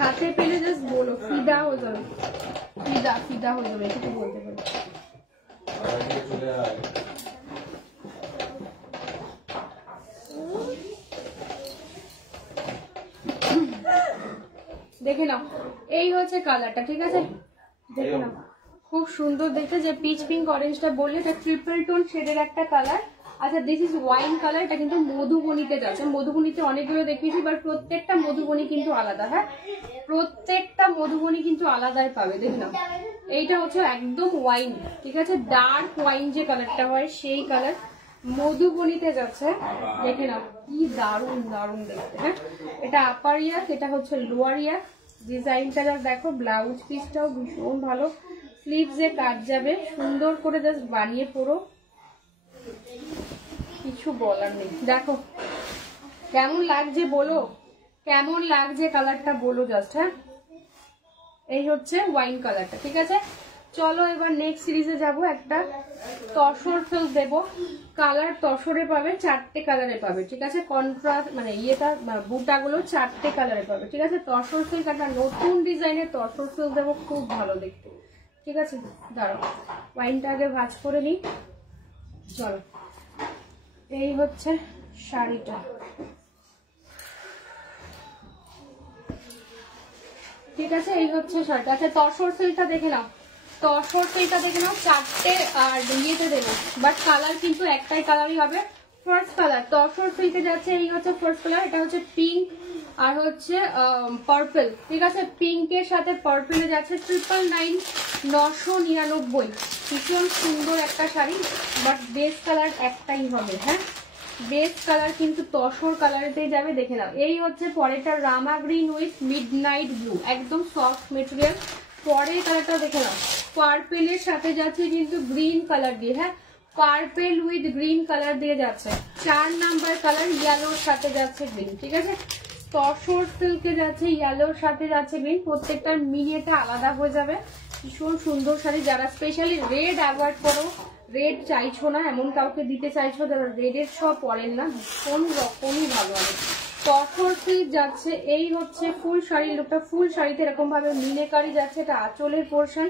হাতে পেলে জাস্ট বলো ফিদা হয়ে যাবে, ফিদা হয়ে যাবে, এটুকু বলতে পারি। দেখে নাও এই হচ্ছে কালারটা, ঠিক আছে দেখে নাও খুব সুন্দর দেখতে, যে পিচ পিঙ্ক অরেঞ্জটা বললে এটা ট্রিপল টোন শেডের একটা কালার। আচ্ছা দিস ইজ ওয়াইন কালার, এটা কিন্তু মধুবনীতে যাচ্ছে, মধুবনীতে অনেকগুলো দেখিয়েছি, বাট প্রত্যেকটা মধুবনী কিন্তু আলাদা। হ্যাঁ প্রত্যেকটা মধুবনী কিন্তু আলাদাই পাবে, দেখে নাও এইটা হচ্ছে একদম ওয়াইন, ঠিক আছে ডার্ক ওয়াইন যে কালারটা হয় সেই কালার, মধুবনীতে যাচ্ছে। দেখে নাও কি দারুণ দারুণ দেখতে। হ্যাঁ এটা আপার ইয়াক, এটা হচ্ছে লোয়ার ইয়াক, ডিজাইনটা দেখো, ব্লাউজ পিসটাও ভীষণ ভালো, স্লিভসে কাট যাবে, সুন্দর করে জাস্ট বানিয়ে পরো, কিছু বলার নেই। দেখো কেমন লাগছে বলো, কেমন লাগছে কালারটা বলো জাস্ট। হ্যাঁ এই হচ্ছে ওয়াইন কালারটা, ঠিক আছে চলো এবার নেক্সট সিরিজে যাব। একটা তসর ফিল দেবো, কালার তসরে পাবে, 4টে কালারে পাবে, ঠিক আছে কন্ট্রাস্ট মানে ইয়েটা বুটাগুলো 4টে কালারে পাবে, ঠিক আছে তসর সিল্ক একটা নতুন ডিজাইনের তসর সিল্ক দেবো, খুব ভালো দেখতে, ঠিক আছে দাঁড়াও ওয়াইনটা আগে ভাঁজ করে নিই। চলো এই হচ্ছে শাড়িটা, ঠিক আছে এই হচ্ছে শাড়িটা। আচ্ছা তসর সিল্কটা দেখে নাও, তসর সিল্কটা দেখে নাও, 4টে আর ইয়েতে দেবো, বাট কালার কিন্তু একটাই কালারই হবে। ফার্স্ট কালার তসর সিল্কে যাচ্ছে, এই হচ্ছে ফার্স্ট কালার, এটা হচ্ছে পিঙ্ক আর হচ্ছে পার্পল, ঠিক আছে পিঙ্কের সাথে পার্পলে যাচ্ছে 999, ভীষণ সুন্দর একটা শাড়ি, বাট বেস কালার একটাই হবে। হ্যাঁ বেস কালার কিন্তু তসর কালারেতেই যাবে, দেখে নাও এই হচ্ছে পরেরটা রামা গ্রিন উইথ মিডনাইট ব্লু, একদম সফট মেটেরিয়াল। পরের কালারটা দেখে নাও, পার্পেলের সাথে যাচ্ছে কিন্তু গ্রিন কালার দিয়ে। হ্যাঁ পার্পেল উইথ গ্রিন কালার দিয়ে যাচ্ছে, 4 নাম্বার কালার ইয়েলোর সাথে যাচ্ছে গ্রিন, ঠিক আছে তসর সিল্কে যাচ্ছে, ইয়েলোর সাথে যাচ্ছে গ্রিন, প্রত্যেকটার মিলিয়েটা আলাদা হয়ে যাবে, ভীষণ সুন্দর শাড়ি। যারা স্পেশালি রেড অ্যাভয়েড করো, রেড চাইছো না, এমন কাউকে দিতে চাইছো যারা রেডের সব পরেন না, ভীষণ রকমই ভালো হবে। তসর সিল্ক যাচ্ছে, এই হচ্ছে ফুল শাড়ির লুকটা, ফুল শাড়িতে এরকম ভাবে মিনেকারি যাচ্ছে, এটা আঁচলের পোর্শন,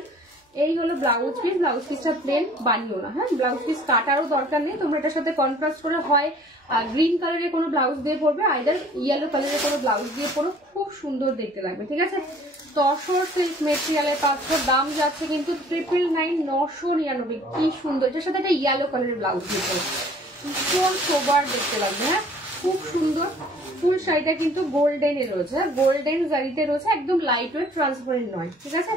এই হলো ব্লাউজ পিস, ব্লাউজ পিসটা প্লেন বানিও না। হ্যাঁ ব্লাউজ পিস কাটারও দরকার নেই, তোমরা এটার সাথে কন্ট্রাস্ট করে হয় গ্রিন কালারের কোনো ব্লাউজ দিয়ে পরবে, আইদার ইয়েলো কালারের কোনো ব্লাউজ দিয়ে পরো, খুব সুন্দর দেখতে লাগবে, ঠিক আছে তসর সিল্ক মেটেরিয়ালের পাচ্ছ, দাম যাচ্ছে কিন্তু 999, কি সুন্দর, এটার সাথে একটা ইয়েলো কালারের ব্লাউজ দিয়ে পরো, ভীষণ সোবার দেখতে লাগবে। হ্যাঁ খুব সুন্দর, ফুল শাড়িটা কিন্তু গোল্ডেনে রয়েছে, গোল্ডেন জারিতে রয়েছে, একদম লাইট ওয়েট ট্রান্সপারেন্ট নয়, ঠিক আছে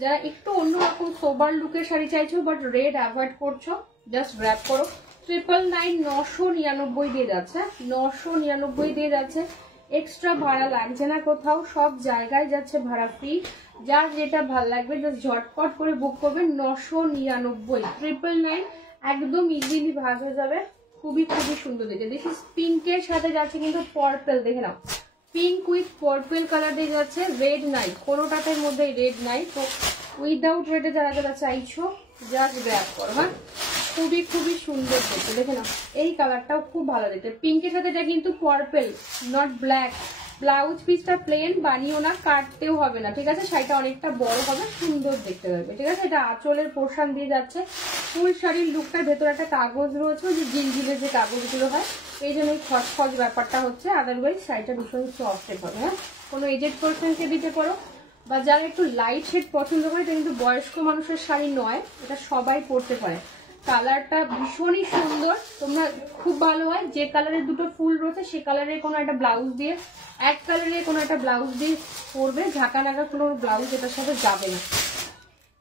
যারা একটু অন্যরকম সোবার লুকের শাড়ি চাইছো বাট রেড অ্যাভয়েড করছো, জাস্ট গ্র্যাব করো। 999 দিয়ে যাচ্ছে, 999 দিয়ে যাচ্ছে, এক্সট্রা ভাড়া লাগছে না কোথাও, সব জায়গায় যাচ্ছে ভাড়া ফ্রি, যার যেটা ভালো লাগবে জাস্ট ঝটপট করে বুক করবেন। 999, 999 একদম ইজিলি ভাজ হয়ে যাবে, খুবই খুবই সুন্দর দেখে। দেখি পিঙ্কের সাথে যাচ্ছে কিন্তু পার্পল, দেখে নাও পিঙ্ক উইথ পার্পল কালার দিয়ে যাচ্ছে, রেড নাই কোনোটাতের মধ্যে, রেড নাই, তো উইদাউট রেডে যারা যারা চাইছো জাস্ট গ্র্যাব করো। হ্যাঁ খুবই খুবই সুন্দর দেখতে, দেখে নাও এই কালারটাও খুব ভালো দেখতে, পিঙ্কের সাথে এটা কিন্তু পার্পল নট ব্ল্যাক, ব্লাউজ পিসটা প্লেন বানিও না, কাটতেও হবে না, ঠিক আছে শাড়িটা অনেকটা বড় হবে, সুন্দর দেখতে লাগবে, ঠিক আছে এটা আঁচলের পোর্শন দিয়ে যাচ্ছে। ফুল শাড়ির লুকটার ভেতরে একটা কাগজ রয়েছে, ওই যে জিলজিলের যে কাগজগুলো হয়, এই জন্য এই খচখচ ব্যাপারটা হচ্ছে, আদারওয়াইজ শাড়িটা ভীষণ সফট হবে। হ্যাঁ কোনো এজেড পার্সনকে দিতে পারো, বা যারা একটু লাইট শেড পছন্দ করে, এটা কিন্তু বয়স্ক মানুষের শাড়ি নয়, এটা সবাই পরতে পারে, কালারটা ভীষণই সুন্দর, তোমরা খুব ভালো হয় যে কালারের দুটো ফুল রয়েছে সে কালারের কোনো একটা ব্লাউজ দিয়ে, এক কালারের কোনো একটা ব্লাউজ দিয়ে পরবে, ঝাঁকা নাকা কোনো ব্লাউজ এটার সাথে যাবে না,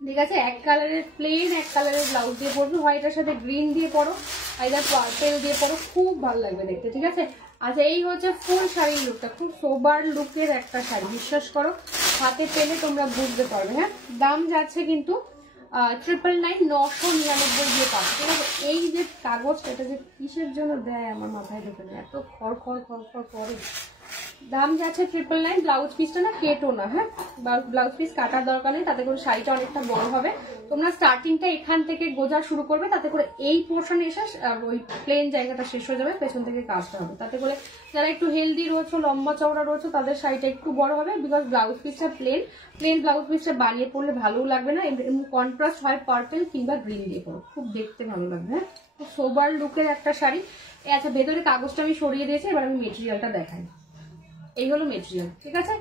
ঠিক আছে এক কালারের প্লেন এক কালারের ব্লাউজ দিয়ে পরবে, হোয়াইটের সাথে গ্রিন দিয়ে পরো, আইদার পার্পেল দিয়ে পরো, খুব ভালো লাগবে দেখতে, ঠিক আছে। আচ্ছা এই হচ্ছে ফুল শাড়ির লুকটা, খুব সোবার লুকের একটা শাড়ি, বিশ্বাস করো হাতে পেলে তোমরা বুঝতে পারবে। হ্যাঁ দাম যাচ্ছে কিন্তু 999 999 দিয়ে পাবো, ঠিক আছে। এই যে কাগজটা, এটা যে কিসের জন্য দেয় আমার মাথায় ঢোকে না, এত খড় খড় খড় খড় করে। দাম যাচ্ছে 999। ব্লাউজ পিসটা না কেটো না, হ্যাঁ, ব্লাউজ পিস কাটার দরকার নেই, তাতে করে শাড়িটা অনেকটা বড় হবে। তোমরা স্টার্টিংটা এখান থেকে গোজা শুরু করবে, তাতে করে এই পোর্শন এসে ওই প্লেন জায়গাটা শেষ হয়ে যাবে, পেছন থেকে কাজটা হবে। তাতে করে যারা একটু হেলদি রয়েছে, লম্বা চওড়া রয়েছে, তাদের শাড়িটা একটু বড় হবে, বিকজ ব্লাউজ পিসটা প্লেন ব্লাউজ পিসটা বানিয়ে পড়লে ভালোও লাগবে না। কন্ট্রাস্ট হয় পার্পল কিংবা গ্রিন দিয়ে পড়ো, খুব দেখতে ভালো লাগবে। হ্যাঁ, খুব সোবার লুকের একটা শাড়ি। আচ্ছা, ভেতরে কাগজটা আমি সরিয়ে দিয়েছি, এবার আমি মেটেরিয়ালটা দেখাই। এই হলো মেটেরিয়াল, ঠিক আছে।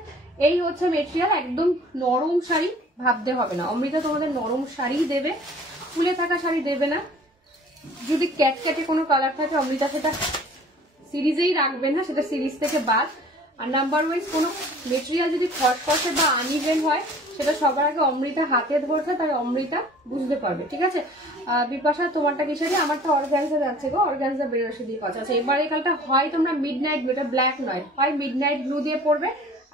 এই হচ্ছে মেটেরিয়াল, একদম নরম শাড়ি, ভাবতে হবে না। অমৃতা তোমাদের নরম শাড়ি দেবে, ফুলে থাকা শাড়ি দেবে না। যদি ক্যাটক্যাটে কোনো কালার থাকে অমৃতা সেটা সিরিজেই রাখবে না, সেটা সিরিজ থেকে বাদ। আর নাম্বার ওয়াইজ কোনো মেটেরিয়াল যদি খসখসে বা আনইভেন হয়, সেটা সবার আগে অমৃতা হাতে ধরছে, তাই অমৃতা বুঝতে পারবে, ঠিক আছে। বিপাশা তোমারটা কিসে দিয়ে? আমারটা অর্গানজা যাচ্ছে গো, অর্গানজা বেনারসি দিয়ে পাচ্ছ। আচ্ছা, এবার এই কালটা হয় তোমরা মিড নাইট ব্লু, এটা ব্ল্যাক নয়, হয় মিড নাইট ব্লু দিয়ে পড়বে,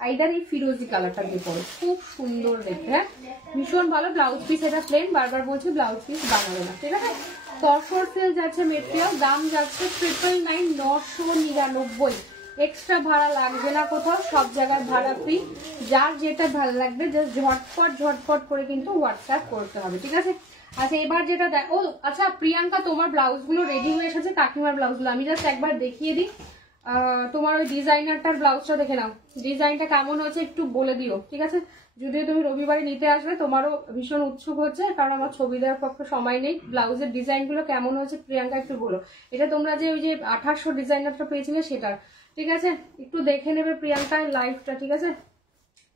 আইদার এই ফিরোজি কালারটা দিয়ে পড়ো, খুব সুন্দর দেখতে। হ্যাঁ, ভীষণ ভালো। ব্লাউজ পিস এটা প্লেন, বারবার বলছি ব্লাউজ পিস বানাবে না, ঠিক আছে। তসর সেল যাচ্ছে মেটেরিয়াল, দাম যাচ্ছে 999 999। এক্সট্রা ভাড়া লাগবে না কোথাও, সব জায়গায় ভাড়া ফ্রি। যার যেটা ভালো লাগবে জাস্ট ঝটপট করে কিন্তু হোয়াটসঅ্যাপ করতে হবে, ঠিক আছে। আচ্ছা, এবার যেটা দেখো, আচ্ছা প্রিয়াঙ্কা, তোমার ব্লাউজ গুলো রেডি হয়ে এসেছে, কাকিমার ব্লাউজ গুলো আমি জাস্ট একবার দেখিয়ে দিই। তোমার ওই ডিজাইনারটার ব্লাউজটা দেখে নাও, ডিজাইনটা কেমন হয়েছে একটু বলে দিও, ঠিক আছে। যদিও তুমি রবিবারে নিতে আসবে, তোমারও ভীষণ উৎসুক হচ্ছে, কারণ আমার ছবি দেওয়ার পক্ষে সময় নেই। ব্লাউজের ডিজাইন গুলো কেমন হয়েছে প্রিয়াঙ্কা একটু বলো। এটা তোমরা যে ওই যে 2800 ডিজাইনারটা পেয়েছিলে সেটার, ঠিক আছে। একটু দেখে নেবে প্রিয়াঙ্কার লাইভটা, ঠিক আছে।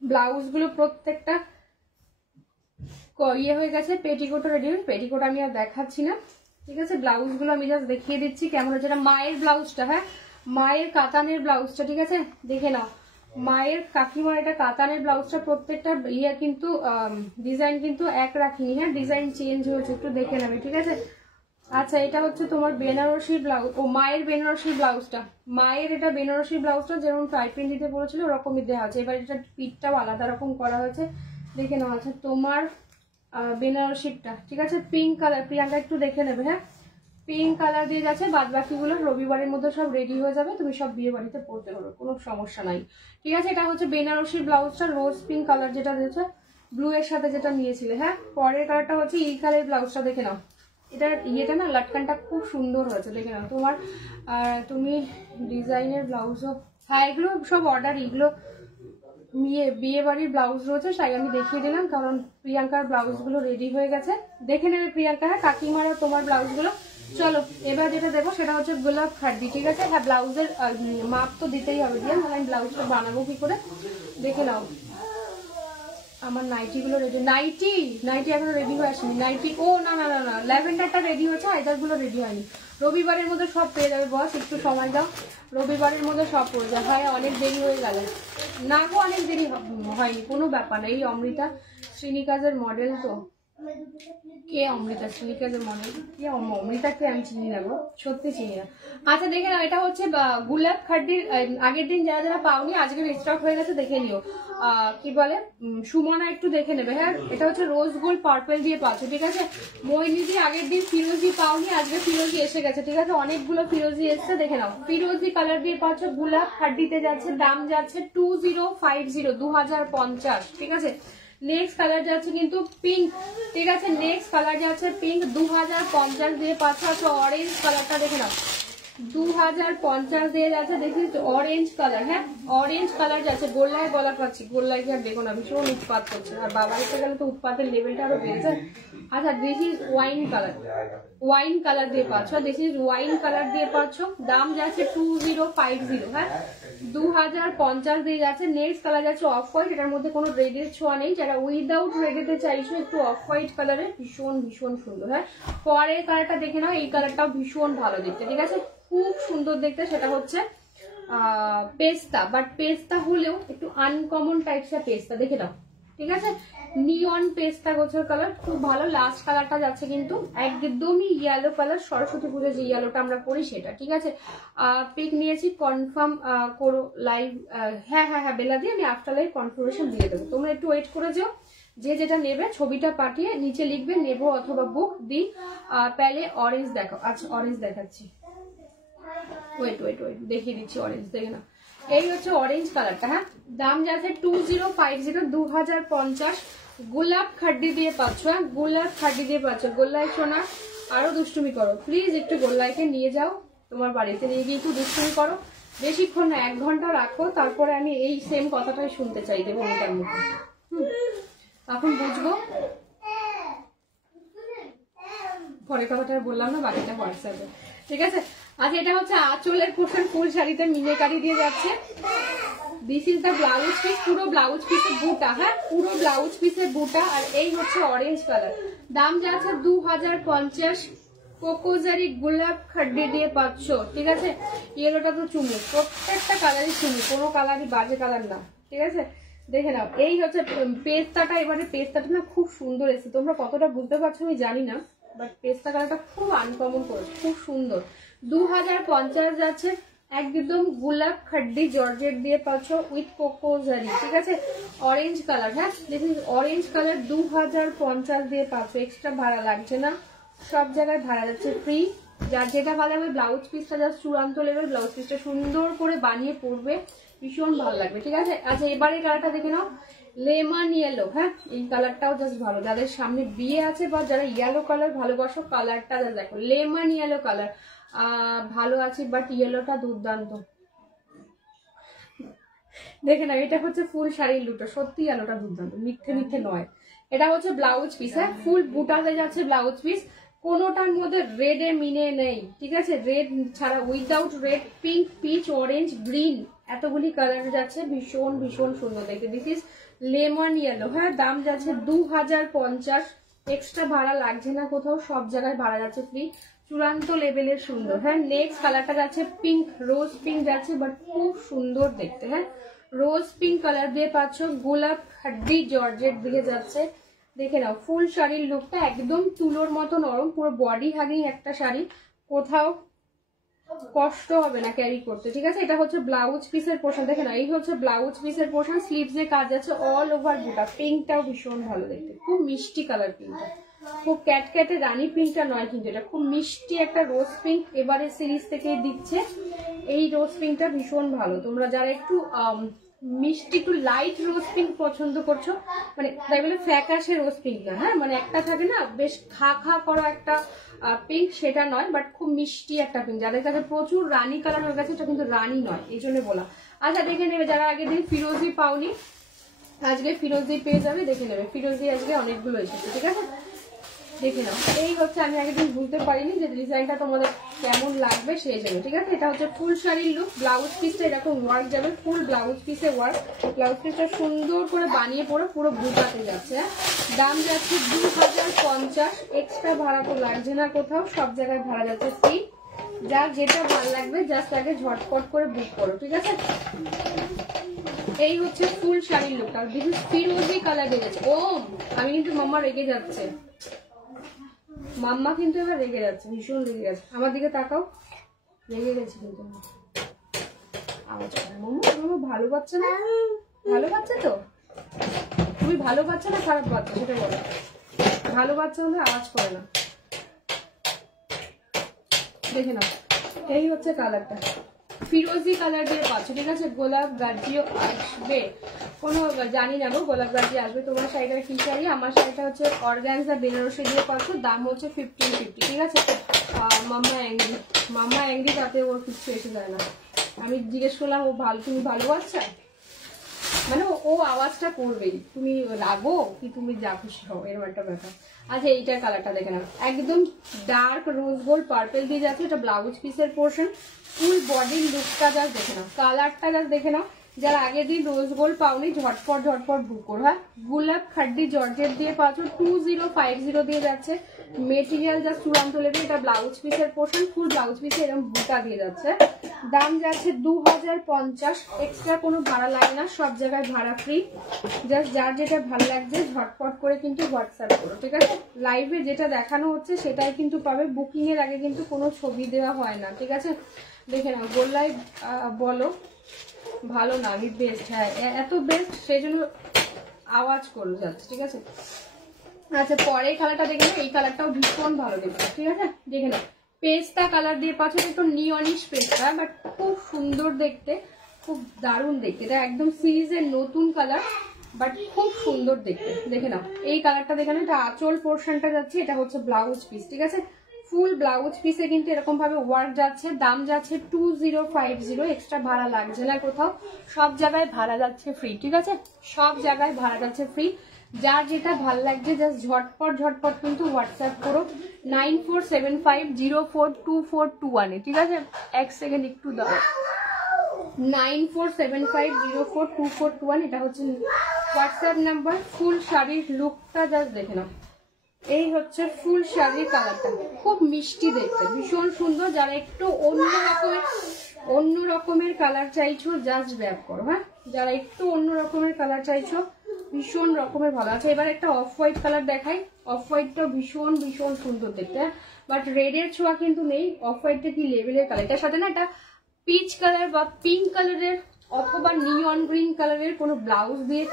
ব্লাউজ গুলো প্রত্যেকটা ইয়ে হয়ে গেছে, পেটিকোটও রেডি হয়ে, পেটিকোট আমি আর দেখাচ্ছি না, ঠিক আছে। ব্লাউজ গুলো আমি জাস্ট দেখিয়ে দিচ্ছি কেমন হচ্ছে। এটা মায়ের ব্লাউজটা, হ্যাঁ, মায়ের কাতানের ব্লাউজটা, ঠিক আছে, দেখে নাও। মায়ের কাকিমার এটা কাতানের ব্লাউজটা, প্রত্যেকটা ইয়ে কিন্তু ডিজাইন কিন্তু এক রাখিনি, হ্যাঁ, ডিজাইন চেঞ্জ হয়েছে, একটু দেখে নেবে, ঠিক আছে। আচ্ছা, এটা হচ্ছে তোমার বেনারসি ব্লাউজ, ও মায়ের বেনারসি ব্লাউজটা, মায়ের এটা বেনারসি ব্লাউজটা যেরকম টাইপিং দিতে পড়েছিল ওরকমই দেওয়া আছে, এবার এটা পিঠটাও আলাদা রকম করা হয়েছে, দেখে নাও। আচ্ছা, তোমার বেনারসিটা, ঠিক আছে, পিঙ্ক কালার, প্রিয়াঙ্কা একটু দেখে নেবে, হ্যাঁ, পিঙ্ক কালার দিয়ে যাচ্ছে। বাদ বাকিগুলো রবিবারের মধ্যে সব রেডি হয়ে যাবে, তুমি সব বিয়ে বাড়িতে পড়তে পারবে, কোনো সমস্যা নাই, ঠিক আছে। এটা হচ্ছে বেনারসি ব্লাউজটা, রোজ পিঙ্ক কালার যেটা দিয়েছে ব্লু এর সাথে যেটা নিয়েছিলে, হ্যাঁ। পরের কালারটা হচ্ছে এই কালারের ব্লাউজটা, দেখে নাও। এটার ইয়েটা না, লাটকানটা খুব সুন্দর হয়েছে, দেখে নাও। তোমার তুমি ডিজাইনের ব্লাউজও, হ্যাঁ, এগুলো সব অর্ডার, এগুলো বিয়ে বাড়ির ব্লাউজ রয়েছে, তাই আমি দেখিয়ে দিলাম, কারণ প্রিয়াঙ্কার ব্লাউজ গুলো রেডি হয়ে গেছে, দেখে নেবে প্রিয়াঙ্কা। হ্যাঁ, কাকিমার তোমার ব্লাউজ গুলো। চলো, এবার যেটা দেবো সেটা হচ্ছে গোলাপ খাড্ডি, ঠিক আছে। হ্যাঁ, ব্লাউজের মাপ তো দিতেই হবে দিয়ে, মানে আমি ব্লাউজটা বানাবো কি করে দেখে নাও। আমার নাইটি গুলো রেডি, নাইটি এখনো রেডি হয়ে আসেনি। নাইটি, ও না, ল্যাভেন্ডারটা রেডি হচ্ছে, আইদার গুলো রেডি হয়নি। রবিবারের মধ্যে সব পেয়ে যাবে বস, একটু সময় দাও, রবিবারের মধ্যে সব পড়ে যায়। হয় অনেক দেরি হয়ে গেল না গো, অনেক দেরি হয়নি, কোনো ব্যাপার না। এই অমৃতা শ্রীনিকাজের মডেল তো, কে অমৃতা শ্রীনিকাজের মডেল, কে অমৃতাকে আমি চিনি না গো, সত্যি চিনি না। আচ্ছা, দেখে নাও, এটা হচ্ছে গোলাপ খাড্ডির, আগের দিন যারা যারা পাওনি আজকে স্টক হয়ে গেছে, দেখে নিও। কি বলে সুমনা, একটু দেখে নেবে, হ্যাঁ। এটা হচ্ছে রোজ গোল্ড পার্পল দিয়ে পাচ্ছ, ঠিক আছে। মইনিদি আগের দিন ফিরোজি পাওনি, আজকে ফিরোজি এসে গেছে, ঠিক আছে। অনেকগুলো ফিরোজি এসছে, দেখে নাও। ফিরোজি কালার দিয়ে পাচ্ছ, গোলাপ খাড্ডিতে যাচ্ছে, দাম যাচ্ছে 2050, 2050, ঠিক আছে। নেক্সট কালার যাচ্ছে কিন্তু পিঙ্ক, ঠিক আছে। নেক্সট কালার যাচ্ছে পিঙ্ক, 2050 দিয়ে পাচ্ছ। আচ্ছা, অরেঞ্জ কালারটা দেখে নাও, 2050 দিয়ে যাচ্ছে, দেখি অরেঞ্জ কালার, হ্যাঁ, অরেঞ্জ কালার যাচ্ছে। গোল্লায় গলা পাচ্ছি, গোল্লায় কি আর দেখো না, ভীষণ উৎপাত করছে, আর বাবার এসে গেলে তো উৎপাতের লেভেলটা আরো বেড়েছে। আচ্ছা, দিস ইজ ওয়াইন কালার দিয়ে পাচ্ছ, দিস ইজ ওয়াইন কালার দিয়ে পাচ্ছ, দাম যাচ্ছে 2050, হ্যাঁ, 2050 দিয়ে যাচ্ছে। নেক্সট কালার যাচ্ছে অফ হোয়াইট, এটার মধ্যে কোনো রেডের ছোঁয়া নেই, যারা উইদাউট রেডেতে চাইছো একটু অফ হোয়াইট কালারের, ভীষণ সুন্দর, হ্যাঁ। পরের কালারটা দেখে নাও, এই কালারটাও ভীষণ ভালো দেখতে, ঠিক আছে, খুব সুন্দর দেখতে। সেটা হচ্ছে পেস্তা, বাট পেস্তা হলেও একটু আনকমন টাইপসের পেস্তা, দেখে নাও, ঠিক আছে। নিয়ন পেস্তা গোছের কালার, খুব ভালো। লাস্ট কালারটা যাচ্ছে কিন্তু একদমই ইয়েলো কালার, সরস্বতী পুজো যে ইয়েলোটা আমরা করি সেটা, ঠিক আছে। পিক নিয়েছি, কনফার্ম করো লাইভ, হ্যাঁ বেলা দিয়ে আমি আফটার লাইভ কনফার্মেশন দিয়ে দেবো, তোমরা একটু ওয়েট করে যাও। যে যেটা নেবে ছবিটা পাঠিয়ে নিচে লিখবে নেবো অথবা বুক দি। পেলে অরেঞ্জ দেখো, আচ্ছা অরেঞ্জ দেখাচ্ছি, ওয়েট ওয়েট ওয়েট দেখিয়ে দিচ্ছি অরেঞ্জ, দেখে না এই হচ্ছে অরেঞ্জ কালারটা। হ্যাঁ, দাম যাচ্ছে 2050, 2050। গোলাপ খাড্ডি দিয়ে পাচ্ছ, হ্যাঁ গোলাপ খাড্ডি দিয়ে পাচ্ছ। গোল্লাই সোনা আরো দুষ্টুমি করো প্লিজ, একটু গোল্লাইকে নিয়ে যাও তোমার বাড়িতে, নিয়ে গিয়ে একটু দুষ্টুমি করো, বেশিক্ষণ না 1 ঘন্টা রাখো, তারপরে আমি এই সেম কথাটাই শুনতে চাই দেবো ওটার মুখে। এখন বুঝবো, পরে কথাটা বললাম না, বাকিটা হোয়াটসঅ্যাপে, ঠিক আছে। আচ্ছা এটা হচ্ছে আঁচলের পোর্শন, ফুল শাড়িতে মিনেকারি দিয়ে যাচ্ছে। This is the blouse piece, পুরো ব্লাউজ পিসের বুটা, হ্যাঁ পুরো ব্লাউজ পিসের বুটা। আর এই হচ্ছে অরেঞ্জ কালার, দাম যাচ্ছে 2050। কোকোজারি গোলাপ খাড্ডি দিয়ে পাচ্ছ, ঠিক আছে। ইয়েলোটা তো চুমু, প্রত্যেকটা কালারই চুমু, কোনো কালারই বাজে কালার না, ঠিক আছে। দেখে নাও এই হচ্ছে পেস্তাটা, এবারে পেস্তাটা না খুব সুন্দর এসেছে, তোমরা কতটা বুঝতে পারছো আমি জানি না, বাট পেস্তা কালারটা খুব আনকমন করেছে, খুব সুন্দর। 2050 যাচ্ছে, একদম গোলাপ খাড্ডি জর্জেট দিয়ে পাচ্ছ উইথ কোকোজারি, ঠিক আছে। অরেঞ্জ কালার, হ্যাঁ দেখুন অরেঞ্জ কালার 2050 দিয়ে পাচ্ছ, এক্সট্রা ভাড়া লাগছে না, সব জায়গায় ভাড়া যাচ্ছে ফ্রি। যার যেটা ভালো লাগবে, ব্লাউজ পিসটা জাস্ট চূড়ান্ত লেভেল, ব্লাউজ পিসটা সুন্দর করে বানিয়ে পরবে, ভীষণ ভালো লাগবে, ঠিক আছে। আচ্ছা এবারে কালারটা দেখে নাও, লেমন ইয়েলো, হ্যাঁ এই কালারটাও জাস্ট ভালো, যাদের সামনে বিয়ে আছে বা যারা ইয়েলো কালার ভালোবাসো, কালারটা দেখো লেমন ইয়েলো কালার, ভালো আছে, বাট ইয়েলোটা দুর্দান্ত। দেখে না, এটা হচ্ছে ফুল শাড়ির লুটো, সত্যি ইয়েলোটা দুর্দান্ত, মিথ্যে মিথ্যে নয়। এটা হচ্ছে ব্লাউজ পিস, হ্যাঁ ফুল বুটাতে যাচ্ছে ব্লাউজ পিস, কোনোটার মধ্যে রেড এ মিনে নেই, ঠিক আছে। রেড ছাড়া without red, pink, peach, orange, green, এতগুলি কালার যাচ্ছে, ভীষণ ভীষণ সুন্দর দেখতে। দিস ইজ লেমন ইয়েলো, হ্যাঁ দাম যাচ্ছে 2050, এক্সট্রা ভাড়া লাগছে না কোথাও, সব জায়গায় ভাড়া যাচ্ছে ফ্রি, চূড়ান্ত লেভেলের সুন্দর। হ্যাঁ নেক্সট কালারটা যাচ্ছে পিঙ্ক, রোজ পিঙ্ক যাচ্ছে, বাট খুব সুন্দর দেখতে, হ্যাঁ রোজ পিঙ্ক কালার দিয়ে পাচ্ছ, গোলাপ হাড্ডি জর্জেট দিয়ে যাচ্ছে। দেখে নাও ফুল শাড়ির লুকটা একদম তুলোর মতো নরম, পুরো বডি হাগিং একটা শাড়ি, কোথাও কষ্ট হবে না ক্যারি করতে, ঠিক আছে। এটা হচ্ছে ব্লাউজ পিসের পোর্শন, দেখে না এই হচ্ছে ব্লাউজ পিসের পোর্শন, স্লিভস এর কাজ আছে অল ওভার বুটা। পিঙ্কটাও ভীষণ ভালো দেখতে, খুব মিষ্টি কালার পিঙ্কটা, খুব ক্যাটক্যাটে রানী পিঙ্কটা নয় কিন্তু, এটা খুব মিষ্টি একটা রোজ পিঙ্ক, এবারে সিরিজ থেকে দিচ্ছে। এই রোজ পিঙ্কটা ভীষণ ভালো, তোমরা যারা একটু মিষ্টি একটু লাইট রোজ পিঙ্ক পছন্দ করছো, মানে তাই বলে ফ্যাকাশে রোজ পিঙ্ক না, হ্যাঁ মানে একটা থাকে না বেশ খা খা করা একটা পিঙ্ক, সেটা নয়, বাট খুব মিষ্টি একটা পিঙ্ক, যাদের কাছে প্রচুর রানী কালার হয়ে গেছে, এটা কিন্তু রানী নয়, এই জন্য বলা। আচ্ছা দেখে নেবে যারা আগের দিন ফিরোজি পাওনি, আজকে ফিরোজি পেয়ে যাবে, দেখে নেবে ফিরোজি আজকে অনেকগুলো এসেছে, ঠিক আছে দেখে নাও। এই হচ্ছে আমি আগের দিন বুঝতে পারিনি যে ডিজাইনটা তোমাদের কেমন লাগবে সেই জন্য, ঠিক আছে। এটা হচ্ছে ফুল শাড়ির লুক, ব্লাউজ পিসটা এরকম ওয়ার্ক যাবে, ফুল ব্লাউজ পিসে ওয়ার্ক, ব্লাউজ পিসটা সুন্দর করে বানিয়ে পরে পুরো বুটাতে যাচ্ছে। দাম যাচ্ছে 2050, এক্সট্রা ভাড়া তো লাগছে না কোথাও, সব জায়গায় ভাড়া যাচ্ছে ফ্রি। যার যেটা ভালো লাগবে জাস্ট আগে ঝটপট করে বুক করো, ঠিক আছে। এই হচ্ছে ফুল শাড়ির লুক, আর দিস ইজ ফিরোজি কালার দিয়েছে। ও আমি কিন্তু মাম্মা রেগে যাচ্ছে, মাম্মা কিন্তু এবার রেগে যাচ্ছে, ভীষণ রেগে গেছে, আমার দিকে তাকাও, রেগে গেছে কিন্তু আওয়াজ করে। মাম্মা ভালো পাচ্ছে না, ভালো পাচ্ছে তো, তুমি ভালো পাচ্ছে না খারাপ পাচ্ছে সেটা বলো, ভালো পাচ্ছে না আওয়াজ করে না, দেখে নাও। এই হচ্ছে কালারটা, ফিরোজি কালার দিয়ে পাচ্ছ, ঠিক আছে। গোলাপ গাজিও আসবে, কোনো জানি না গো গোলাপ গাজি আসবে। তোমার শাড়িটা কি শাড়ি, আমার শাড়িটা হচ্ছে অর্গানজা বেনারসি দিয়ে পাচ্ছ, দাম হচ্ছে 1550, ঠিক আছে। মাম্মা অ্যাংরি তাতে ওর কিছু এসে যায় না। আমি জিজ্ঞেস করলাম ও ভালো, তুমি ভালো বাচ্চা, মানে ও আওয়াজটা করবেই, তুমি রাগো কি তুমি যা খুশি হও, এরকম একটা ব্যাপার। আচ্ছা এইটার কালারটা দেখে নাও, একদম ডার্ক রোজ গোল্ড পার্পেল দিয়ে যাচ্ছে, এটা ব্লাউজ পিসের পোর্শন, ফুল বডির লুকটা জাস্ট দেখে নাও, কালারটা জাস্ট দেখে নাও। যারা আগের দিন রোজ গোল্ড পাওনি ঝটপট ঝটপট বুক করো, হ্যাঁ গোলাপ খাড্ডি জর্জেট দিয়ে পাচ্ছ, 2050 দিয়ে যাচ্ছে, মেটেরিয়াল জাস্ট চূড়ান্ত লেভেল। এটা ব্লাউজ পিসের পোর্শন, ফুল ব্লাউজ পিসে এরকম বুটা দিয়ে যাচ্ছে, দাম যাচ্ছে 2050, এক্সট্রা কোনো ভাড়া লাগে না, সব জায়গায় ভাড়া ফ্রি। জাস্ট যার যেটা ভালো লাগছে ঝটপট করে কিন্তু হোয়াটসঅ্যাপ করো, ঠিক আছে। লাইভে যেটা দেখানো হচ্ছে সেটাই কিন্তু পাবে, বুকিং এর আগে কিন্তু কোনো ছবি দেওয়া হয় না, ঠিক আছে। দেখে নাও গোল্লাই বলো ভালো না, আমি বেস্ট, হ্যাঁ এত বেস্ট সেই জন্য আওয়াজ করে যাচ্ছে, ঠিক আছে। আচ্ছা পরের কালারটা দেখে নাও, এই কালারটাও ভীষণ ভালো দেখতে, ঠিক আছে। দেখে নাও পেস্তা কালার দিয়ে পাচ্ছ, একটু নিয়নিশ পেস্তা, বাট খুব সুন্দর দেখতে, খুব দারুণ দেখতে। এটা একদম সিরিজের নতুন কালার, বাট খুব সুন্দর দেখতে। দেখে নাও এই কালারটা দেখে নাও, এটা আঁচল পোর্শনটা যাচ্ছে, এটা হচ্ছে ব্লাউজ পিস, ঠিক আছে। ফুল ব্লাউজ পিসে কিন্তু এরকম ভাবে ওয়ার্ক যাচ্ছে। দাম যাচ্ছে 2050, এক্সট্রা ভাড়া লাগছে না কোথাও, সব জায়গায় ভাড়া যাচ্ছে ফ্রি, ঠিক আছে। সব জায়গায় ভাড়া যাচ্ছে ফ্রি। যার যেটা ভাল লাগছে জাস্ট ঝটপট কিন্তু হোয়াটসঅ্যাপ করো 9475042421, ঠিক আছে। এক সেকেন্ড একটু দাও, 9475042421, এটা হচ্ছে হোয়াটসঅ্যাপ নাম্বার। ফুল শাড়ির লুকটা জাস্ট দেখে নাও, এই হচ্ছে ফুল শাড়ির কালারটা, খুব মিষ্টি দেখতে, ভীষণ সুন্দর। যারা একটু অন্য রকমের কালার চাইছো জাস্ট ব্যাক করো, হ্যাঁ। যারা একটু অন্য রকমের কালার চাইছো ভীষণ রকমের ভালো আছে। এবার একটা অফ হোয়াইট কালার দেখাই, অফ হোয়াইটটা ভীষণ সুন্দর দেখতে, বাট রেডের ছোঁয়া কিন্তু নেই। অফ হোয়াইটটা কি লেভেলের কালার, এটার সাথে না একটা পিচ কালার বা পিঙ্ক কালারের অথবা নিয়ন গ্রিন কালারের কোনো ব্লাউজ দিয়ে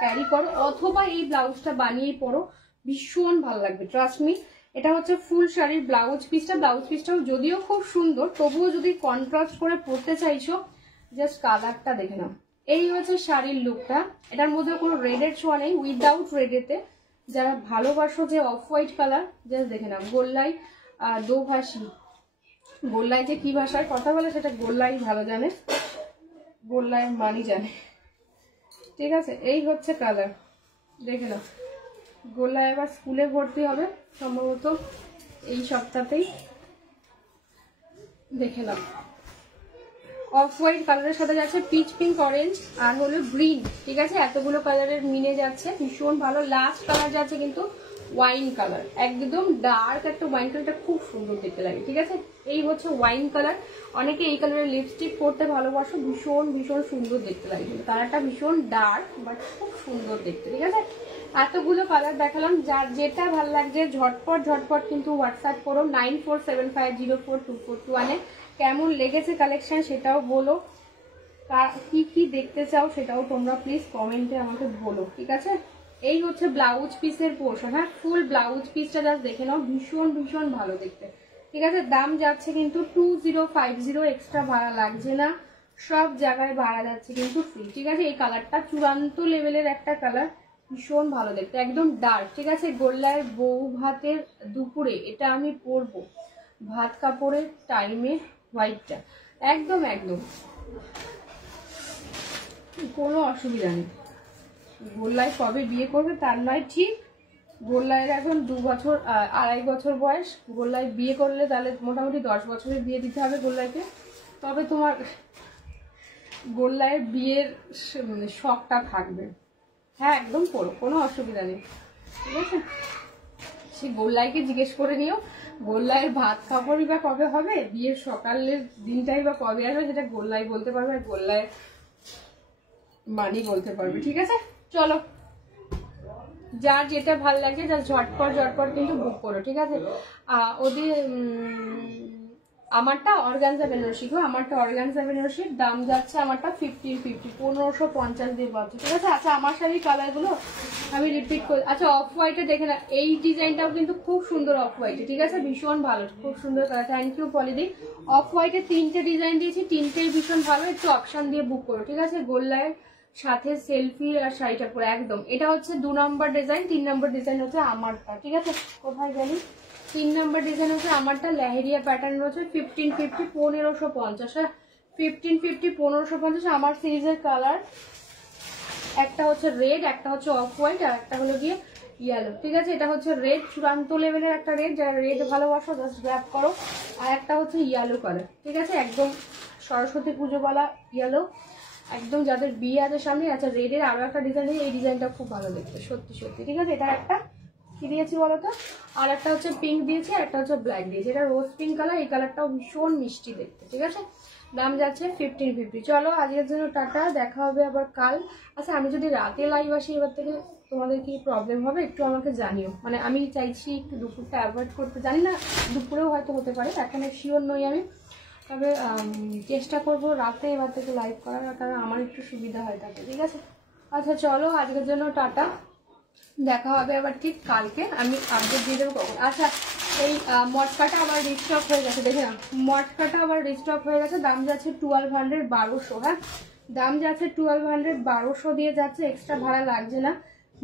ক্যারি করো, অথবা এই ব্লাউজটা বানিয়ে পরো, ভীষণ ভালো লাগবে, ট্রাস্ট মি। এটা হচ্ছে ফুল শাড়ির ব্লাউজ পিসটা। ব্লাউজ পিসটাও যদিও খুব সুন্দর, তবুও যদি কন্ট্রাস্ট করে পরতে চাইছো জাস্ট কালারটা দেখে নাও। এই হচ্ছে শাড়ির লুকটা, এটার মধ্যে কোনো রেডের ছোঁয়া নেই, উইদাউট রেডেতে। যারা ভালোবাসো যে অফ হোয়াইট কালার জাস্ট দেখে নাও। গোল্লাই দোভাষী, গোল্লাই যে কি ভাষায় কথা বলে সেটা গোল্লাই ভালো জানে, গোল্লাইয়ের মানি জানে, ঠিক আছে। এই হচ্ছে কালার, দেখে নাও। গোল্লাই এবার স্কুলে ভর্তি হবে সম্ভবত এই সপ্তাহতেই, দেখে নাও। অফ হোয়াইট কালারের সাথে যাচ্ছে পিচ পিঙ্ক অরেঞ্জ আর হলো গ্রিন, ঠিক আছে। এতগুলো কালারের মিলে যাচ্ছে, ভীষণ ভালো। লাস্ট কালার যাচ্ছে কিন্তু ওয়াইন কালার, একদম ডার্ক একটা ওয়াইন কালারটা খুব সুন্দর দেখতে লাগে, ঠিক আছে। এই হচ্ছে ওয়াইন কালার। অনেকে এই কালারের লিপস্টিক পরতে ভালোবাসো, ভীষণ সুন্দর দেখতে লাগে, কিন্তু কালারটা ভীষণ ডার্ক বাট খুব সুন্দর দেখতে, ঠিক আছে। এতগুলো কালার দেখালাম, যার যেটা ভালো লাগছে ঝটপট কিন্তু হোয়াটসঅ্যাপ করো 9475042421। কেমন লেগেছে কালেকশন সেটাও বলো, কি দেখতে চাও সেটাও তোমরা প্লিজ কমেন্টে আমাকে বলো, ঠিক আছে। এই হচ্ছে ব্লাউজ পিসের পোর্শন, হ্যাঁ। ফুল ব্লাউজ পিসটা জাস্ট দেখে নাও, ভীষণ ভালো দেখতে, ঠিক আছে। দাম যাচ্ছে কিন্তু 2050, এক্সট্রা ভাড়া লাগছে না, সব জায়গায় ভাড়া যাচ্ছে কিন্তু ফ্রি, ঠিক আছে। এই কালারটা চূড়ান্ত লেভেলের একটা কালার, ভীষণ ভালো দেখতে, একদম ডার্ক, ঠিক আছে। গোল্লার বউ ভাতের দুপুরে এটা আমি পরবো, ভাত কাপড়ের টাইমে হোয়াইটটা, একদম কোনো অসুবিধা নেই। গোল্লাই কবে বিয়ে করবে তার নয় ঠিক, গোল্লাইয়ের এখন 2 বছর 2.5 বছর বয়স। গোল্লাই বিয়ে করলে তাহলে মোটামুটি 10 বছরের বিয়ে দিতে হবে গোল্লাইকে, তবে তোমার গোল্লাইয়ের বিয়ের শখটা থাকবে। হ্যাঁ একদম করো, কোনো অসুবিধা নেই, ঠিক আছে। সে গোল্লাইকে জিজ্ঞেস করে নিও গোল্লাইয়ের ভাত কাপড়ই বা কবে হবে, বিয়ের সকালের দিনটাই বা কবে আসবে, সেটা গোল্লাই বলতে পারবে আর গোল্লাইয়ের মানি বলতে পারবে, ঠিক আছে। চলো যার যেটা ভাল লাগে যা ঝটপট কিন্তু বুক করো, ঠিক আছে। ওদের আমারটা অর্গানজা বেনারসি গো, আমারটা অর্গানজা বেনারসির দাম যাচ্ছে আমারটা 1550 দিয়ে পাচ্ছি, ঠিক আছে। আচ্ছা আমার শাড়ির কালার গুলো আমি রিপিট করি। আচ্ছা অফ হোয়াইটে দেখে না, এই ডিজাইনটাও কিন্তু খুব সুন্দর অফ হোয়াইটে, ঠিক আছে, ভীষণ ভালো, খুব সুন্দর কালার। থ্যাংক ইউ পলিদি। অফ হোয়াইটে 3টে ডিজাইন দিয়েছি, 3টেই ভীষণ ভালো, একটু অপশন দিয়ে বুক করো, ঠিক আছে। গোল্লায় সাথে সেলফি আর শাড়িটা পরে একদম। এটা হচ্ছে 2 নম্বর ডিজাইন, 3 নম্বর ডিজাইন হচ্ছে আমারটা, ঠিক আছে। কোথায় জানি 3 নম্বর ডিজাইন হচ্ছে আমারটা, লেহেরিয়া প্যাটার্ন রয়েছে 1550 1550, 1550 1550 আমার সিরিজের কালার। একটা হচ্ছে রেড, একটা হচ্ছে অফ হোয়াইট, আর একটা হলো গিয়ে ইয়েলো, ঠিক আছে। এটা হচ্ছে রেড, চূড়ান্ত লেভেলের একটা রেড, যারা রেড ভালোবাসো জাস্ট গ্র্যাব করো। আর একটা হচ্ছে ইয়েলো কালার, ঠিক আছে, একদম সরস্বতী পুজোওয়ালা ইয়েলো, একদম যাদের বিয়ে আছে সামনে। আচ্ছা রেডের আরো একটা ডিজাইন, এই ডিজাইনটা খুব ভালো দেখতে, সত্যি ঠিক আছে। এটা একটা কি দিয়েছি বলতো, আর একটা হচ্ছে পিঙ্ক দিয়েছি, আর একটা হচ্ছে ব্ল্যাক দিয়েছি। এটা রোজ পিঙ্ক কালার, এই কালারটাও ভীষণ মিষ্টি দেখতে, ঠিক আছে। দাম যাচ্ছে 1550। চলো আজকের জন্য টাটা, দেখা হবে আবার কাল। আচ্ছা আমি যদি রাতে লাইভ আসি এবার থেকে তোমাদের কি প্রবলেম হবে একটু আমাকে জানিও, মানে আমি চাইছি একটু দুপুরটা অ্যাভয়েড করতে, জানি না দুপুরেও হয়তো হতে পারে, এখানে শিওর নই আমি, তবে চেষ্টা করবো রাতে এবার থেকে লাইভ করার, কারণ আমার একটু সুবিধা হয় তাতে, ঠিক আছে। আচ্ছা চলো আজকের জন্য টাটা, দেখা হবে আবার ঠিক কালকে। আমি আপডেট দিয়ে দেবো কখন। আচ্ছা এই মটকাটা আবার রিস্টক হয়ে গেছে, দেখে না, মটকাটা আবার রিস্টক হয়ে গেছে। দাম যাচ্ছে 1200 1200। হ্যাঁ দাম যাচ্ছে 1200 1200 দিয়ে যাচ্ছে, এক্সট্রা ভাড়া লাগছে না।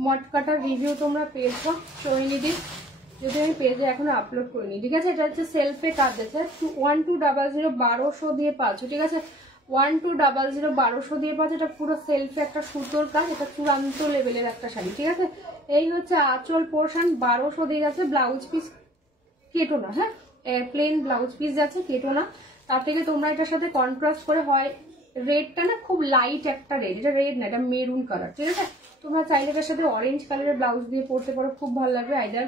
মটকাটার রিভিউ তোমরা পেয়েছো সৈনিদি, যদি আমি পেজে এখনো আপলোড করিনি, ঠিক আছে। এটা হচ্ছে সেলফে কাজ আছে, 1200 1200 দিয়ে পাচ্ছ, ঠিক আছে। 1200 1200 দিয়ে পাচ্ছ, এটা পুরো সেলফে একটা সুতোর কাজ, এটা চূড়ান্ত লেভেলের একটা শাড়ি, ঠিক আছে। এই হচ্ছে আঁচল পোর্শন, 1200 দিয়ে যাচ্ছে। ব্লাউজ পিস কেটো না, হ্যাঁ প্লেন ব্লাউজ পিস যাচ্ছে, কেটো না। তার থেকে তোমরা এটার সাথে কন্ট্রাস্ট করে, হয় রেডটা না খুব লাইট একটা রেড, এটা রেড না, এটা মেরুন কালার, ঠিক আছে। তোমরা চাইলে এটার সাথে অরেঞ্জ কালারের ব্লাউজ দিয়ে পরতে পারো, খুব ভালো লাগবে। আইদার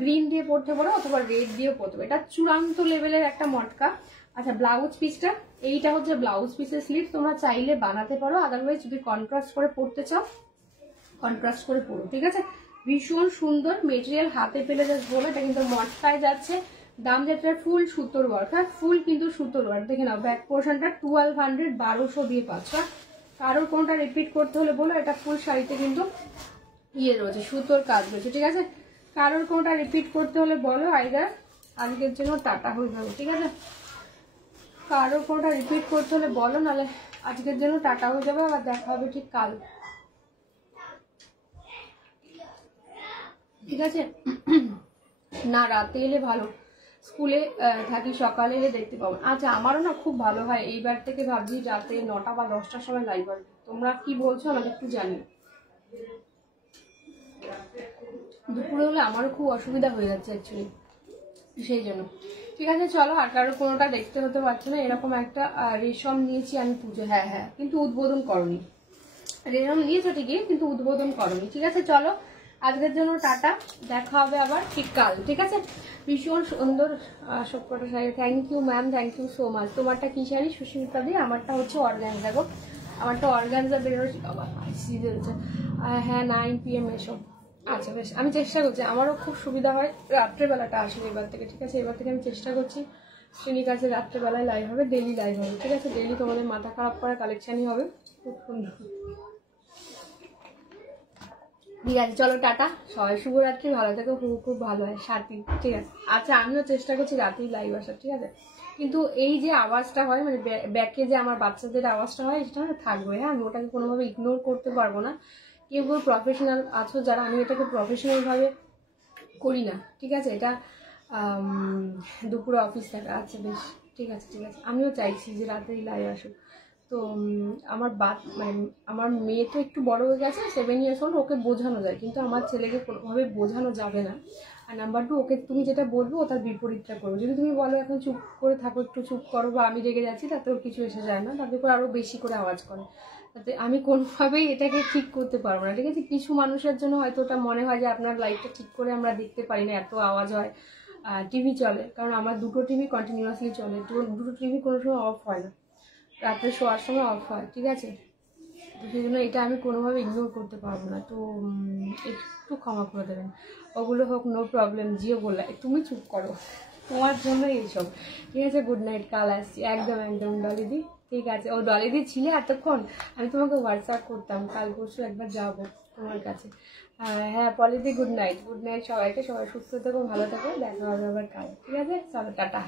গ্রিন দিয়ে পরতে পারো অথবা রেড দিয়েও পরতে পারো, এটা চূড়ান্ত লেভেলের একটা মটকা। আচ্ছা ব্লাউজ পিসটা, এইটা হচ্ছে ব্লাউজ পিসের স্লিভ, তোমরা চাইলে বানাতে পারো, আদারওয়াইজ যদি কন্ট্রাস্ট করে পরতে চাও কন্ট্রাস্ট করে পরো, ঠিক আছে। ভীষণ সুন্দর মেটেরিয়াল, হাতে পেলে জাস্ট বলো। এটা কিন্তু মটকায় যাচ্ছে, দাম যাচ্ছে ফুল সুতোর ওয়ার্ক, হ্যাঁ ফুল কিন্তু সুতোর ওয়ার্ক, দেখে নাও। ব্যাক পোর্শনটা 1200 1200 দিয়ে পাচ্ছ। কারোর কোনটা রিপিট করতে হলে বলো, এটা ফুল শাড়িতে কিন্তু ইয়ে রয়েছে, সুতোর কাজ রয়েছে, ঠিক আছে। কারোর কোনটা রিপিট করতে হলে বলো, আইদার আজকের জন্য টাটা হয়ে যাবে, ঠিক আছে। কারোর কোনটা রিপিট করতে হলে বলো, নাহলে আজকের জন্য টাটা হয়ে যাবে, আবার দেখা হবে ঠিক কাল, ঠিক আছে। না রাতে এলে ভালো, স্কুলে থাকি, সকালে এলে দেখতে পাবো। আচ্ছা আমারও না খুব ভালো হয়, এইবার থেকে ভাবছি রাতে 9টা বা 10টার সময় লাইভ আসবে। তোমরা কি বলছো আমাকে একটু জানি। দুপুরে হলে আমারও খুব অসুবিধা হয়ে যাচ্ছে অ্যাকচুয়ালি, সেই জন্য। ঠিক আছে চলো, আর কারো কোনোটা দেখতে হতে পারছে না। এরকম একটা রেশম নিয়েছি আমি পুজো, হ্যাঁ হ্যাঁ, কিন্তু উদ্বোধন করনি। রেশম নিয়েছো ঠিকই, কিন্তু উদ্বোধন করনি, ঠিক আছে। চলো আজকের জন্য টাটা, দেখা হবে আবার ঠিক কাল, ঠিক আছে। ভীষণ সুন্দর সবকটা sari, thank you ma'am, thank you so much. তোমারটা কি শাড়ি সুস্মিতা দি? আমারটা হচ্ছে অর্গানজা গো, আমারটা অর্গানজা বেরোচ্ছে। হ্যাঁ 9 PM এসো। আচ্ছা বেশ, আমি চেষ্টা করছি, আমারও খুব সুবিধা হয় রাত্রেবেলাটা আসলে এবার থেকে, ঠিক আছে। এবার থেকে আমি চেষ্টা করছি শ্রেণীর কাছে রাত্রেবেলায় লাইভ হবে, ডেলি লাইভ হবে, ঠিক আছে। ডেলি তোমাদের মাথা খারাপ করা কালেকশনই হবে, খুব সুন্দর। ঠিক আছে চলো টাটা, সবাই শুভরাত্রি, ভালো থেকো, খুব খুব ভালো হয় সাথী, ঠিক আছে। আচ্ছা আমিও চেষ্টা করছি রাতেই লাইভ আসার, ঠিক আছে। কিন্তু এই যে আওয়াজটা হয়, মানে ব্যাকে যে আমার বাচ্চাদের আওয়াজটা হয়, সেটা থাকবে, হ্যাঁ আমি ওটাকে কোনোভাবে ইগনোর করতে পারবো না। কেউ কেউ প্রফেশনাল আছো যারা, আমি এটাকে প্রফেশনাল ভাবে করি না, ঠিক আছে। এটা দুপুরে অফিস থাকে, আচ্ছা বেশ ঠিক আছে ঠিক আছে। আমিও চাইছি যে রাতেই লাইভ আসুক। তো আমার মানে আমার মেয়ে তো একটু বড় হয়ে গেছে, 7 years old, ওকে বোঝানো যায়, কিন্তু আমার ছেলেকে কোনোভাবে বোঝানো যাবে না। আর নাম্বার 2, ওকে তুমি যেটা বলবো ও তার বিপরীতটা করবো। যদি তুমি বলো এখন চুপ করে থাকো, একটু চুপ করো, বা আমি রেগে যাচ্ছি, তাতে ওর কিছু এসে যায় না, তাতে করে আরো বেশি করে আওয়াজ করে। তাতে আমি কোনোভাবেই এটাকে ঠিক করতে পারবো না, ঠিক আছে। কিছু মানুষের জন্য হয়তো ওটা মনে হয় যে আপনার লাইফটা ঠিক করে আমরা দেখতে পারি না, এত আওয়াজ হয়। টিভি চলে, কারণ আমার 2টো টিভি কন্টিনিউয়াসলি চলে, 2টো টিভি কোনো সময় অফ হয় না, রাত্রে শোয়ার সময় অফ হয়, ঠিক আছে। তো সেই জন্য এটা আমি কোনোভাবে ইগনোর করতে পারবো না, তো একটু ক্ষমা করে দেবেন। ওগুলো হোক নো প্রবলেম, জিও বললা তুমি চুপ করো, তোমার জন্য এইসব, ঠিক আছে। গুড নাইট, কাল আসছি, একদম একদম ডলিদি, ঠিক আছে। ও ডলিদি ছিলে এতক্ষণ, আমি তোমাকে হোয়াটসঅ্যাপ করতাম, কাল পরশু একবার যাবো তোমার কাছে। হ্যাঁ পলিদি, গুড নাইট সবাইকে, সবাই সুস্থ থেকো, ভালো থেকো, দেখা হবে আবার কাল, ঠিক আছে। চলো টাটা।